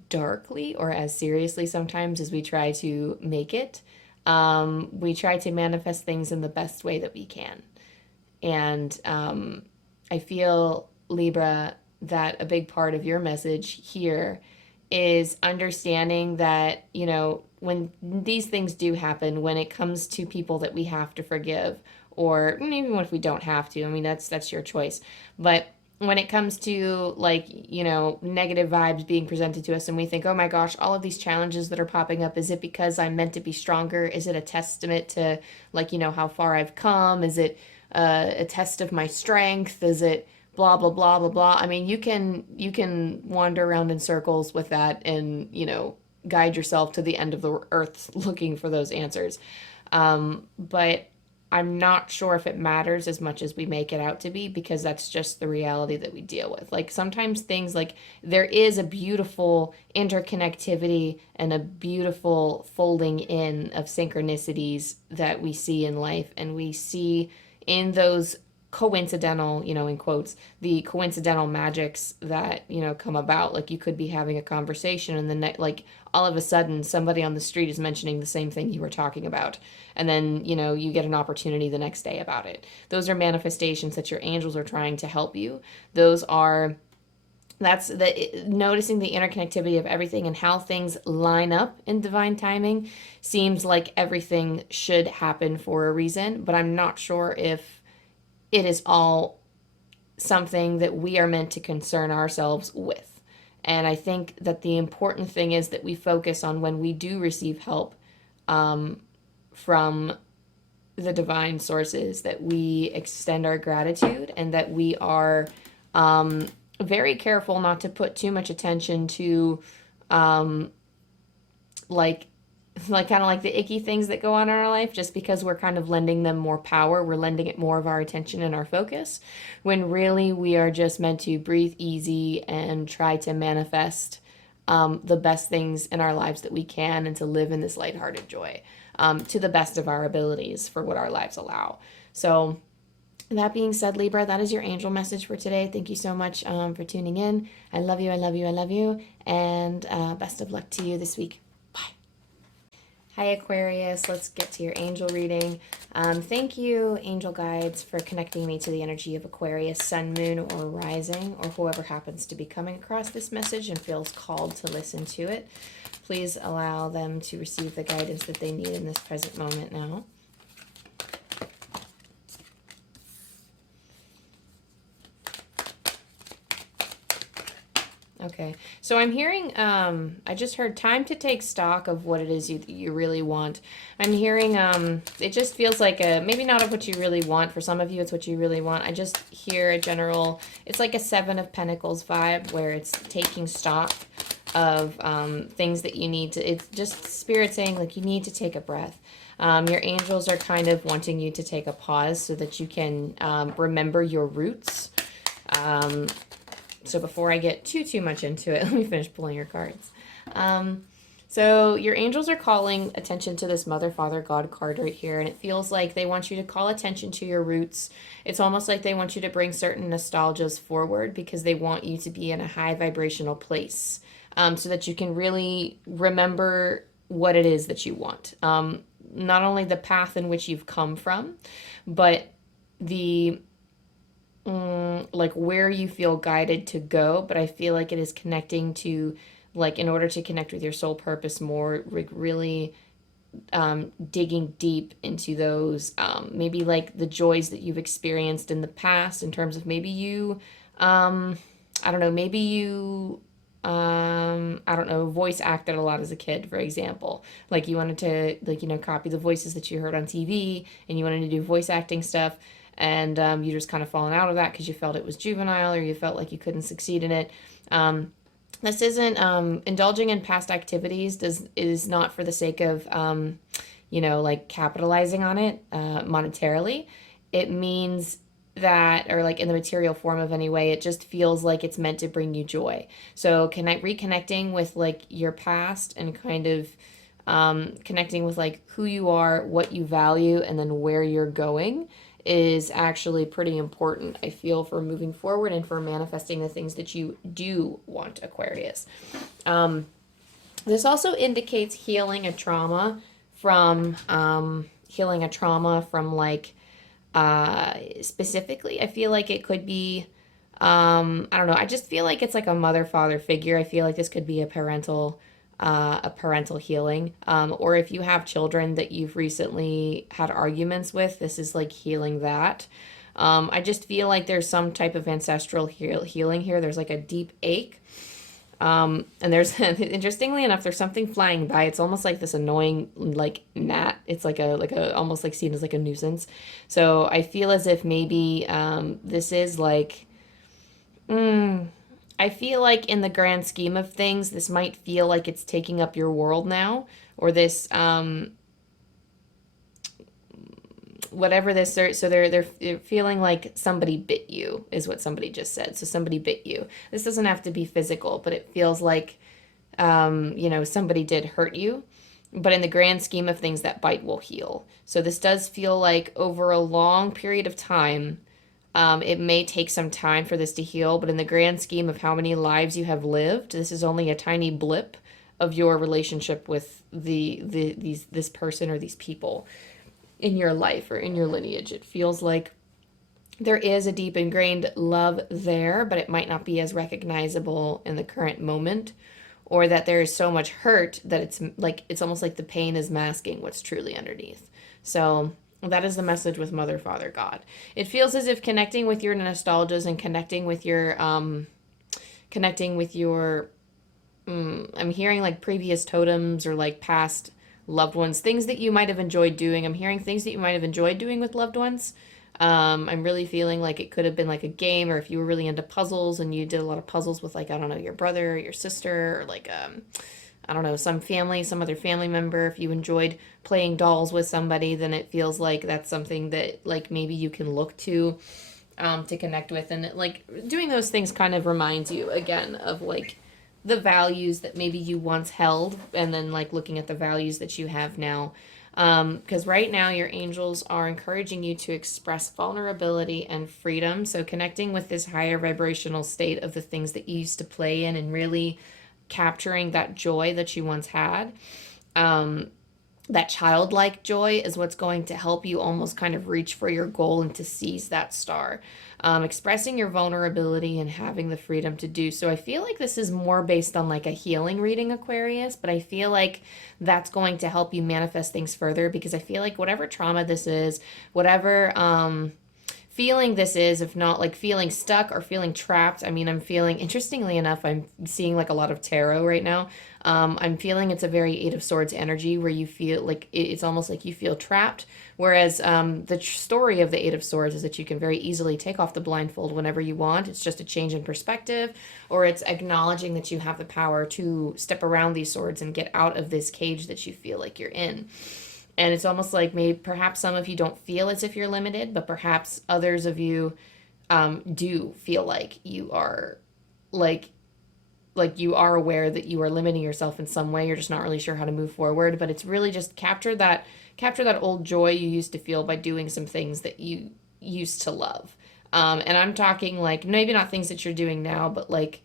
darkly or as seriously sometimes as we try to make it. We try to manifest things in the best way that we can. And I feel, Libra, that a big part of your message here is understanding that, you know, when these things do happen, when it comes to people that we have to forgive, or even if we don't have to, I mean, that's your choice. But when it comes to, like, you know, negative vibes being presented to us and we think, oh my gosh, all of these challenges that are popping up, is it because I'm meant to be stronger? Is it a testament to, like, you know, how far I've come? Is it a test of my strength? Is it blah, blah, blah, blah, blah? I mean, you can wander around in circles with that and, you know, guide yourself to the end of the earth looking for those answers. But I'm not sure if it matters as much as we make it out to be, because that's just the reality that we deal with. Like sometimes things, like there is a beautiful interconnectivity and a beautiful folding in of synchronicities that we see in life, and we see in those coincidental, you know, in quotes, the coincidental magics that, you know, come about. Like you could be having a conversation and then like all of a sudden somebody on the street is mentioning the same thing you were talking about, and then, you know, you get an opportunity the next day about it. Those are manifestations that your angels are trying to help you. That's noticing the interconnectivity of everything and how things line up in divine timing. Seems like everything should happen for a reason, but I'm not sure if it is all something that we are meant to concern ourselves with. And I think that the important thing is that we focus on when we do receive help from the divine sources, that we extend our gratitude, and that we are very careful not to put too much attention to like kind of like the icky things that go on in our life, just because we're kind of lending them more power. We're lending it more of our attention and our focus, when really we are just meant to breathe easy and try to manifest the best things in our lives that we can, and to live in this lighthearted joy to the best of our abilities for what our lives allow. So that being said, Libra, that is your angel message for today. Thank you so much for tuning in. I love you, I love you, I love you, and best of luck to you this week. Hi Aquarius, let's get to your angel reading. Thank you, angel guides, for connecting me to the energy of Aquarius, sun, moon, or rising, or whoever happens to be coming across this message and feels called to listen to it. Please allow them to receive the guidance that they need in this present moment now. Okay, so I'm hearing, I just heard time to take stock of what it is you really want. I'm hearing, it just feels like maybe not of what you really want. For some of you, it's what you really want. I just hear a general, it's like a 7 of Pentacles vibe, where it's taking stock of things that you need to, it's just spirit saying, like, you need to take a breath. Your angels are kind of wanting you to take a pause so that you can remember your roots. So before I get too much into it, let me finish pulling your cards. So your angels are calling attention to this Mother, Father, God card right here, and it feels like they want you to call attention to your roots. It's almost like they want you to bring certain nostalgias forward because they want you to be in a high vibrational place, so that you can really remember what it is that you want. Not only the path in which you've come from, but the like where you feel guided to go. But I feel like it is connecting to, like, in order to connect with your soul purpose more, like really digging deep into those, maybe like the joys that you've experienced in the past, in terms of maybe you, I don't know, maybe you, I don't know, voice acted a lot as a kid, for example. Like you wanted to, like, you know, copy the voices that you heard on TV, and you wanted to do voice acting stuff. And you just kind of fallen out of that because you felt it was juvenile, or you felt like you couldn't succeed in it. This isn't, indulging in past activities is not for the sake of, you know, like capitalizing on it monetarily. It means that, or like in the material form of any way, it just feels like it's meant to bring you joy. So reconnecting with like your past, and kind of connecting with like who you are, what you value, and then where you're going is actually pretty important, I feel, for moving forward and for manifesting the things that you do want, Aquarius. This also indicates healing a trauma from like, specifically, I feel like it could be, I don't know, I just feel like it's like a mother father figure. I feel like this could be a parental healing, or if you have children that you've recently had arguments with, this is like healing that. I just feel like there's some type of ancestral healing here. There's like a deep ache, and there's interestingly enough, there's something flying by. It's almost like this annoying like gnat. It's like a almost like seen as like a nuisance. So I feel as if maybe this is like, I feel like in the grand scheme of things, this might feel like it's taking up your world now, or this, whatever this, so they're feeling like somebody bit you, is what somebody just said. So somebody bit you. This doesn't have to be physical, but it feels like, you know, somebody did hurt you. But in the grand scheme of things, that bite will heal. So this does feel like over a long period of time, it may take some time for this to heal, but in the grand scheme of how many lives you have lived, this is only a tiny blip of your relationship with this person or these people in your life or in your lineage. It feels like there is a deep ingrained love there, but it might not be as recognizable in the current moment, or that there is so much hurt that it's almost like the pain is masking what's truly underneath. So that is the message with Mother, Father, God. It feels as if connecting with your nostalgias and connecting with your, I'm hearing like previous totems or like past loved ones, things that you might have enjoyed doing. I'm hearing things that you might have enjoyed doing with loved ones. I'm really feeling like it could have been like a game, or if you were really into puzzles and you did a lot of puzzles with, like, I don't know, your brother or your sister, or like, I don't know, some other family member. If you enjoyed playing dolls with somebody, then it feels like that's something that, like, maybe you can look to connect with. And like doing those things kind of reminds you again of like the values that maybe you once held, and then like looking at the values that you have now. Because right now your angels are encouraging you to express vulnerability and freedom. So connecting with this higher vibrational state of the things that you used to play in, and really capturing that joy that you once had. That childlike joy is what's going to help you almost kind of reach for your goal and to seize that star. Expressing your vulnerability and having the freedom to do so. I feel like this is more based on like a healing reading, Aquarius, but I feel like that's going to help you manifest things further, because I feel like whatever trauma this is, whatever feeling this is, if not like feeling stuck or feeling trapped. I mean, I'm feeling, interestingly enough, I'm seeing like a lot of tarot right now. I'm feeling it's a very Eight of Swords energy, where you feel like it's almost like you feel trapped. Whereas the story of the Eight of Swords is that you can very easily take off the blindfold whenever you want. It's just a change in perspective, or it's acknowledging that you have the power to step around these swords and get out of this cage that you feel like you're in. And it's almost like perhaps some of you don't feel as if you're limited, but perhaps others of you do feel like you are like like you are aware that you are limiting yourself in some way. You're just not really sure how to move forward, but it's really just capture that old joy you used to feel by doing some things that you used to love. And I'm talking like maybe not things that you're doing now, but like,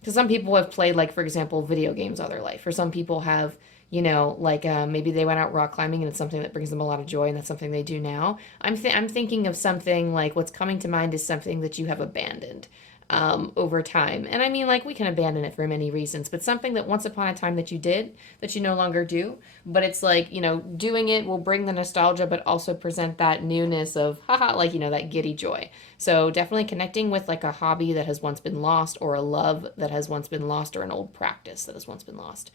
because some people have played, like, for example, video games all their life, or some people have, you know, like maybe they went out rock climbing and it's something that brings them a lot of joy and that's something they do now. I'm thinking of something like what's coming to mind is something that you have abandoned over time. And I mean, like, we can abandon it for many reasons, but something that once upon a time that you did that you no longer do, but it's like, you know, doing it will bring the nostalgia, but also present that newness of, haha, like, you know, that giddy joy. So definitely connecting with like a hobby that has once been lost, or a love that has once been lost, or an old practice that has once been lost.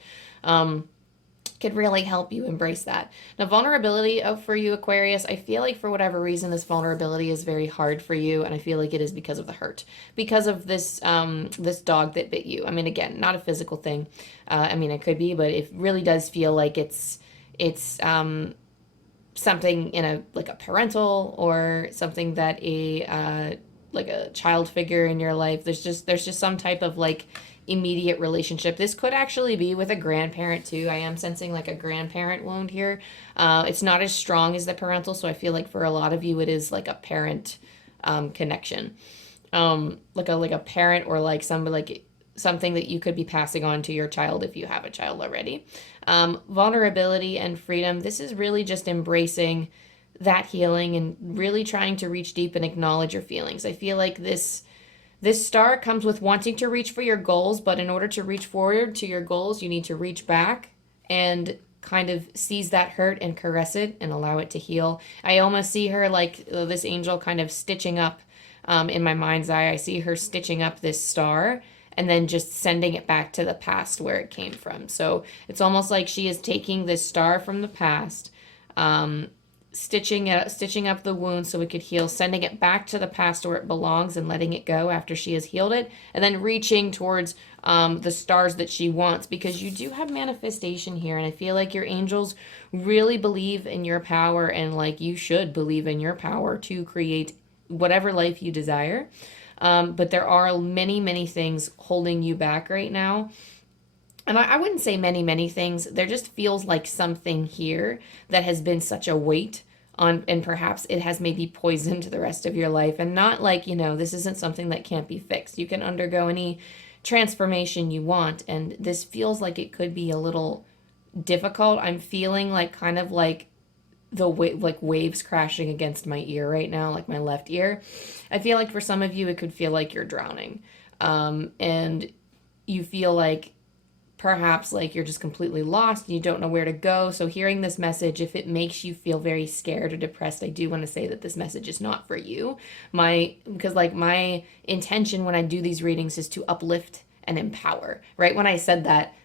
Could really help you embrace that. Now, vulnerability for you, Aquarius, I feel like for whatever reason, this vulnerability is very hard for you, and I feel like it is because of the hurt, because of this this dog that bit you. I mean, again, not a physical thing. I mean, it could be, but it really does feel like it's something in a like a parental, or something that a like a child figure in your life. There's just some type of like immediate relationship. This could actually be with a grandparent too. I am sensing like a grandparent wound here. It's not as strong as the parental, so I feel like for a lot of you it is like a parent connection, like a parent, or like somebody, like something that you could be passing on to your child if you have a child already. Vulnerability and freedom. This is really just embracing that healing and really trying to reach deep and acknowledge your feelings. I feel like this star comes with wanting to reach for your goals, but in order to reach forward to your goals, you need to reach back and kind of seize that hurt and caress it and allow it to heal. I almost see her like this angel kind of stitching up in my mind's eye. I see her stitching up this star and then just sending it back to the past where it came from. So it's almost like she is taking this star from the past, stitching up the wound so it could heal, sending it back to the past where it belongs and letting it go after she has healed it, and then reaching towards the stars that she wants, because you do have manifestation here, and I feel like your angels really believe in your power, and like you should believe in your power to create whatever life you desire. But there are many, many things holding you back right now. And I wouldn't say many, many things. There just feels like something here that has been such a weight on, and perhaps it has maybe poisoned the rest of your life. And not like, you know, this isn't something that can't be fixed. You can undergo any transformation you want. And this feels like it could be a little difficult. I'm feeling like kind of like like waves crashing against my ear right now, like my left ear. I feel like for some of you, it could feel like you're drowning. And you feel like perhaps like you're just completely lost and you don't know where to go. So hearing this message, if it makes you feel very scared or depressed, I do want to say that this message is not for you. Because like my intention when I do these readings is to uplift and empower. Right when I said that,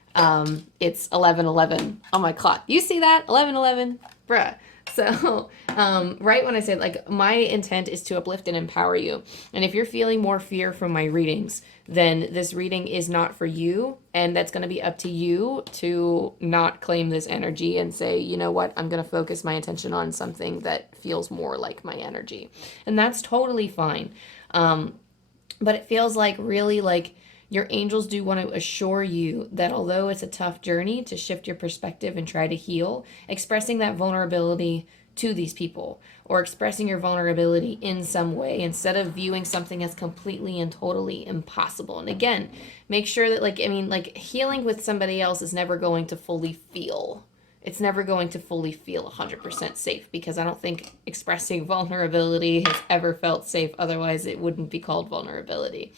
it's 11:11 on my clock. You see that? 11:11, bruh. So, right when I say, like, my intent is to uplift and empower you. And if you're feeling more fear from my readings, then this reading is not for you. And that's going to be up to you to not claim this energy and say, you know what, I'm going to focus my attention on something that feels more like my energy. And that's totally fine. But it feels like really like your angels do want to assure you that although it's a tough journey to shift your perspective and try to heal, expressing that vulnerability to these people, or expressing your vulnerability in some way instead of viewing something as completely and totally impossible. And again, make sure that like healing with somebody else is never going to fully feel. It's never going to fully feel 100% safe, because I don't think expressing vulnerability has ever felt safe. Otherwise, it wouldn't be called vulnerability.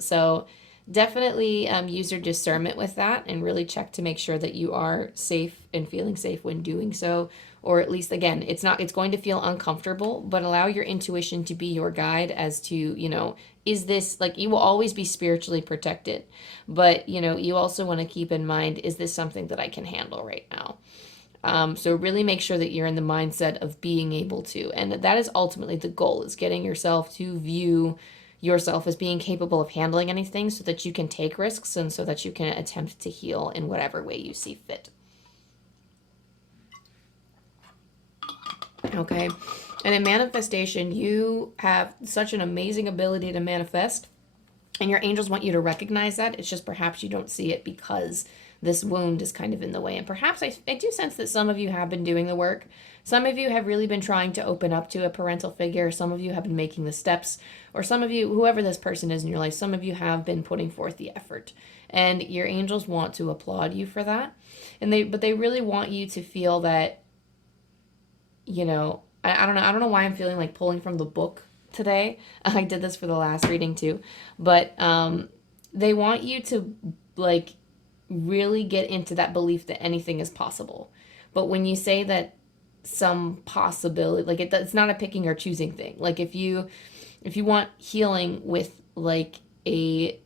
So definitely use your discernment with that and really check to make sure that you are safe and feeling safe when doing so. Or at least, again, it's going to feel uncomfortable, but allow your intuition to be your guide as to, you know, is this, like, you will always be spiritually protected, but, you know, you also want to keep in mind, is this something that I can handle right now? So really make sure that you're in the mindset of being able to, and that is ultimately the goal, is getting yourself to view yourself as being capable of handling anything so that you can take risks and so that you can attempt to heal in whatever way you see fit. Okay. And in manifestation, you have such an amazing ability to manifest. And your angels want you to recognize that. It's just perhaps you don't see it because this wound is kind of in the way. And perhaps I do sense that some of you have been doing the work. Some of you have really been trying to open up to a parental figure. Some of you have been making the steps. Or some of you, whoever this person is in your life, some of you have been putting forth the effort. And your angels want to applaud you for that. But they really want you to feel that, you know, I don't know. I don't know why I'm feeling like pulling from the book today. I did this for the last reading too. But they want you to like really get into that belief that anything is possible. But when you say that some possibility, like it's not a picking or choosing thing. Like if you want healing with like a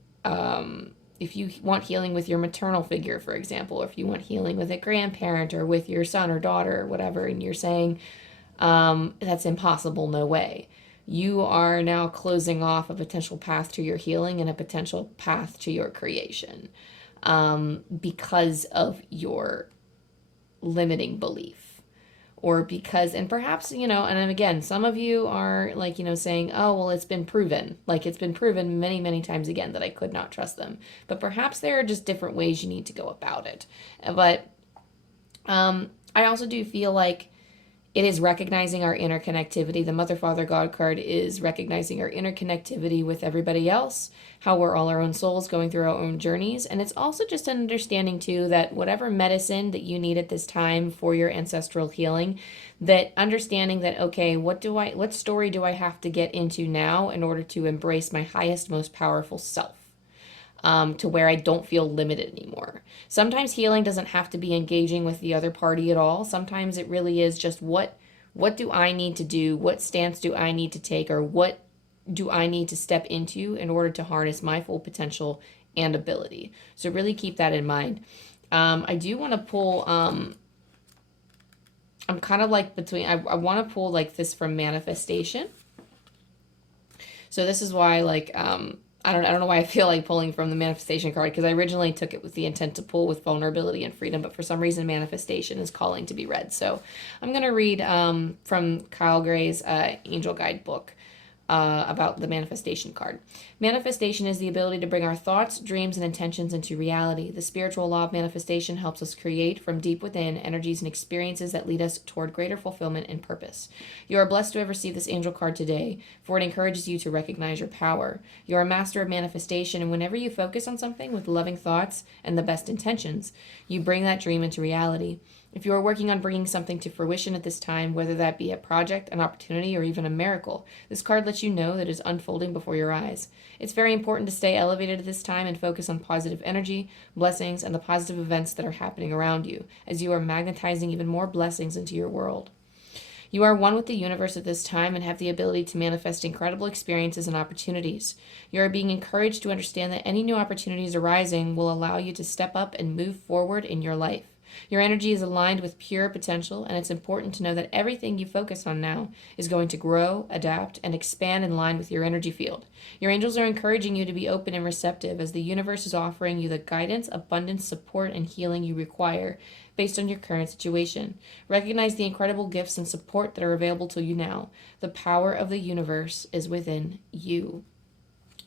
if you want healing with your maternal figure, for example, or if you want healing with a grandparent or with your son or daughter or whatever, and you're saying that's impossible, no way. You are now closing off a potential path to your healing and a potential path to your creation because of your limiting belief. Or because, and perhaps, you know, and then again, some of you are like, you know, saying, oh, well, it's been proven. Like it's been proven many, many times again that I could not trust them. But perhaps there are just different ways you need to go about it. But I also do feel like it is recognizing our interconnectivity. The Mother, Father, God card is recognizing our interconnectivity with everybody else, how we're all our own souls going through our own journeys. And it's also just an understanding, too, that whatever medicine that you need at this time for your ancestral healing, that understanding that, okay, what story do I have to get into now in order to embrace my highest, most powerful self? To where I don't feel limited anymore. Sometimes healing doesn't have to be engaging with the other party at all. Sometimes it really is just what do I need to do? What stance do I need to take? Or what do I need to step into in order to harness my full potential and ability? So really keep that in mind. I do want to pull, I'm kind of like between, I want to pull like this from manifestation. So this is why like, I don't know why I feel like pulling from the manifestation card, because I originally took it with the intent to pull with vulnerability and freedom, but for some reason manifestation is calling to be read. So I'm going to read from Kyle Gray's Angel Guide book about the manifestation card. Manifestation is the ability to bring our thoughts, dreams, and intentions into reality. The spiritual law of manifestation helps us create from deep within energies and experiences that lead us toward greater fulfillment and purpose. You are blessed to have received this angel card today, for it encourages you to recognize your power. You are a master of manifestation, and whenever you focus on something with loving thoughts and the best intentions, you bring that dream into reality. If you are working on bringing something to fruition at this time, whether that be a project, an opportunity, or even a miracle, this card lets you know that it is unfolding before your eyes. It's very important to stay elevated at this time and focus on positive energy, blessings, and the positive events that are happening around you, as you are magnetizing even more blessings into your world. You are one with the universe at this time and have the ability to manifest incredible experiences and opportunities. You are being encouraged to understand that any new opportunities arising will allow you to step up and move forward in your life. Your energy is aligned with pure potential, and it's important to know that everything you focus on now is going to grow, adapt, and expand in line with your energy field. Your angels are encouraging you to be open and receptive, as the universe is offering you the guidance, abundance, support, and healing you require based on your current situation. Recognize the incredible gifts and support that are available to you now. The power of the universe is within you.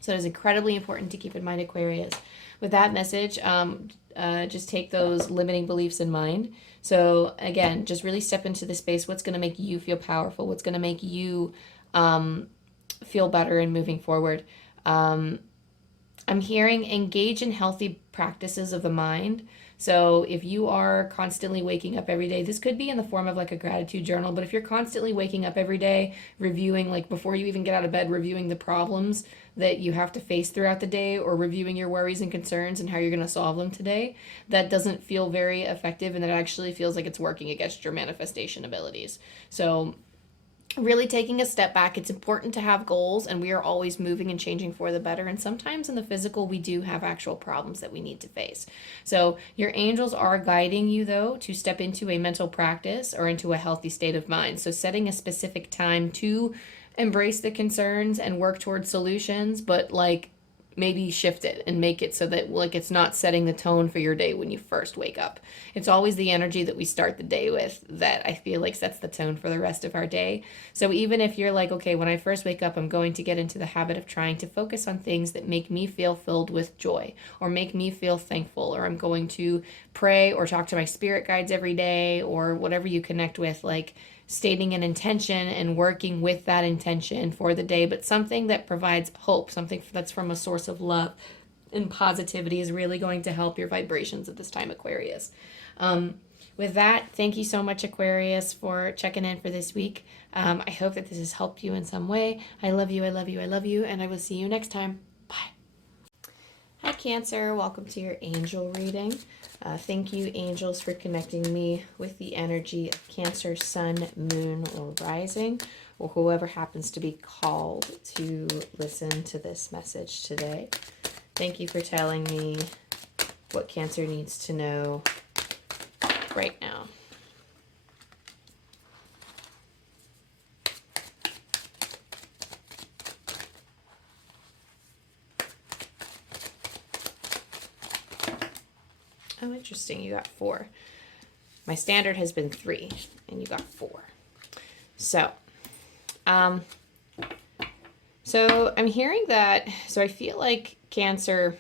So it is incredibly important to keep in mind, Aquarius. With that message, just take those limiting beliefs in mind. So again, just really step into the space. What's going to make you feel powerful? What's going to make you feel better and moving forward? I'm hearing engage in healthy practices of the mind. So if you are constantly waking up every day, this could be in the form of like a gratitude journal, but if you're constantly waking up every day, reviewing, like before you even get out of bed, reviewing the problems that you have to face throughout the day, or reviewing your worries and concerns and how you're going to solve them today, that doesn't feel very effective, and that actually feels like it's working against your manifestation abilities. So really taking a step back. It's important to have goals, and we are always moving and changing for the better. And sometimes in the physical, we do have actual problems that we need to face. So your angels are guiding you, though, to step into a mental practice or into a healthy state of mind. So setting a specific time to embrace the concerns and work towards solutions, but like maybe shift it and make it so that like it's not setting the tone for your day when you first wake up. It's always the energy that we start the day with that I feel like sets the tone for the rest of our day. So even if you're like, okay, when I first wake up, I'm going to get into the habit of trying to focus on things that make me feel filled with joy or make me feel thankful, or I'm going to pray or talk to my spirit guides every day, or whatever you connect with, like stating an intention and working with that intention for the day, but something that provides hope, something that's from a source of love and positivity is really going to help your vibrations at this time, Aquarius. With that, thank you so much, Aquarius, for checking in for this week. I hope that this has helped you in some way. I love you, I love you, I love you, and I will see you next time. Bye. Hi, Cancer. Welcome to your angel reading. Thank you, angels, for connecting me with the energy of Cancer, Sun, Moon, or Rising, or whoever happens to be called to listen to this message today. Thank you for telling me what Cancer needs to know right now. Oh, interesting. You got 4. My standard has been 3, and you got 4. So, so I'm hearing that. So I feel like Cancer.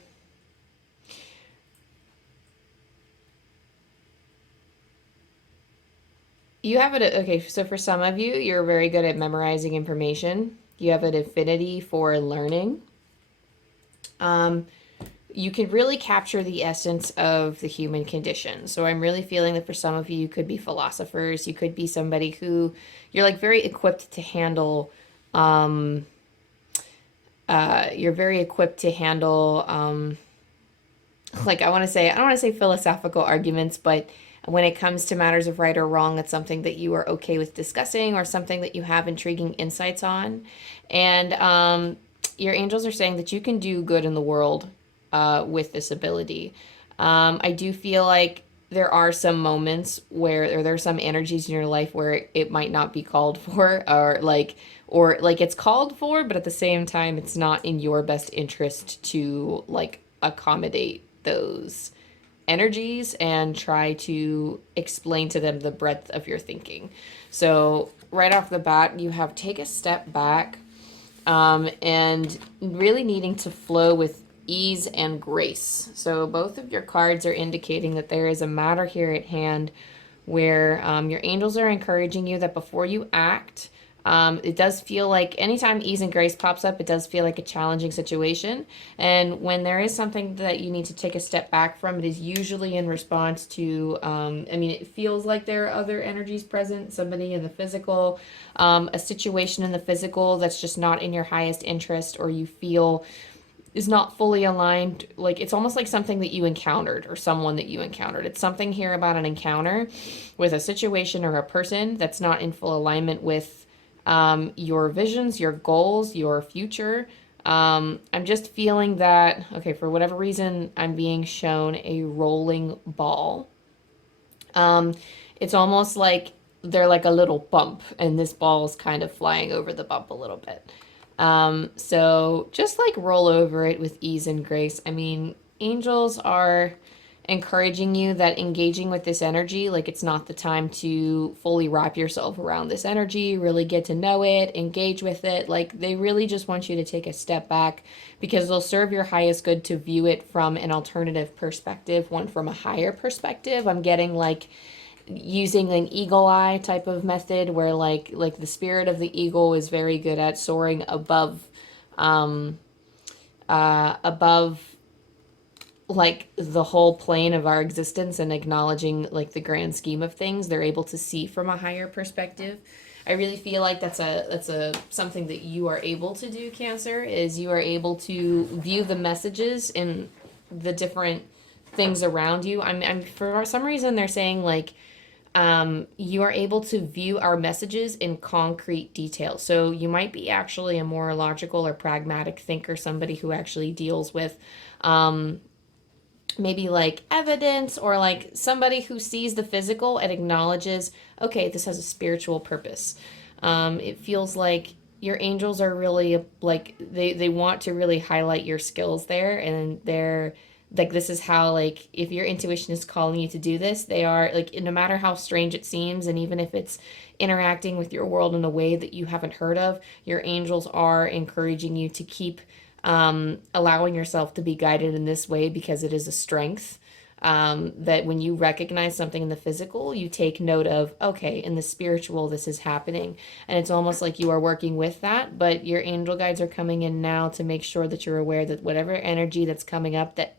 You have it. Okay, so for some of you, you're very good at memorizing information. You have an affinity for learning. You can really capture the essence of the human condition. So I'm really feeling that for some of you could be philosophers. You could be somebody who you're like very equipped to handle. You're very equipped to handle. Like I don't want to say philosophical arguments, but when it comes to matters of right or wrong, it's something that you are okay with discussing, or something that you have intriguing insights on. And your angels are saying that you can do good in the world with this ability. I do feel like there are some moments where, or there are some energies in your life where it might not be called for, or like it's called for, but at the same time, it's not in your best interest to like accommodate those energies and try to explain to them the breadth of your thinking. So right off the bat, you have take a step back, and really needing to flow with ease and grace. So both of your cards are indicating that there is a matter here at hand where your angels are encouraging you that before you act, it does feel like anytime ease and grace pops up, it does feel like a challenging situation. And when there is something that you need to take a step back from, it is usually in response to, it feels like there are other energies present, somebody in the physical, a situation in the physical that's just not in your highest interest, or you feel is not fully aligned. Like it's almost like something that you encountered, or someone that you encountered. It's something here about an encounter with a situation or a person that's not in full alignment with your visions, your goals, your future. I'm just feeling that, okay, for whatever reason, I'm being shown a rolling ball. It's almost like they're like a little bump, and this ball is kind of flying over the bump a little bit. So just like roll over it with ease and grace. I mean, angels are encouraging you that engaging with this energy, like it's not the time to fully wrap yourself around this energy, really get to know it, engage with it. Like they really just want you to take a step back, because they'll serve your highest good to view it from an alternative perspective, one from a higher perspective. I'm getting like using an eagle eye type of method where like the spirit of the eagle is very good at soaring above like the whole plane of our existence and acknowledging like the grand scheme of things. They're able to see from a higher perspective. I really feel like that's a something that you are able to do, Cancer, is you are able to view the messages in the different things around you. I'm for some reason they're saying like you are able to view our messages in concrete detail. So you might be actually a more logical or pragmatic thinker, somebody who actually deals with maybe like evidence, or like somebody who sees the physical and acknowledges, okay, this has a spiritual purpose. It feels like your angels are really like they want to really highlight your skills there, and they're like, this is how, like, if your intuition is calling you to do this, they are like, no matter how strange it seems, and even if it's interacting with your world in a way that you haven't heard of, your angels are encouraging you to keep allowing yourself to be guided in this way, because it is a strength. That when you recognize something in the physical, you take note of, okay, in the spiritual, this is happening. And it's almost like you are working with that, but your angel guides are coming in now to make sure that you're aware that whatever energy that's coming up that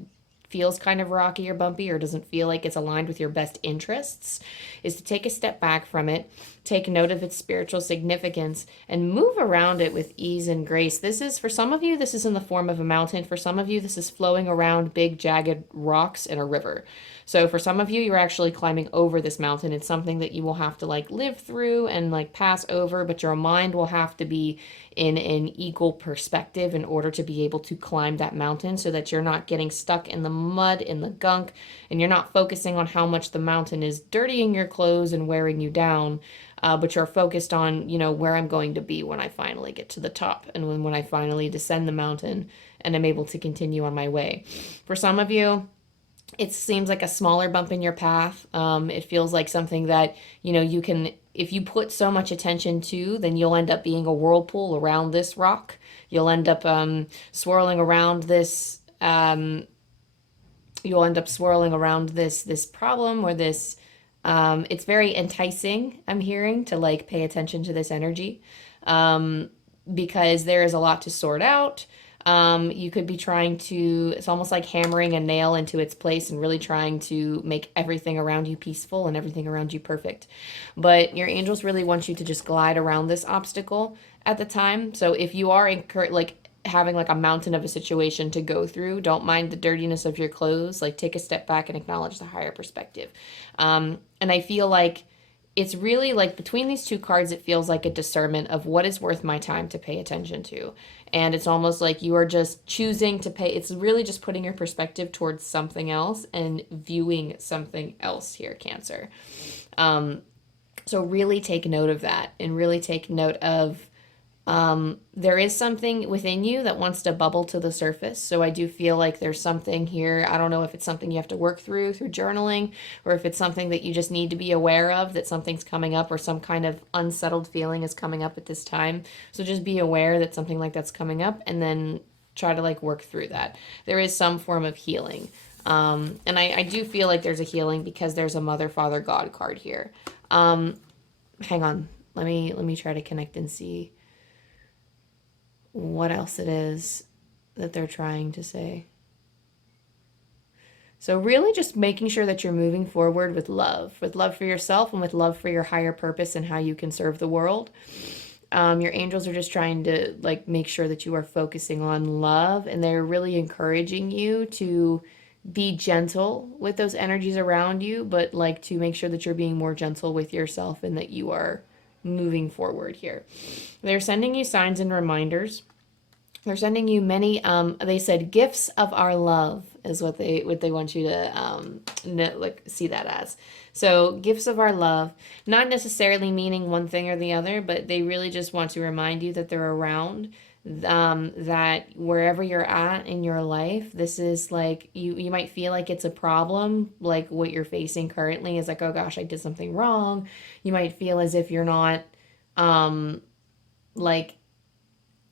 feels kind of rocky or bumpy or doesn't feel like it's aligned with your best interests, is to take a step back from it, take note of its spiritual significance, and move around it with ease and grace. This is, for some of you, this is in the form of a mountain. For some of you, this is flowing around big jagged rocks in a river. So for some of you, you're actually climbing over this mountain. It's something that you will have to like live through and like pass over, but your mind will have to be in an equal perspective in order to be able to climb that mountain, so that you're not getting stuck in the mud, in the gunk, and you're not focusing on how much the mountain is dirtying your clothes and wearing you down. But you're focused on, you know, where I'm going to be when I finally get to the top, and when I finally descend the mountain and I'm able to continue on my way. For some of you, it seems like a smaller bump in your path. It feels like something that, you know, you can, if you put so much attention to, then you'll end up being a whirlpool around this rock. You'll end up swirling around this, this problem or this, it's very enticing, I'm hearing, to like pay attention to this energy, because there is a lot to sort out. You could be trying to, it's almost like hammering a nail into its place and really trying to make everything around you peaceful and everything around you perfect. But your angels really want you to just glide around this obstacle at the time. So if you are having like a mountain of a situation to go through, don't mind the dirtiness of your clothes. Like, take a step back and acknowledge the higher perspective. And I feel like it's really like, between these two cards, it feels like a discernment of what is worth my time to pay attention to. And it's almost like you are just choosing to pay. It's really just putting your perspective towards something else and viewing something else here, Cancer. So really take note of that, and really take note of, there is something within you that wants to bubble to the surface. So I do feel like there's something here. I don't know if it's something you have to work through journaling, or if it's something that you just need to be aware of, that something's coming up, or some kind of unsettled feeling is coming up at this time. So just be aware that something like that's coming up, and then try to like work through that. There is some form of healing. And I do feel like there's a healing, because there's a Mother, Father, God card here. Hang on. Let me try to connect and see what else it is that they're trying to say. So really just making sure that you're moving forward with love for yourself, and with love for your higher purpose and how you can serve the world. Your angels are just trying to like make sure that you are focusing on love, and they're really encouraging you to be gentle with those energies around you, but like to make sure that you're being more gentle with yourself, and that you are moving forward here. They're sending you signs and reminders. They're sending you many, they said gifts of our love is what they want you to see that as. So gifts of our love, not necessarily meaning one thing or the other, but they really just want to remind you that they're around, that wherever you're at in your life, this is like, you might feel like it's a problem, like what you're facing currently is like, oh gosh, I did something wrong. You might feel as if you're not,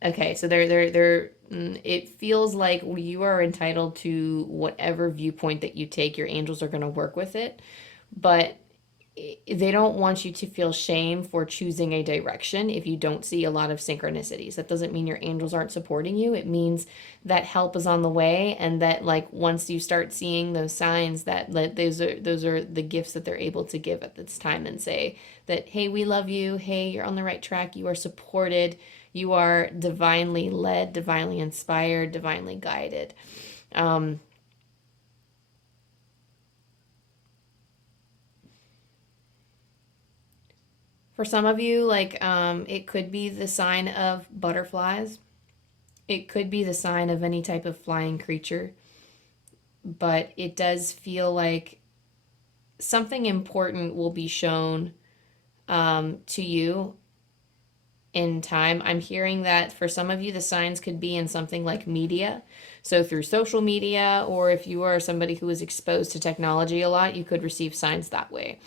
okay, so it feels like you are entitled to whatever viewpoint that you take. Your angels are going to work with it, but they don't want you to feel shame for choosing a direction if you don't see a lot of synchronicities. That doesn't mean your angels aren't supporting you. It means that help is on the way, and that like once you start seeing those signs, that those are the gifts that they're able to give at this time, and say that, hey, we love you. Hey, you're on the right track. You are supported. You are divinely led, divinely inspired, divinely guided. For some of you, it could be the sign of butterflies. It could be the sign of any type of flying creature. But it does feel like something important will be shown to you in time. I'm hearing that for some of you, the signs could be in something like media. So through social media, or if you are somebody who is exposed to technology a lot, you could receive signs that way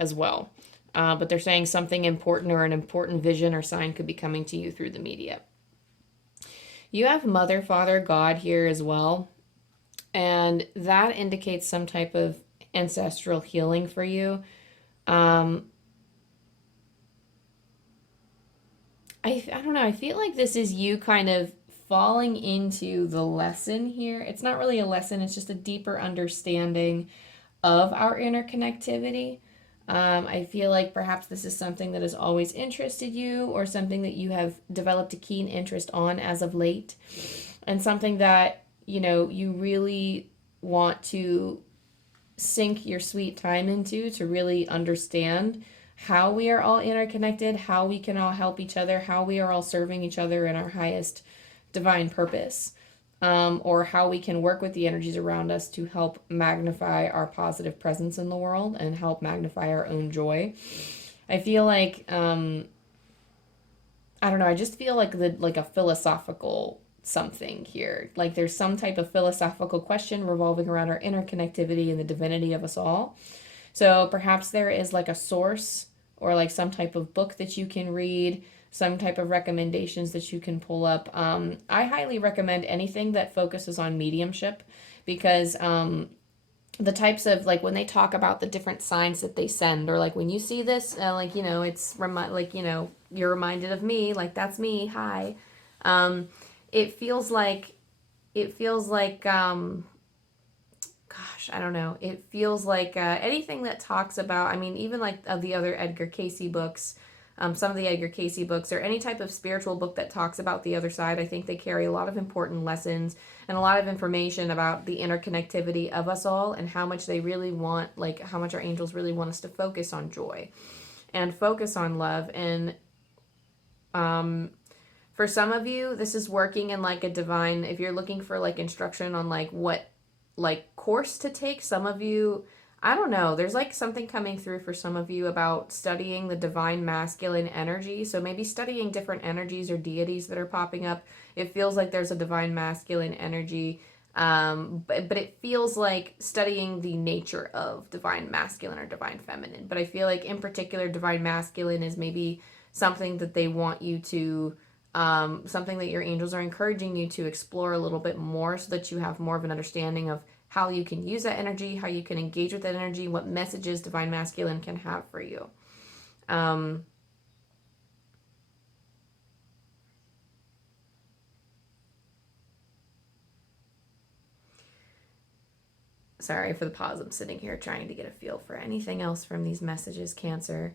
as well. But they're saying something important or an important vision or sign could be coming to you through the media. You have Mother, Father, God here as well. And that indicates some type of ancestral healing for you. I don't know. I feel like this is you kind of falling into the lesson here. It's not really a lesson. It's just a deeper understanding of our interconnectivity. I feel like perhaps this is something that has always interested you, or something that you have developed a keen interest on as of late, and something that, you know, you really want to sink your sweet time into to really understand how we are all interconnected, how we can all help each other, how we are all serving each other in our highest divine purpose, or how we can work with the energies around us to help magnify our positive presence in the world and help magnify our own joy. I feel like, I don't know, I just feel like like a philosophical something here. Like there's some type of philosophical question revolving around our interconnectivity and the divinity of us all. So perhaps there is like a source or like some type of book that you can read, some type of recommendations that you can pull up. I highly recommend anything that focuses on mediumship, because the types of, like when they talk about the different signs that they send, or like when you see this, like, you know, it's like, you know, you're reminded of me, like that's me, hi. It feels like, gosh, I don't know. It feels like anything that talks about, I mean, even like the other Edgar Cayce books, some of the Edgar Cayce books, or any type of spiritual book that talks about the other side, I think they carry a lot of important lessons and a lot of information about the interconnectivity of us all, and how much they really want, like how much our angels really want us to focus on joy and focus on love. And for some of you, this is working in like a divine, if you're looking for like instruction on like what like course to take, some of you, I don't know, there's like something coming through for some of you about studying the divine masculine energy. So maybe studying different energies or deities that are popping up. It feels like there's a divine masculine energy, but it feels like studying the nature of divine masculine or divine feminine. But I feel like in particular, divine masculine is maybe something that they want you to, something that your angels are encouraging you to explore a little bit more, so that you have more of an understanding of how you can use that energy, how you can engage with that energy, what messages divine masculine can have for you. Sorry for the pause. I'm sitting here trying to get a feel for anything else from these messages, Cancer.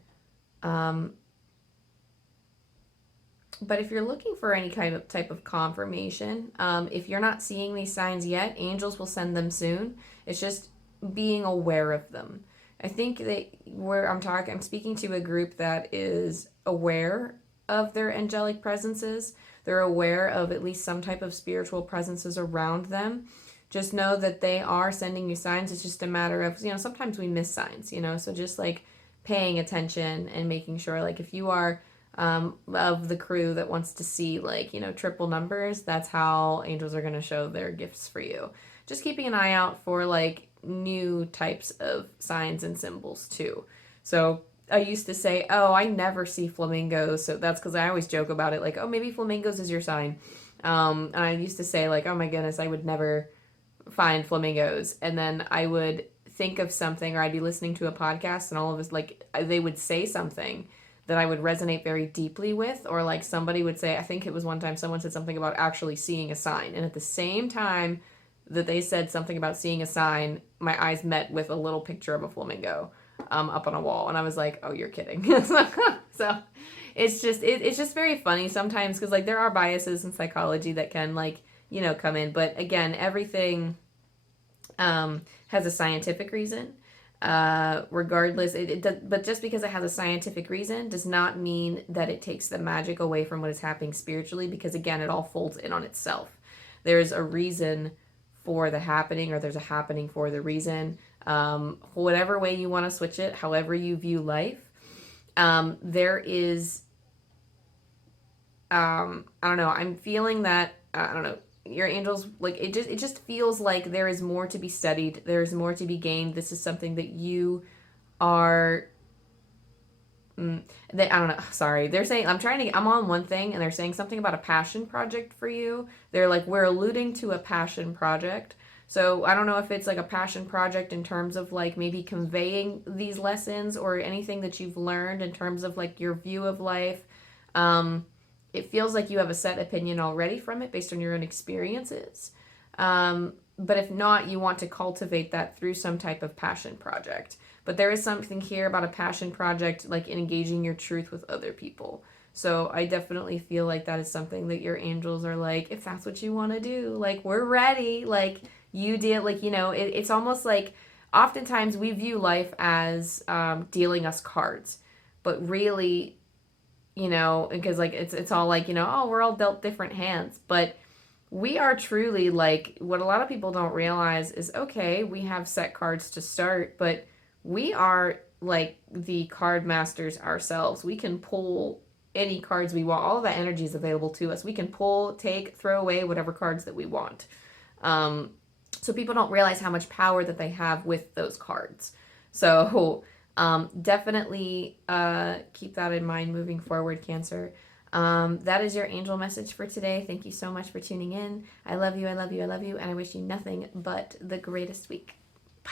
But if you're looking for any kind of type of confirmation, if you're not seeing these signs yet, angels will send them soon. It's just being aware of them. I think that I'm speaking to a group that is aware of their angelic presences. They're aware of at least some type of spiritual presences around them. Just know that they are sending you signs. It's just a matter of, you know, sometimes we miss signs, you know, so just like paying attention and making sure, like if you are of the crew that wants to see, like, you know, triple numbers, that's how angels are going to show their gifts for you. Just keeping an eye out for like new types of signs and symbols too. So I used to say, oh, I never see flamingos. So that's because I always joke about it, like, oh, maybe flamingos is your sign. And I used to say, like, oh my goodness, I would never find flamingos. And then I would think of something, or I'd be listening to a podcast, and all of us, like, they would say something that I would resonate very deeply with, or like somebody would say, I think it was one time someone said something about actually seeing a sign, and at the same time that they said something about seeing a sign, my eyes met with a little picture of a flamingo up on a wall, and I was like, oh, you're kidding. So it's just very funny sometimes, because like there are biases in psychology that can, like, you know, come in, but again, everything has a scientific reason. Regardless, but just because it has a scientific reason does not mean that it takes the magic away from what is happening spiritually, because again, it all folds in on itself. There's a reason for the happening, or there's a happening for the reason. Whatever way you want to switch it, however you view life, there is I don't know, I'm feeling that, I don't know, your angels, like, it just feels like there is more to be studied, there's more to be gained. This is something that you are, I don't know, sorry, they're saying, I'm on one thing, and they're saying something about a passion project for you. They're like, we're alluding to a passion project. So I don't know if it's like a passion project in terms of like maybe conveying these lessons or anything that you've learned in terms of like your view of life. It feels like you have a set opinion already from it based on your own experiences. But if not, you want to cultivate that through some type of passion project. But there is something here about a passion project, like engaging your truth with other people. So I definitely feel like that is something that your angels are like, if that's what you want to do, like, we're ready. Like, you deal, like, you know, it's almost like oftentimes we view life as dealing us cards. But really, you know, because like it's all like, you know, oh, we're all dealt different hands. But we are truly like, what a lot of people don't realize is, okay, we have set cards to start, but we are like the card masters ourselves. We can pull any cards we want. All of that energy is available to us. We can pull, take, throw away whatever cards that we want. So people don't realize how much power that they have with those cards. So definitely keep that in mind moving forward, Cancer. That is your angel message for today. Thank you so much for tuning in. I love you, I love you, I love you, and I wish you nothing but the greatest week. Bye.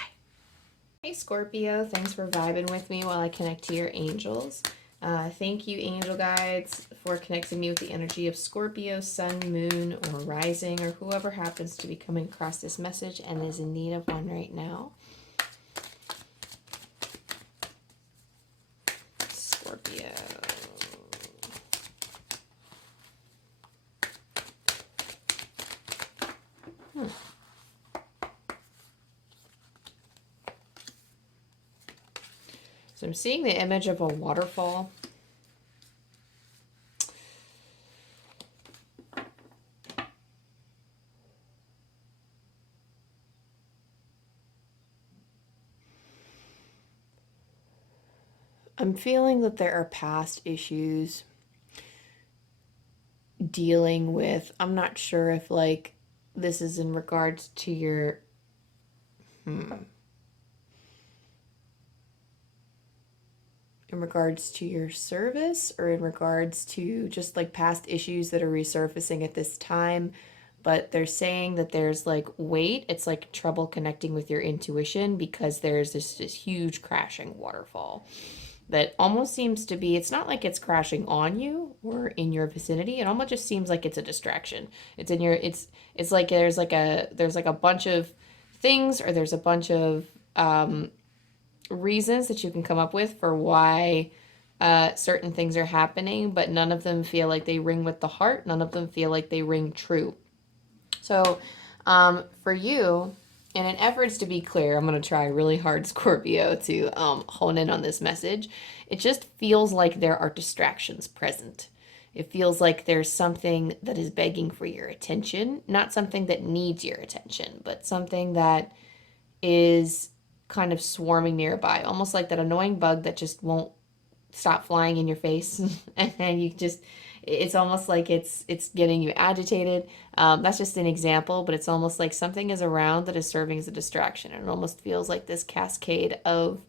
Hey, Scorpio. Thanks for vibing with me while I connect to your angels. Thank you, angel guides, for connecting me with the energy of Scorpio, sun, moon, or rising, or whoever happens to be coming across this message and is in need of one right now. Scorpio. So I'm seeing the image of a waterfall. I'm feeling that there are past issues dealing with, I'm not sure if like this is in regards to your in regards to your service, or in regards to just like past issues that are resurfacing at this time. But they're saying that there's like weight, it's like trouble connecting with your intuition because there's this huge crashing waterfall that almost seems to be, it's not like it's crashing on you or in your vicinity. It almost just seems like it's a distraction. It's in your, it's like there's like a bunch of things, or there's a bunch of reasons that you can come up with for why certain things are happening, but none of them feel like they ring with the heart. None of them feel like they ring true. So for you, in an efforts to be clear, I'm going to try really hard, Scorpio, to hone in on this message. It just feels like there are distractions present. It feels like there's something that is begging for your attention, not something that needs your attention, but something that is kind of swarming nearby, almost like that annoying bug that just won't stop flying in your face. And then you just, it's almost like it's getting you agitated. That's just an example, but it's almost like something is around that is serving as a distraction. And it almost feels like this cascade of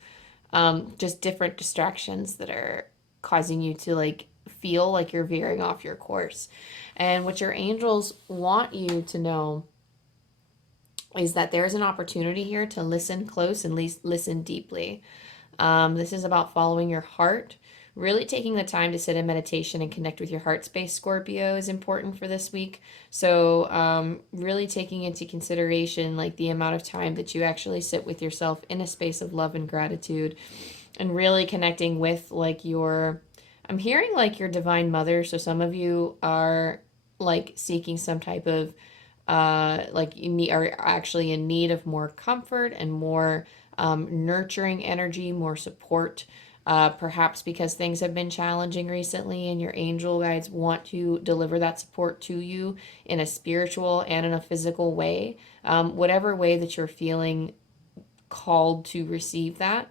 just different distractions that are causing you to like feel like you're veering off your course. And what your angels want you to know is that there's an opportunity here to listen close and listen deeply. This is about following your heart. Really taking the time to sit in meditation and connect with your heart space, Scorpio, is important for this week. So really taking into consideration like the amount of time that you actually sit with yourself in a space of love and gratitude, and really connecting with like your, I'm hearing like your divine mother. So some of you are like seeking some type of like you need, are actually in need of more comfort and more nurturing energy, more support. Perhaps because things have been challenging recently and your angel guides want to deliver that support to you in a spiritual and in a physical way. Whatever way that you're feeling called to receive that,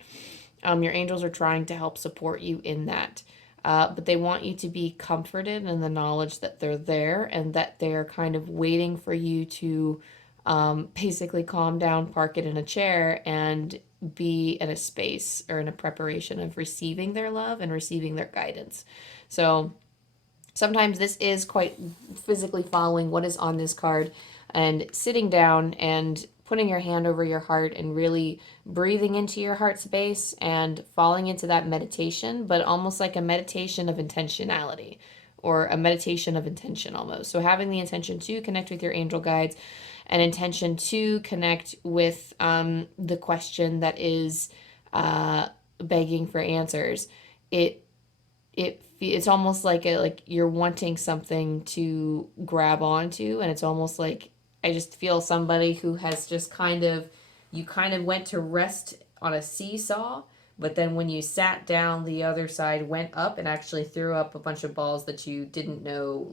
your angels are trying to help support you in that. but they want you to be comforted in the knowledge that they're there and that they're kind of waiting for you to basically calm down, park it in a chair, and be in a space or in a preparation of receiving their love and receiving their guidance. So sometimes this is quite physically following what is on this card and sitting down and putting your hand over your heart and really breathing into your heart space and falling into that meditation, but almost like a meditation of intentionality or a meditation of intention almost. So having the intention to connect with your angel guides, an intention to connect with the question that is begging for answers. It's almost like you're wanting something to grab onto, and it's almost like I just feel somebody who has just you kind of went to rest on a seesaw, but then when you sat down, the other side went up and actually threw up a bunch of balls that you didn't know,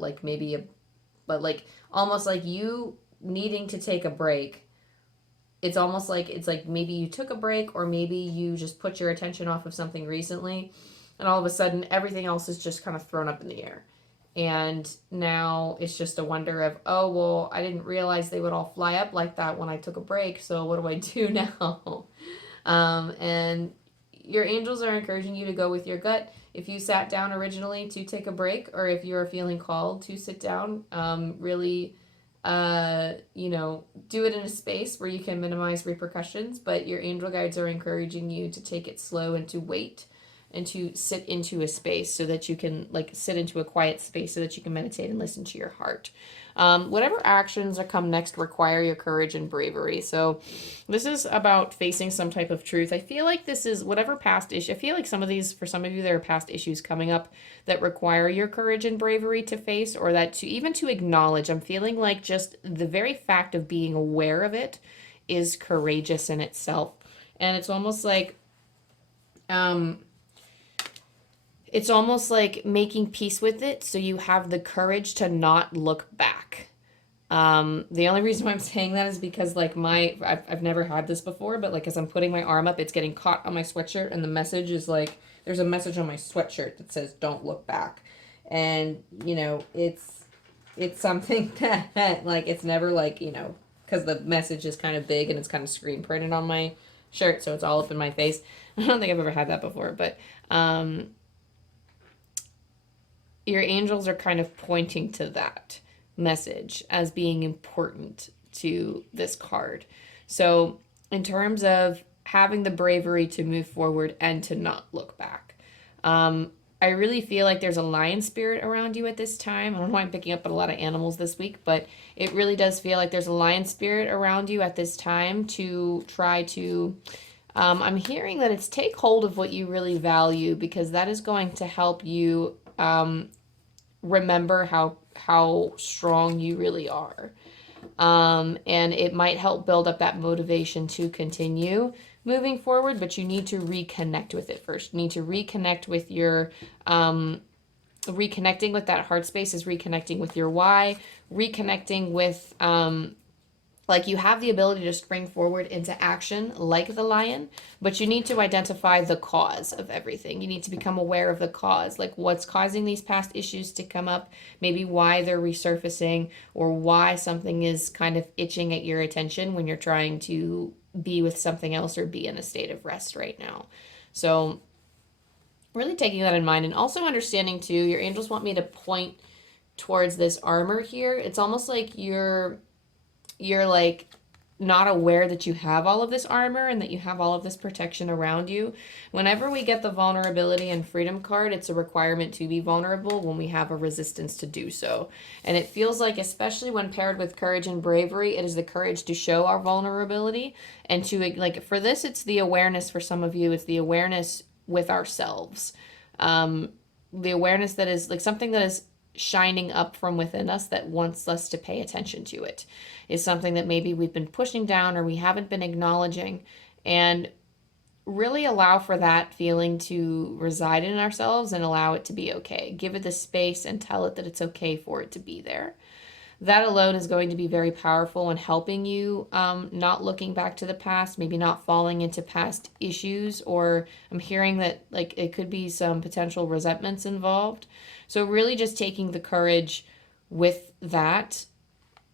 but like almost like you needing to take a break. It's almost like maybe you took a break, or maybe you just put your attention off of something recently, and all of a sudden everything else is just kind of thrown up in the air. And now it's just a wonder of, oh, well, I didn't realize they would all fly up like that when I took a break, so what do I do now? And your angels are encouraging you to go with your gut. If you sat down originally to take a break, or if you're feeling called to sit down, really do it in a space where you can minimize repercussions, but your angel guides are encouraging you to take it slow and to wait and to sit into a space so that you can sit into a quiet space so that you can meditate and listen to your heart. Whatever actions that come next require your courage and bravery. So this is about facing some type of truth. I feel like this is whatever past issue. I feel like for some of you, there are past issues coming up that require your courage and bravery to face, or that to acknowledge. I'm feeling like just the very fact of being aware of it is courageous in itself. And it's almost like, making peace with it so you have the courage to not look back. The only reason why I'm saying that is because I've never had this before, but as I'm putting my arm up, it's getting caught on my sweatshirt, and the message is there's a message on my sweatshirt that says don't look back. And it's something that it's never because the message is kind of big and it's kind of screen printed on my shirt, so it's all up in my face. I don't think I've ever had that before, but your angels are kind of pointing to that message as being important to this card. So in terms of having the bravery to move forward and to not look back, I really feel like there's a lion spirit around you at this time. I don't know why I'm picking up on a lot of animals this week, but it really does feel like there's a lion spirit around you at this time to try to I'm hearing that it's take hold of what you really value, because that is going to help you remember how strong you really are. And it might help build up that motivation to continue moving forward, but you need to reconnect with it first. You need to reconnect with your, reconnecting with that heart space is reconnecting with your why, reconnecting with, you have the ability to spring forward into action like the lion, but you need to identify the cause of everything. You need to become aware of the cause, what's causing these past issues to come up, maybe why they're resurfacing, or why something is kind of itching at your attention when you're trying to be with something else or be in a state of rest right now. So really taking that in mind, and also understanding too, your angels want me to point towards this armor here. It's almost like you're not aware that you have all of this armor and that you have all of this protection around you. Whenever we get the vulnerability and freedom card, it's a requirement to be vulnerable when we have a resistance to do so. And it feels like, especially when paired with courage and bravery, it is the courage to show our vulnerability, and to for this, it's the awareness. For some of you, it's the awareness with ourselves. The awareness that is something that is shining up from within us that wants us to pay attention to it, is something that maybe we've been pushing down or we haven't been acknowledging, and really allow for that feeling to reside in ourselves and allow it to be okay. Give it the space and tell it that it's okay for it to be there. that alone is going to be very powerful in helping you not looking back to the past, maybe not falling into past issues, or I'm hearing that like it could be some potential resentments involved. So really just taking the courage with that,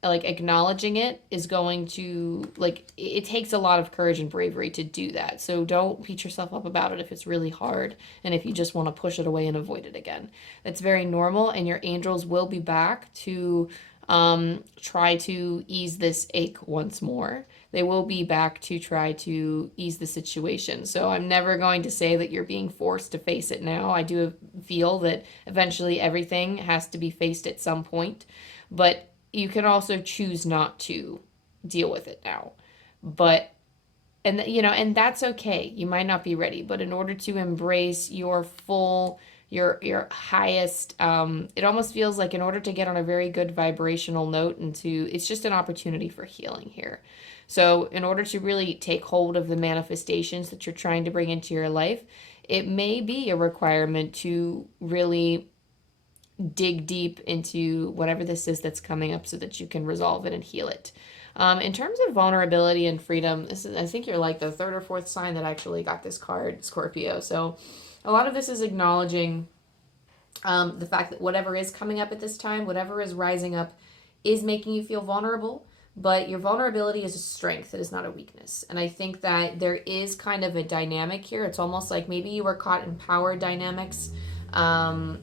like acknowledging it is going to, like, it takes a lot of courage and bravery to do that. So don't beat yourself up about it if it's really hard and if you just want to push it away and avoid it again. That's very normal, and your angels will be back to try to ease this ache once more. They will be back to try to ease the situation. So I'm never going to say that you're being forced to face it now. I do feel that eventually everything has to be faced at some point, but you can also choose not to deal with it now. But, and you know, and that's okay. You might not be ready, but in order to embrace your full, your highest, it almost feels like in order to get on a very good vibrational note and to, it's just an opportunity for healing here. So in order to really take hold of the manifestations that you're trying to bring into your life, it may be a requirement to really dig deep into whatever this is that's coming up so that you can resolve it and heal it. In terms of vulnerability and freedom, this is, I think you're like the third or fourth sign that actually got this card, Scorpio. So a lot of this is acknowledging the fact that whatever is coming up at this time, whatever is rising up, is making you feel vulnerable. But your vulnerability is a strength. It is not a weakness. And I think that there is kind of a dynamic here. It's almost like maybe you were caught in power dynamics. And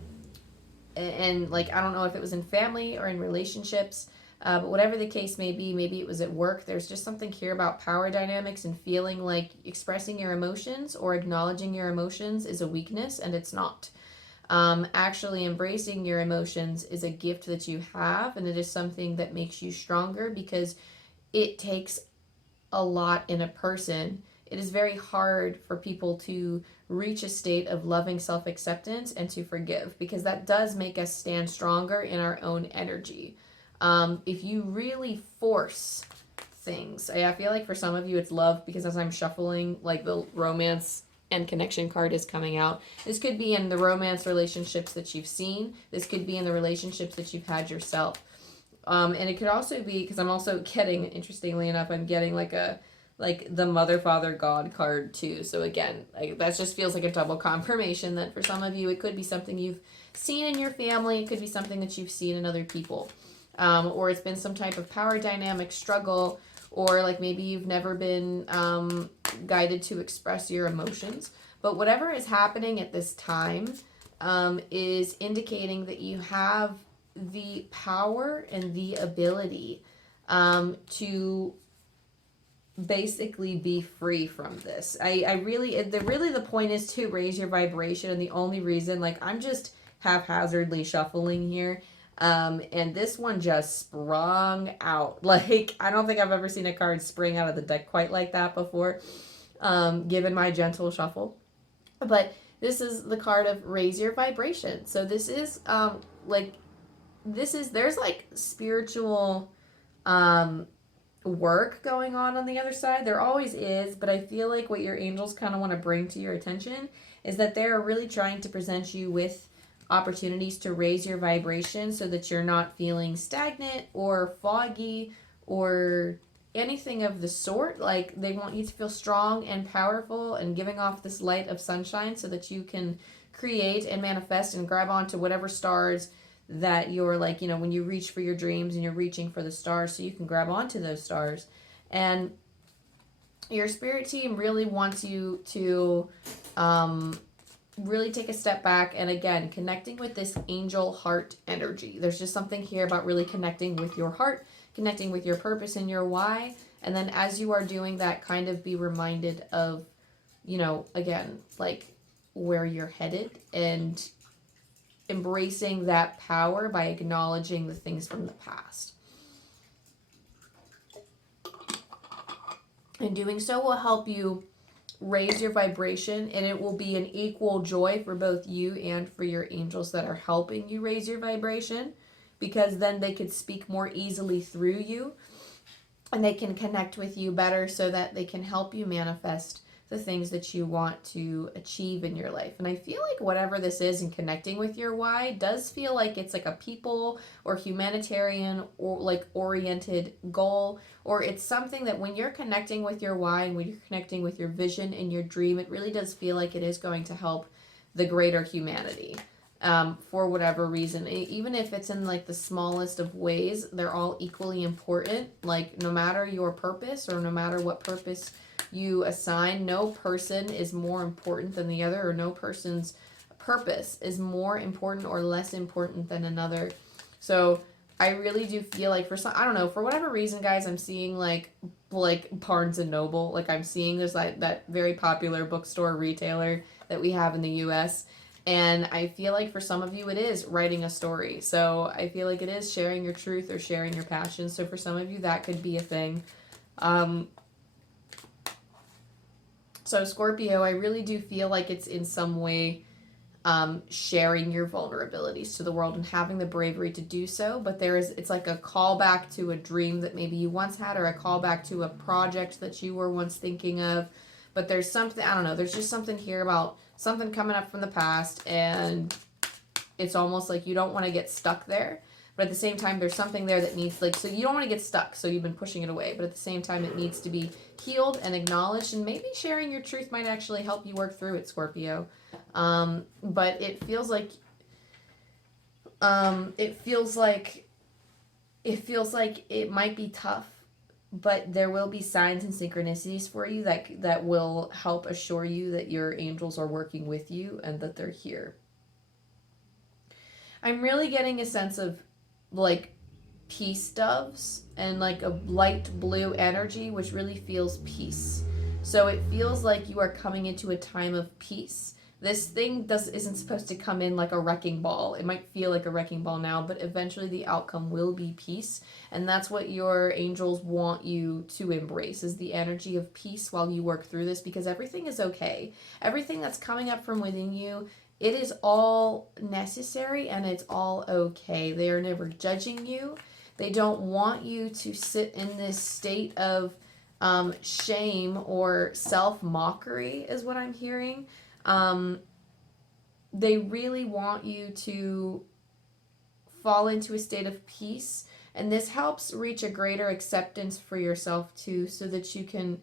like, I don't know if it was in family or in relationships, but whatever the case may be, maybe it was at work. There's just something here about power dynamics and feeling like expressing your emotions or acknowledging your emotions is a weakness, and it's not. Actually embracing your emotions is a gift that you have, and it is something that makes you stronger because it takes a lot in a person. It is very hard for people to reach a state of loving self-acceptance and to forgive, because that does make us stand stronger in our own energy. If you really force things, I feel like for some of you it's love, because as I'm shuffling, like the romance and connection card is coming out. This could be in the romance relationships that you've seen. This could be in the relationships that you've had yourself. And it could also be, because I'm also getting, interestingly enough, I'm getting like the mother, father, God card too. So again, that just feels like a double confirmation that for some of you, it could be something you've seen in your family. It could be something that you've seen in other people. Or it's been some type of power dynamic struggle, or like maybe you've never been guided to express your emotions. But whatever is happening at this time is indicating that you have the power and the ability to basically be free from this. I really, the point is to raise your vibration, and the only reason, like, I'm just haphazardly shuffling here, and this one just sprung out. Like, I don't think I've ever seen a card spring out of the deck quite like that before, given my gentle shuffle. But this is the card of raise your vibration. So this is there's like spiritual work going on the other side. There always is, but I feel like what your angels kind of want to bring to your attention is that they're really trying to present you with opportunities to raise your vibration so that you're not feeling stagnant or foggy or anything of the sort. Like, they want you to feel strong and powerful and giving off this light of sunshine so that you can create and manifest and grab onto whatever stars that you're, like, you know, when you reach for your dreams and you're reaching for the stars, so you can grab onto those stars. And your spirit team really wants you to really take a step back, and again, connecting with this angel heart energy. There's just something here about really connecting with your heart, connecting with your purpose and your why. And then as you are doing that, kind of be reminded of, you know, again, like, where you're headed, and embracing that power by acknowledging the things from the past. And doing so will help you raise your vibration, and it will be an equal joy for both you and for your angels that are helping you raise your vibration, because then they could speak more easily through you, and they can connect with you better so that they can help you manifest the things that you want to achieve in your life. And I feel like whatever this is and connecting with your why does feel like it's like a people or humanitarian or like oriented goal, or it's something that when you're connecting with your why and when you're connecting with your vision and your dream, it really does feel like it is going to help the greater humanity. For whatever reason, even if it's in like the smallest of ways, they're all equally important. Like no matter your purpose or no matter what purpose you assign, no person is more important than the other, or no person's purpose is more important or less important than another. So I really do feel like for some, I don't know, for whatever reason, guys, I'm seeing like Barnes and Noble. Like I'm seeing there's like that very popular bookstore retailer that we have in the US. And I feel like for some of you, it is writing a story. So I feel like it is sharing your truth or sharing your passion. So for some of you, that could be a thing. So Scorpio, I really do feel like it's in some way sharing your vulnerabilities to the world and having the bravery to do so. But it's like a callback to a dream that maybe you once had, or a callback to a project that you were once thinking of. But there's something, I don't know, there's just something here about something coming up from the past, and it's almost like you don't want to get stuck there. But at the same time, there's something there that needs, like, so you don't want to get stuck, so you've been pushing it away. But at the same time, it needs to be healed and acknowledged, and maybe sharing your truth might actually help you work through it, Scorpio. But it feels like, it might be tough, but there will be signs and synchronicities for you that will help assure you that your angels are working with you and that they're here. I'm really getting a sense of like peace doves and like a light blue energy, which really feels peace. So it feels like you are coming into a time of peace. This thing isn't supposed to come in like a wrecking ball. It might feel like a wrecking ball now, but eventually the outcome will be peace. And that's what your angels want you to embrace, is the energy of peace while you work through this, because everything is okay. Everything that's coming up from within you, it is all necessary and it's all okay. They are never judging you. They don't want you to sit in this state of shame or self-mockery, is what I'm hearing. They really want you to fall into a state of peace, and this helps reach a greater acceptance for yourself too, so that you can,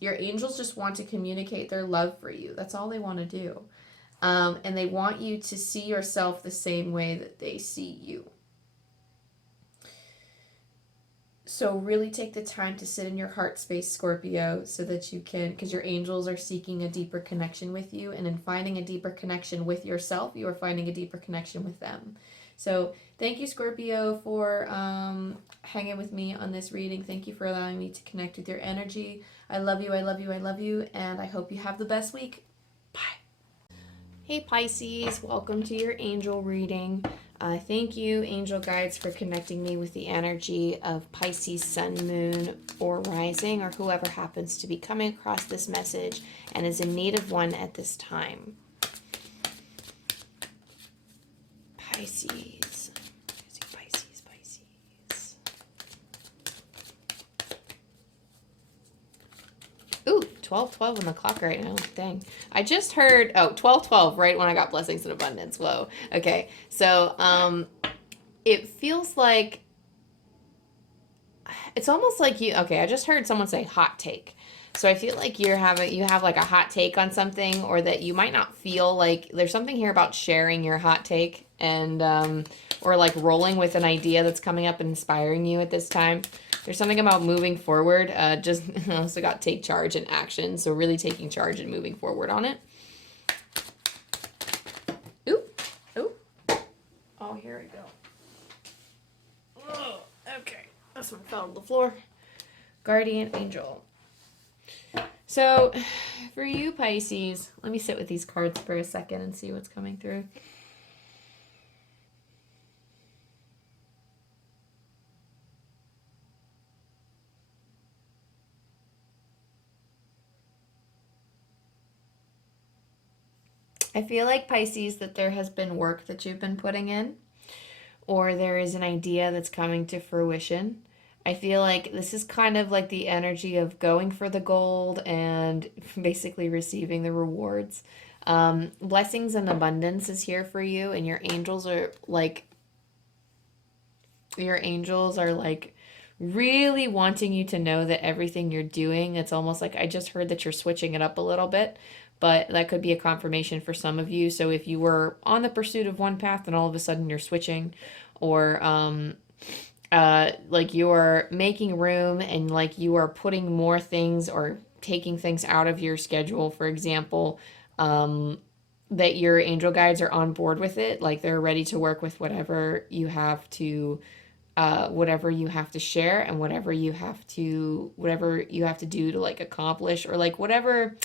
your angels just want to communicate their love for you. That's all they want to do. And they want you to see yourself the same way that they see you. So really take the time to sit in your heart space, Scorpio, so that you can, because your angels are seeking a deeper connection with you, and in finding a deeper connection with yourself, you are finding a deeper connection with them. So thank you, Scorpio, for hanging with me on this reading. Thank you for allowing me to connect with your energy. I love you, I love you, I love you, and I hope you have the best week. Bye. Hey Pisces, welcome to your angel reading. Thank you, angel guides, for connecting me with the energy of Pisces, sun, moon, or rising, or whoever happens to be coming across this message and is in need of one at this time. Pisces. Ooh, 12:12 on the clock right now. Dang. I just heard, 12:12, right when I got blessings and abundance. Whoa. Okay. So, it feels like, it's almost like I just heard someone say hot take. So I feel like you have like a hot take on something, or that you might not feel like there's something here about sharing your hot take, and, or like rolling with an idea that's coming up and inspiring you at this time. There's something about moving forward. Just also got take charge and action. So really taking charge and moving forward on it. Ooh. Ooh. Oh, here we go. Oh, okay. This one fell to the floor. Guardian angel. So for you, Pisces, let me sit with these cards for a second and see what's coming through. I feel like, Pisces, that there has been work that you've been putting in, or there is an idea that's coming to fruition. I feel like this is kind of like the energy of going for the gold and basically receiving the rewards. Blessings and abundance is here for you, and your angels are like really wanting you to know that everything you're doing, it's almost like I just heard that you're switching it up a little bit, but that could be a confirmation for some of you. So if you were on the pursuit of one path and all of a sudden you're switching, or like you are making room and like you are putting more things or taking things out of your schedule, for example, that your angel guides are on board with it, like they're ready to work with whatever you have to share, and whatever you have to do to like accomplish, or like whatever.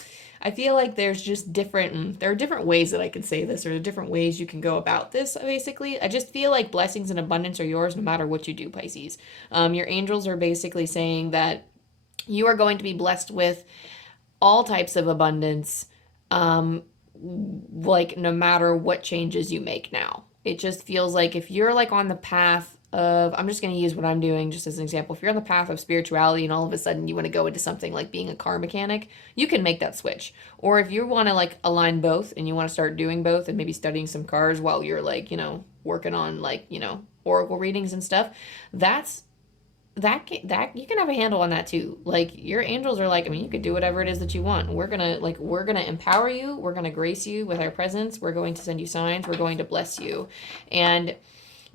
I feel like there are different ways that I can say this, or there are different ways you can go about this, basically. I just feel like blessings and abundance are yours no matter what you do, Pisces. Your angels are basically saying that you are going to be blessed with all types of abundance, like no matter what changes you make now. It just feels like if you're like on the path of, I'm just going to use what I'm doing just as an example. If you're on the path of spirituality and all of a sudden you want to go into something like being a car mechanic, you can make that switch. Or if you want to like align both and you want to start doing both and maybe studying some cars while you're like, working on like, oracle readings and stuff, that you can have a handle on that too. Like your angels are like, I mean, you could do whatever it is that you want. We're gonna empower you. We're gonna grace you with our presence. We're going to send you signs. We're going to bless you. And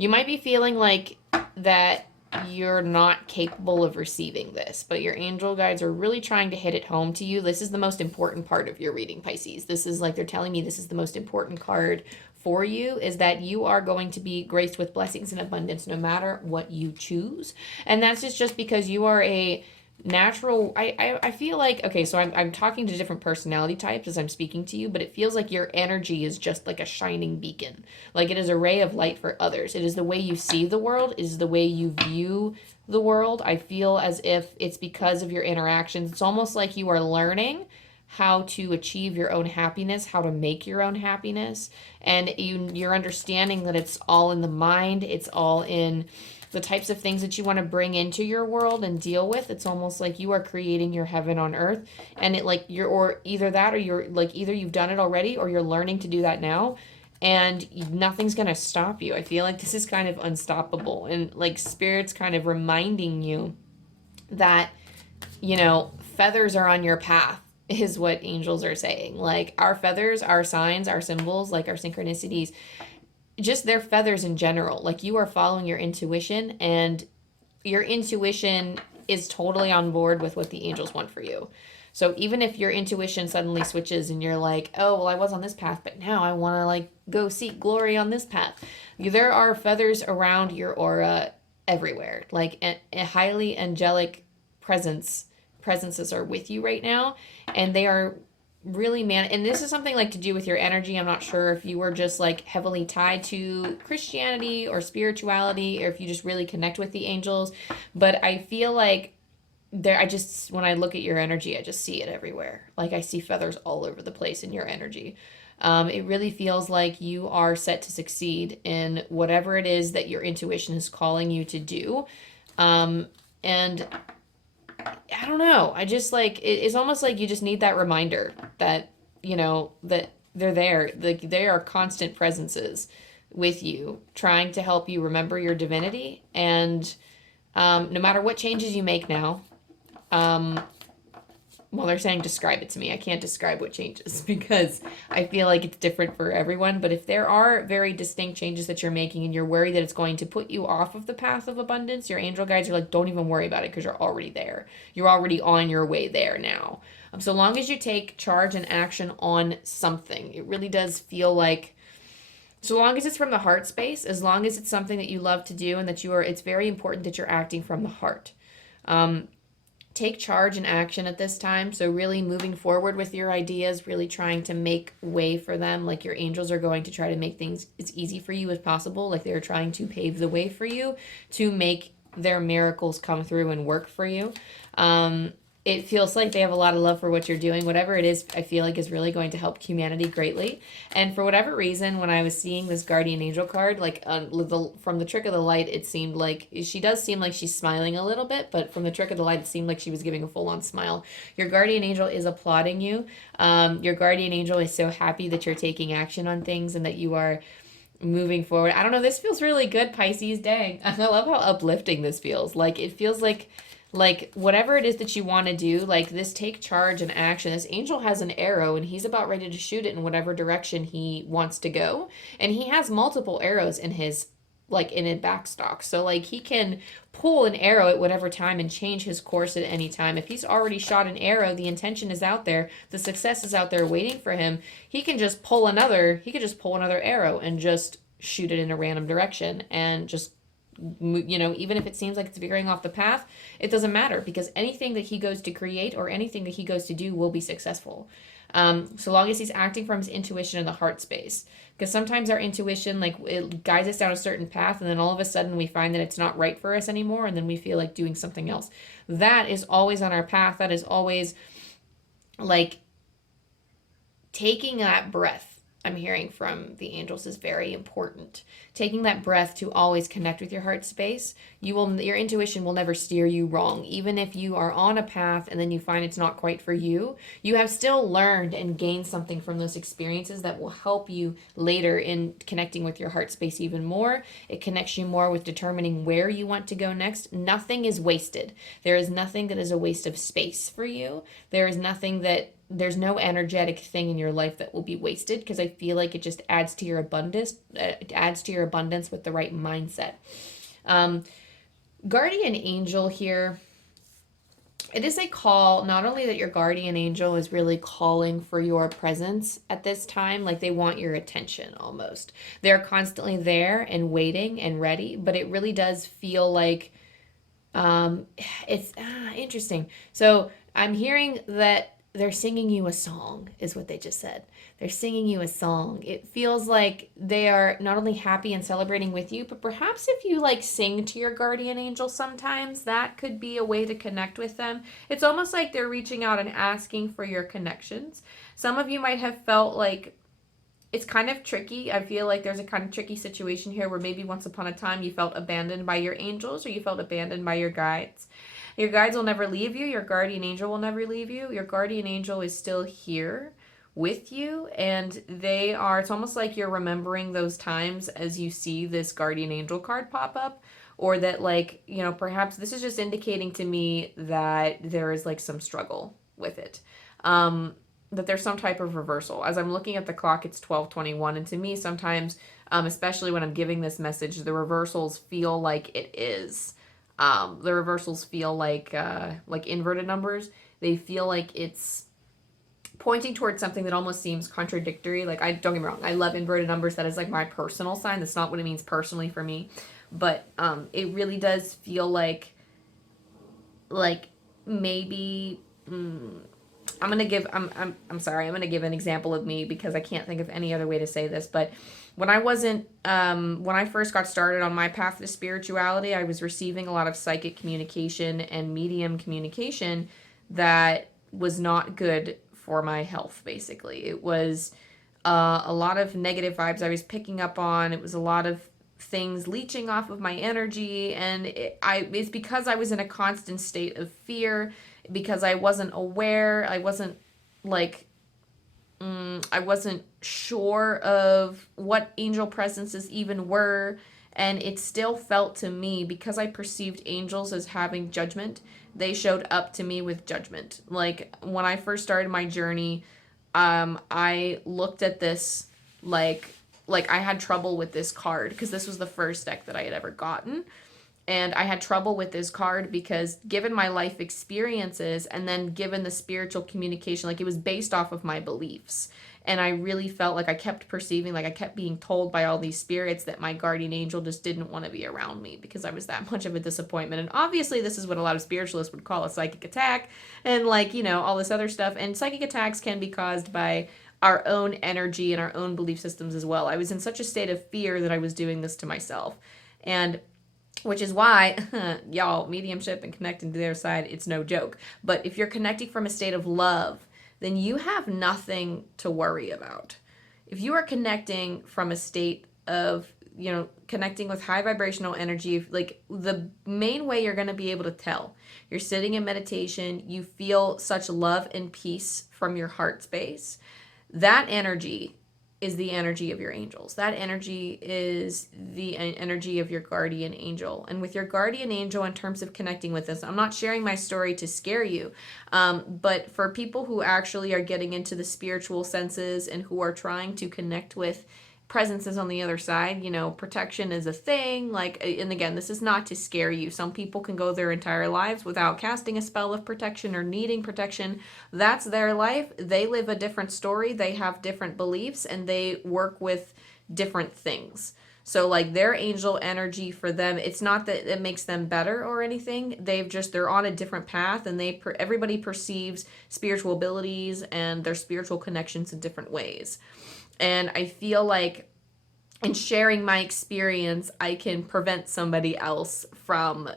you might be feeling like that you're not capable of receiving this, but your angel guides are really trying to hit it home to you. This is the most important part of your reading, Pisces. This is like, they're telling me this is the most important card for you, is that you are going to be graced with blessings and abundance no matter what you choose. And that's just because you are a natural. I feel like, okay, so I'm talking to different personality types as I'm speaking to you, but it feels like your energy is just like a shining beacon. Like it is a ray of light for others. It is the way you see the world, it is the way you view the world. I feel as if it's because of your interactions. It's almost like you are learning how to achieve your own happiness, how to make your own happiness, and you're understanding that it's all in the mind, it's all in the types of things that you want to bring into your world and deal with. It's almost like you are creating your heaven on earth, and it like either you've done it already or you're learning to do that now, and nothing's going to stop you. I feel like this is kind of unstoppable, and like spirit's kind of reminding you that, feathers are on your path, is what angels are saying. Like our feathers, our signs, our symbols, like our synchronicities, just their feathers in general. Like you are following your intuition, and your intuition is totally on board with what the angels want for you. So even if your intuition suddenly switches and you're like, oh, well, I was on this path, but now I want to like go seek glory on this path. There are feathers around your aura everywhere. Like a highly angelic presences are with you right now, and they are really and this is something like to do with your energy. I'm not sure if you were just like heavily tied to Christianity or spirituality, or if you just really connect with the angels, but I feel like when I look at your energy, I just see it everywhere. Like I see feathers all over the place in your energy. It really feels like you are set to succeed in whatever it is that your intuition is calling you to do. And I don't know. I just like, it's almost like you just need that reminder that, that they're there. Like they are constant presences with you, trying to help you remember your divinity. And no matter what changes you make now, well, they're saying describe it to me. I can't describe what changes because I feel like it's different for everyone. But if there are very distinct changes that you're making and you're worried that it's going to put you off of the path of abundance, your angel guides are like, don't even worry about it because you're already there. You're already on your way there now. So long as you take charge and action on something, it really does feel like, so long as it's from the heart space, as long as it's something that you love to do and that it's very important that you're acting from the heart. Take charge and action at this time. So really moving forward with your ideas, really trying to make way for them. Like your angels are going to try to make things as easy for you as possible. Like they're trying to pave the way for you to make their miracles come through and work for you. it feels like they have a lot of love for what you're doing. Whatever it is, I feel like is really going to help humanity greatly. And for whatever reason, when I was seeing this guardian angel card, like from the trick of the light, it seemed like she does seem like she's smiling a little bit, but from the trick of the light, it seemed like she was giving a full-on smile. Your guardian angel is applauding you. Your guardian angel is so happy that you're taking action on things and that you are moving forward. I don't know, this feels really good, Pisces. Dang. I love how uplifting this feels. Like, it feels like whatever it is that you want to do, like this take charge and action. This angel has an arrow and he's about ready to shoot it in whatever direction he wants to go. And he has multiple arrows in his, like in a backstock. So like he can pull an arrow at whatever time and change his course at any time. If he's already shot an arrow, the intention is out there, the success is out there waiting for him. He could just pull another arrow and just shoot it in a random direction and just, you know, even if it seems like it's veering off the path, it doesn't matter, because anything that he goes to create or anything that he goes to do will be successful. So long as he's acting from his intuition in the heart space. Because sometimes our intuition, like, it guides us down a certain path, and then all of a sudden we find that it's not right for us anymore, and then we feel like doing something else. That is always on our path. That is always, like, taking that breath. I'm hearing from the angels is very important. Taking that breath to always connect with your heart space. Your intuition will never steer you wrong. Even if you are on a path and then you find it's not quite for you, you have still learned and gained something from those experiences that will help you later in connecting with your heart space even more. It connects you more with determining where you want to go next. Nothing is wasted. There is nothing that is a waste of space for you. There's no energetic thing in your life that will be wasted, because I feel like it just adds to your abundance. It adds to your abundance with the right mindset. Guardian angel here. It is a call, not only that your guardian angel is really calling for your presence at this time, like they want your attention almost. They're constantly there and waiting and ready, but it really does feel like it's interesting. So I'm hearing that they're singing you a song, is what they just said. They're singing you a song. It feels like they are not only happy and celebrating with you, but perhaps if you like sing to your guardian angel sometimes, that could be a way to connect with them. It's almost like they're reaching out and asking for your connections. Some of you might have felt like it's kind of tricky. I feel like there's a kind of tricky situation here where maybe once upon a time you felt abandoned by your angels, or you felt abandoned by your guides. Your guides will never leave you. Your guardian angel will never leave you. Your guardian angel is still here with you, and it's almost like you're remembering those times as you see this guardian angel card pop up, or that, like, you know, perhaps this is just indicating to me that there is like some struggle with it. That there's some type of reversal. As I'm looking at the clock, it's 12:21, and to me sometimes, especially when I'm giving this message, the reversals feel like it is. The reversals feel like inverted numbers. They feel like it's pointing towards something that almost seems contradictory. Like, don't get me wrong, I love inverted numbers. That is like my personal sign. That's not what it means personally for me. But it really does feel like maybe I'm gonna give an example of me, because I can't think of any other way to say this. But when I first got started on my path to spirituality, I was receiving a lot of psychic communication and medium communication that was not good for my health, basically. It was a lot of negative vibes I was picking up on. It was a lot of things leeching off of my energy, and it's because I was in a constant state of fear, because I wasn't aware. I wasn't sure of what angel presences even were, and it still felt to me, because I perceived angels as having judgment, they showed up to me with judgment. Like, when I first started my journey, I looked at this like I had trouble with this card, because this was the first deck that I had ever gotten. And I had trouble with this card because, given my life experiences and then given the spiritual communication, like, it was based off of my beliefs. And I really felt like I kept perceiving, like I kept being told by all these spirits that my guardian angel just didn't want to be around me, because I was that much of a disappointment. And obviously this is what a lot of spiritualists would call a psychic attack, and like, you know, all this other stuff. And psychic attacks can be caused by our own energy and our own belief systems as well. I was in such a state of fear that I was doing this to myself. And which is why, y'all, mediumship and connecting to their side, it's no joke. But if you're connecting from a state of love, then you have nothing to worry about. If you are connecting from a state of, connecting with high vibrational energy, like the main way you're going to be able to tell, you're sitting in meditation, you feel such love and peace from your heart space. That energy is the energy of your angels. That energy is the energy of your guardian angel. And with your guardian angel, in terms of connecting with this, I'm not sharing my story to scare you, but for people who actually are getting into the spiritual senses and who are trying to connect with presences on the other side, protection is a thing. And again, this is not to scare you. Some people can go their entire lives without casting a spell of protection or needing protection. That's their life. They live a different story. They have different beliefs and they work with different things. So their angel energy for them, it's not that it makes them better or anything. They're on a different path, and everybody perceives spiritual abilities and their spiritual connections in different ways. And I feel like in sharing my experience, I can prevent somebody else from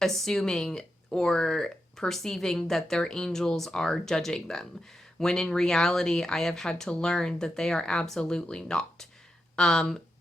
assuming or perceiving that their angels are judging them, when in reality, I have had to learn that they are absolutely not.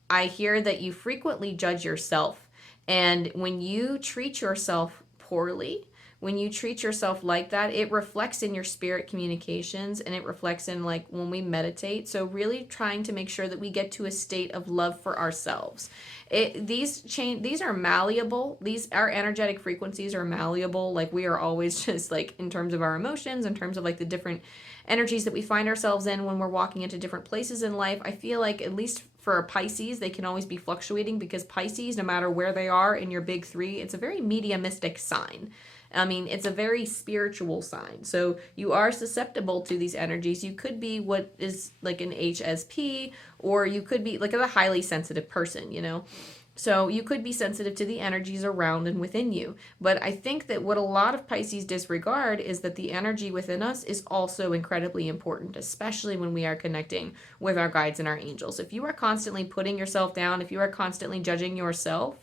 I hear that you frequently judge yourself, and when you treat yourself poorly, when you treat yourself like that, it reflects in your spirit communications, and it reflects in when we meditate. So really trying to make sure that we get to a state of love for ourselves. These are malleable. Our energetic frequencies are malleable. We are always just in terms of our emotions, in terms of the different energies that we find ourselves in when we're walking into different places in life. I feel like, at least for a Pisces, they can always be fluctuating, because Pisces, no matter where they are in your big three, it's a very mediumistic sign. It's a very spiritual sign. So you are susceptible to these energies. You could be what is an HSP, or you could be a highly sensitive person, So you could be sensitive to the energies around and within you. But I think that what a lot of Pisces disregard is that the energy within us is also incredibly important, especially when we are connecting with our guides and our angels. If you are constantly putting yourself down, if you are constantly judging yourself,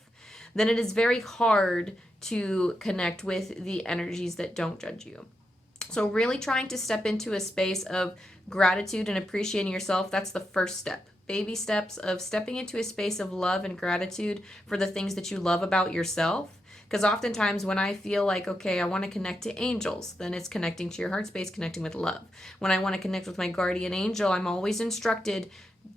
then it is very hard to connect with the energies that don't judge you. So really trying to step into a space of gratitude and appreciating yourself, that's the first step. Baby steps of stepping into a space of love and gratitude for the things that you love about yourself. Because oftentimes when I feel okay, I want to connect to angels, then it's connecting to your heart space, connecting with love. When I want to connect with my guardian angel, I'm always instructed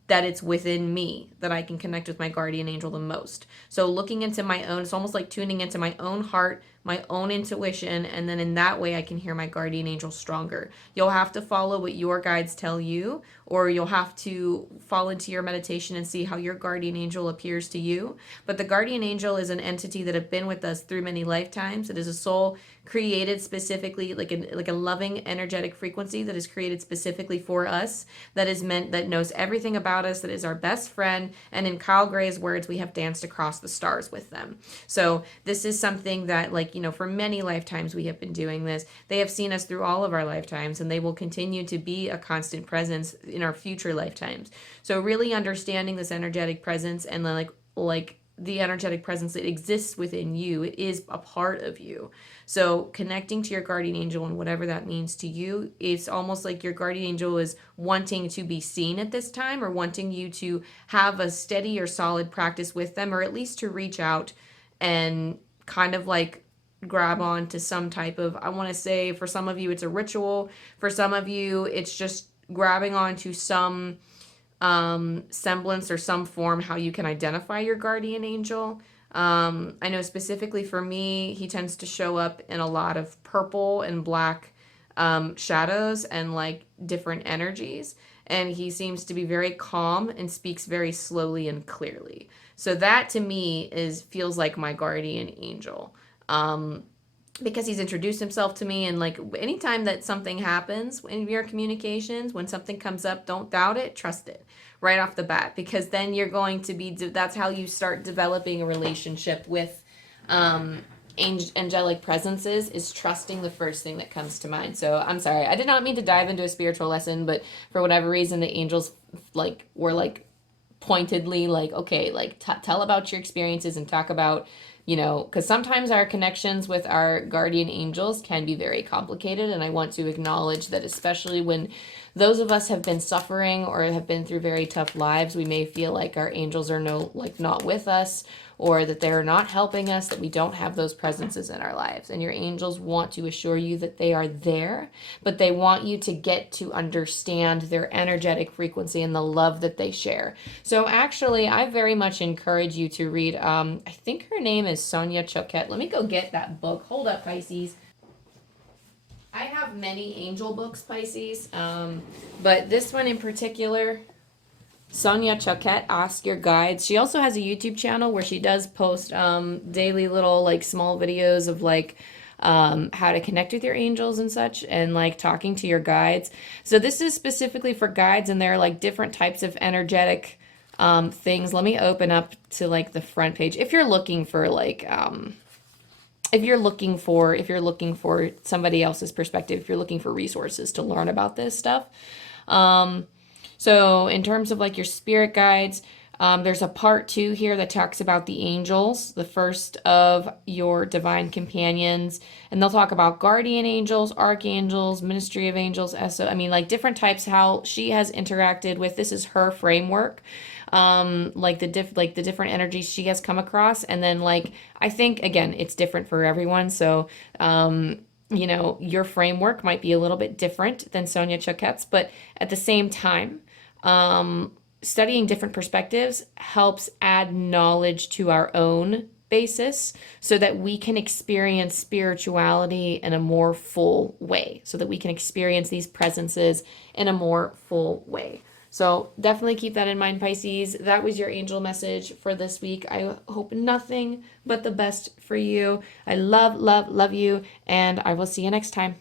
that it's within me that I can connect with my guardian angel the most. So looking into my own, it's almost like tuning into my own heart, my own intuition, and then in that way I can hear my guardian angel stronger. You'll have to follow what your guides tell you, or you'll have to fall into your meditation and see how your guardian angel appears to you. But the guardian angel is an entity that have been with us through many lifetimes. It is a soul created specifically, like a loving energetic frequency that is created specifically for us, that is meant, that knows everything about us, that is our best friend. And in Kyle Gray's words, we have danced across the stars with them. So this is something that for many lifetimes we have been doing this. They have seen us through all of our lifetimes, and they will continue to be a constant presence in our future lifetimes. So really understanding this energetic presence, and the energetic presence that exists within you, it is a part of you. So connecting to your guardian angel, and whatever that means to you, it's almost like your guardian angel is wanting to be seen at this time, or wanting you to have a steady or solid practice with them, or at least to reach out and kind of grab on to some type of, I want to say for some of you it's a ritual, for some of you it's just grabbing on to some semblance or some form how you can identify your guardian angel. I know specifically for me, he tends to show up in a lot of purple and black shadows and different energies, and he seems to be very calm and speaks very slowly and clearly. So that to me feels like my guardian angel. Because he's introduced himself to me, and anytime that something happens in your communications, when something comes up, don't doubt it, trust it right off the bat, because then you're going to be, that's how you start developing a relationship with angelic presences, is trusting the first thing that comes to mind. So I'm sorry, I did not mean to dive into a spiritual lesson, but for whatever reason the angels were pointedly okay, tell about your experiences and talk about because sometimes our connections with our guardian angels can be very complicated. And I want to acknowledge that, especially when those of us have been suffering or have been through very tough lives, we may feel like our angels are not with us, or that they're not helping us, that we don't have those presences in our lives. And your angels want to assure you that they are there, but they want you to get to understand their energetic frequency and the love that they share. So actually, I very much encourage you to read, I think her name is Sonia Choquette. Let me go get that book. Hold up, Pisces. I have many angel books, Pisces, but this one in particular, Sonia Choquette, Ask Your Guides. She also has a YouTube channel where she does post daily little like small videos of like how to connect with your angels and such, and like talking to your guides. So this is specifically for guides, and there are like different types of energetic things. Let me open up to like the front page. If you're looking for like if you're looking for somebody else's perspective, if you're looking for resources to learn about this stuff. So in terms of like your spirit guides, there's a part 2 here that talks about the angels, the first of your divine companions, and they'll talk about guardian angels, archangels, ministry of angels, like different types, how she has interacted with, this is her framework, like the different energies she has come across. And then like, I think again, it's different for everyone. So, your framework might be a little bit different than Sonia Choquette's, but at the same time, studying different perspectives helps add knowledge to our own basis so that we can experience spirituality in a more full way, so that we can experience these presences in a more full way. So definitely keep that in mind, Pisces. That was your angel message for this week. I hope nothing but the best for you. I love, love, love you, and I will see you next time.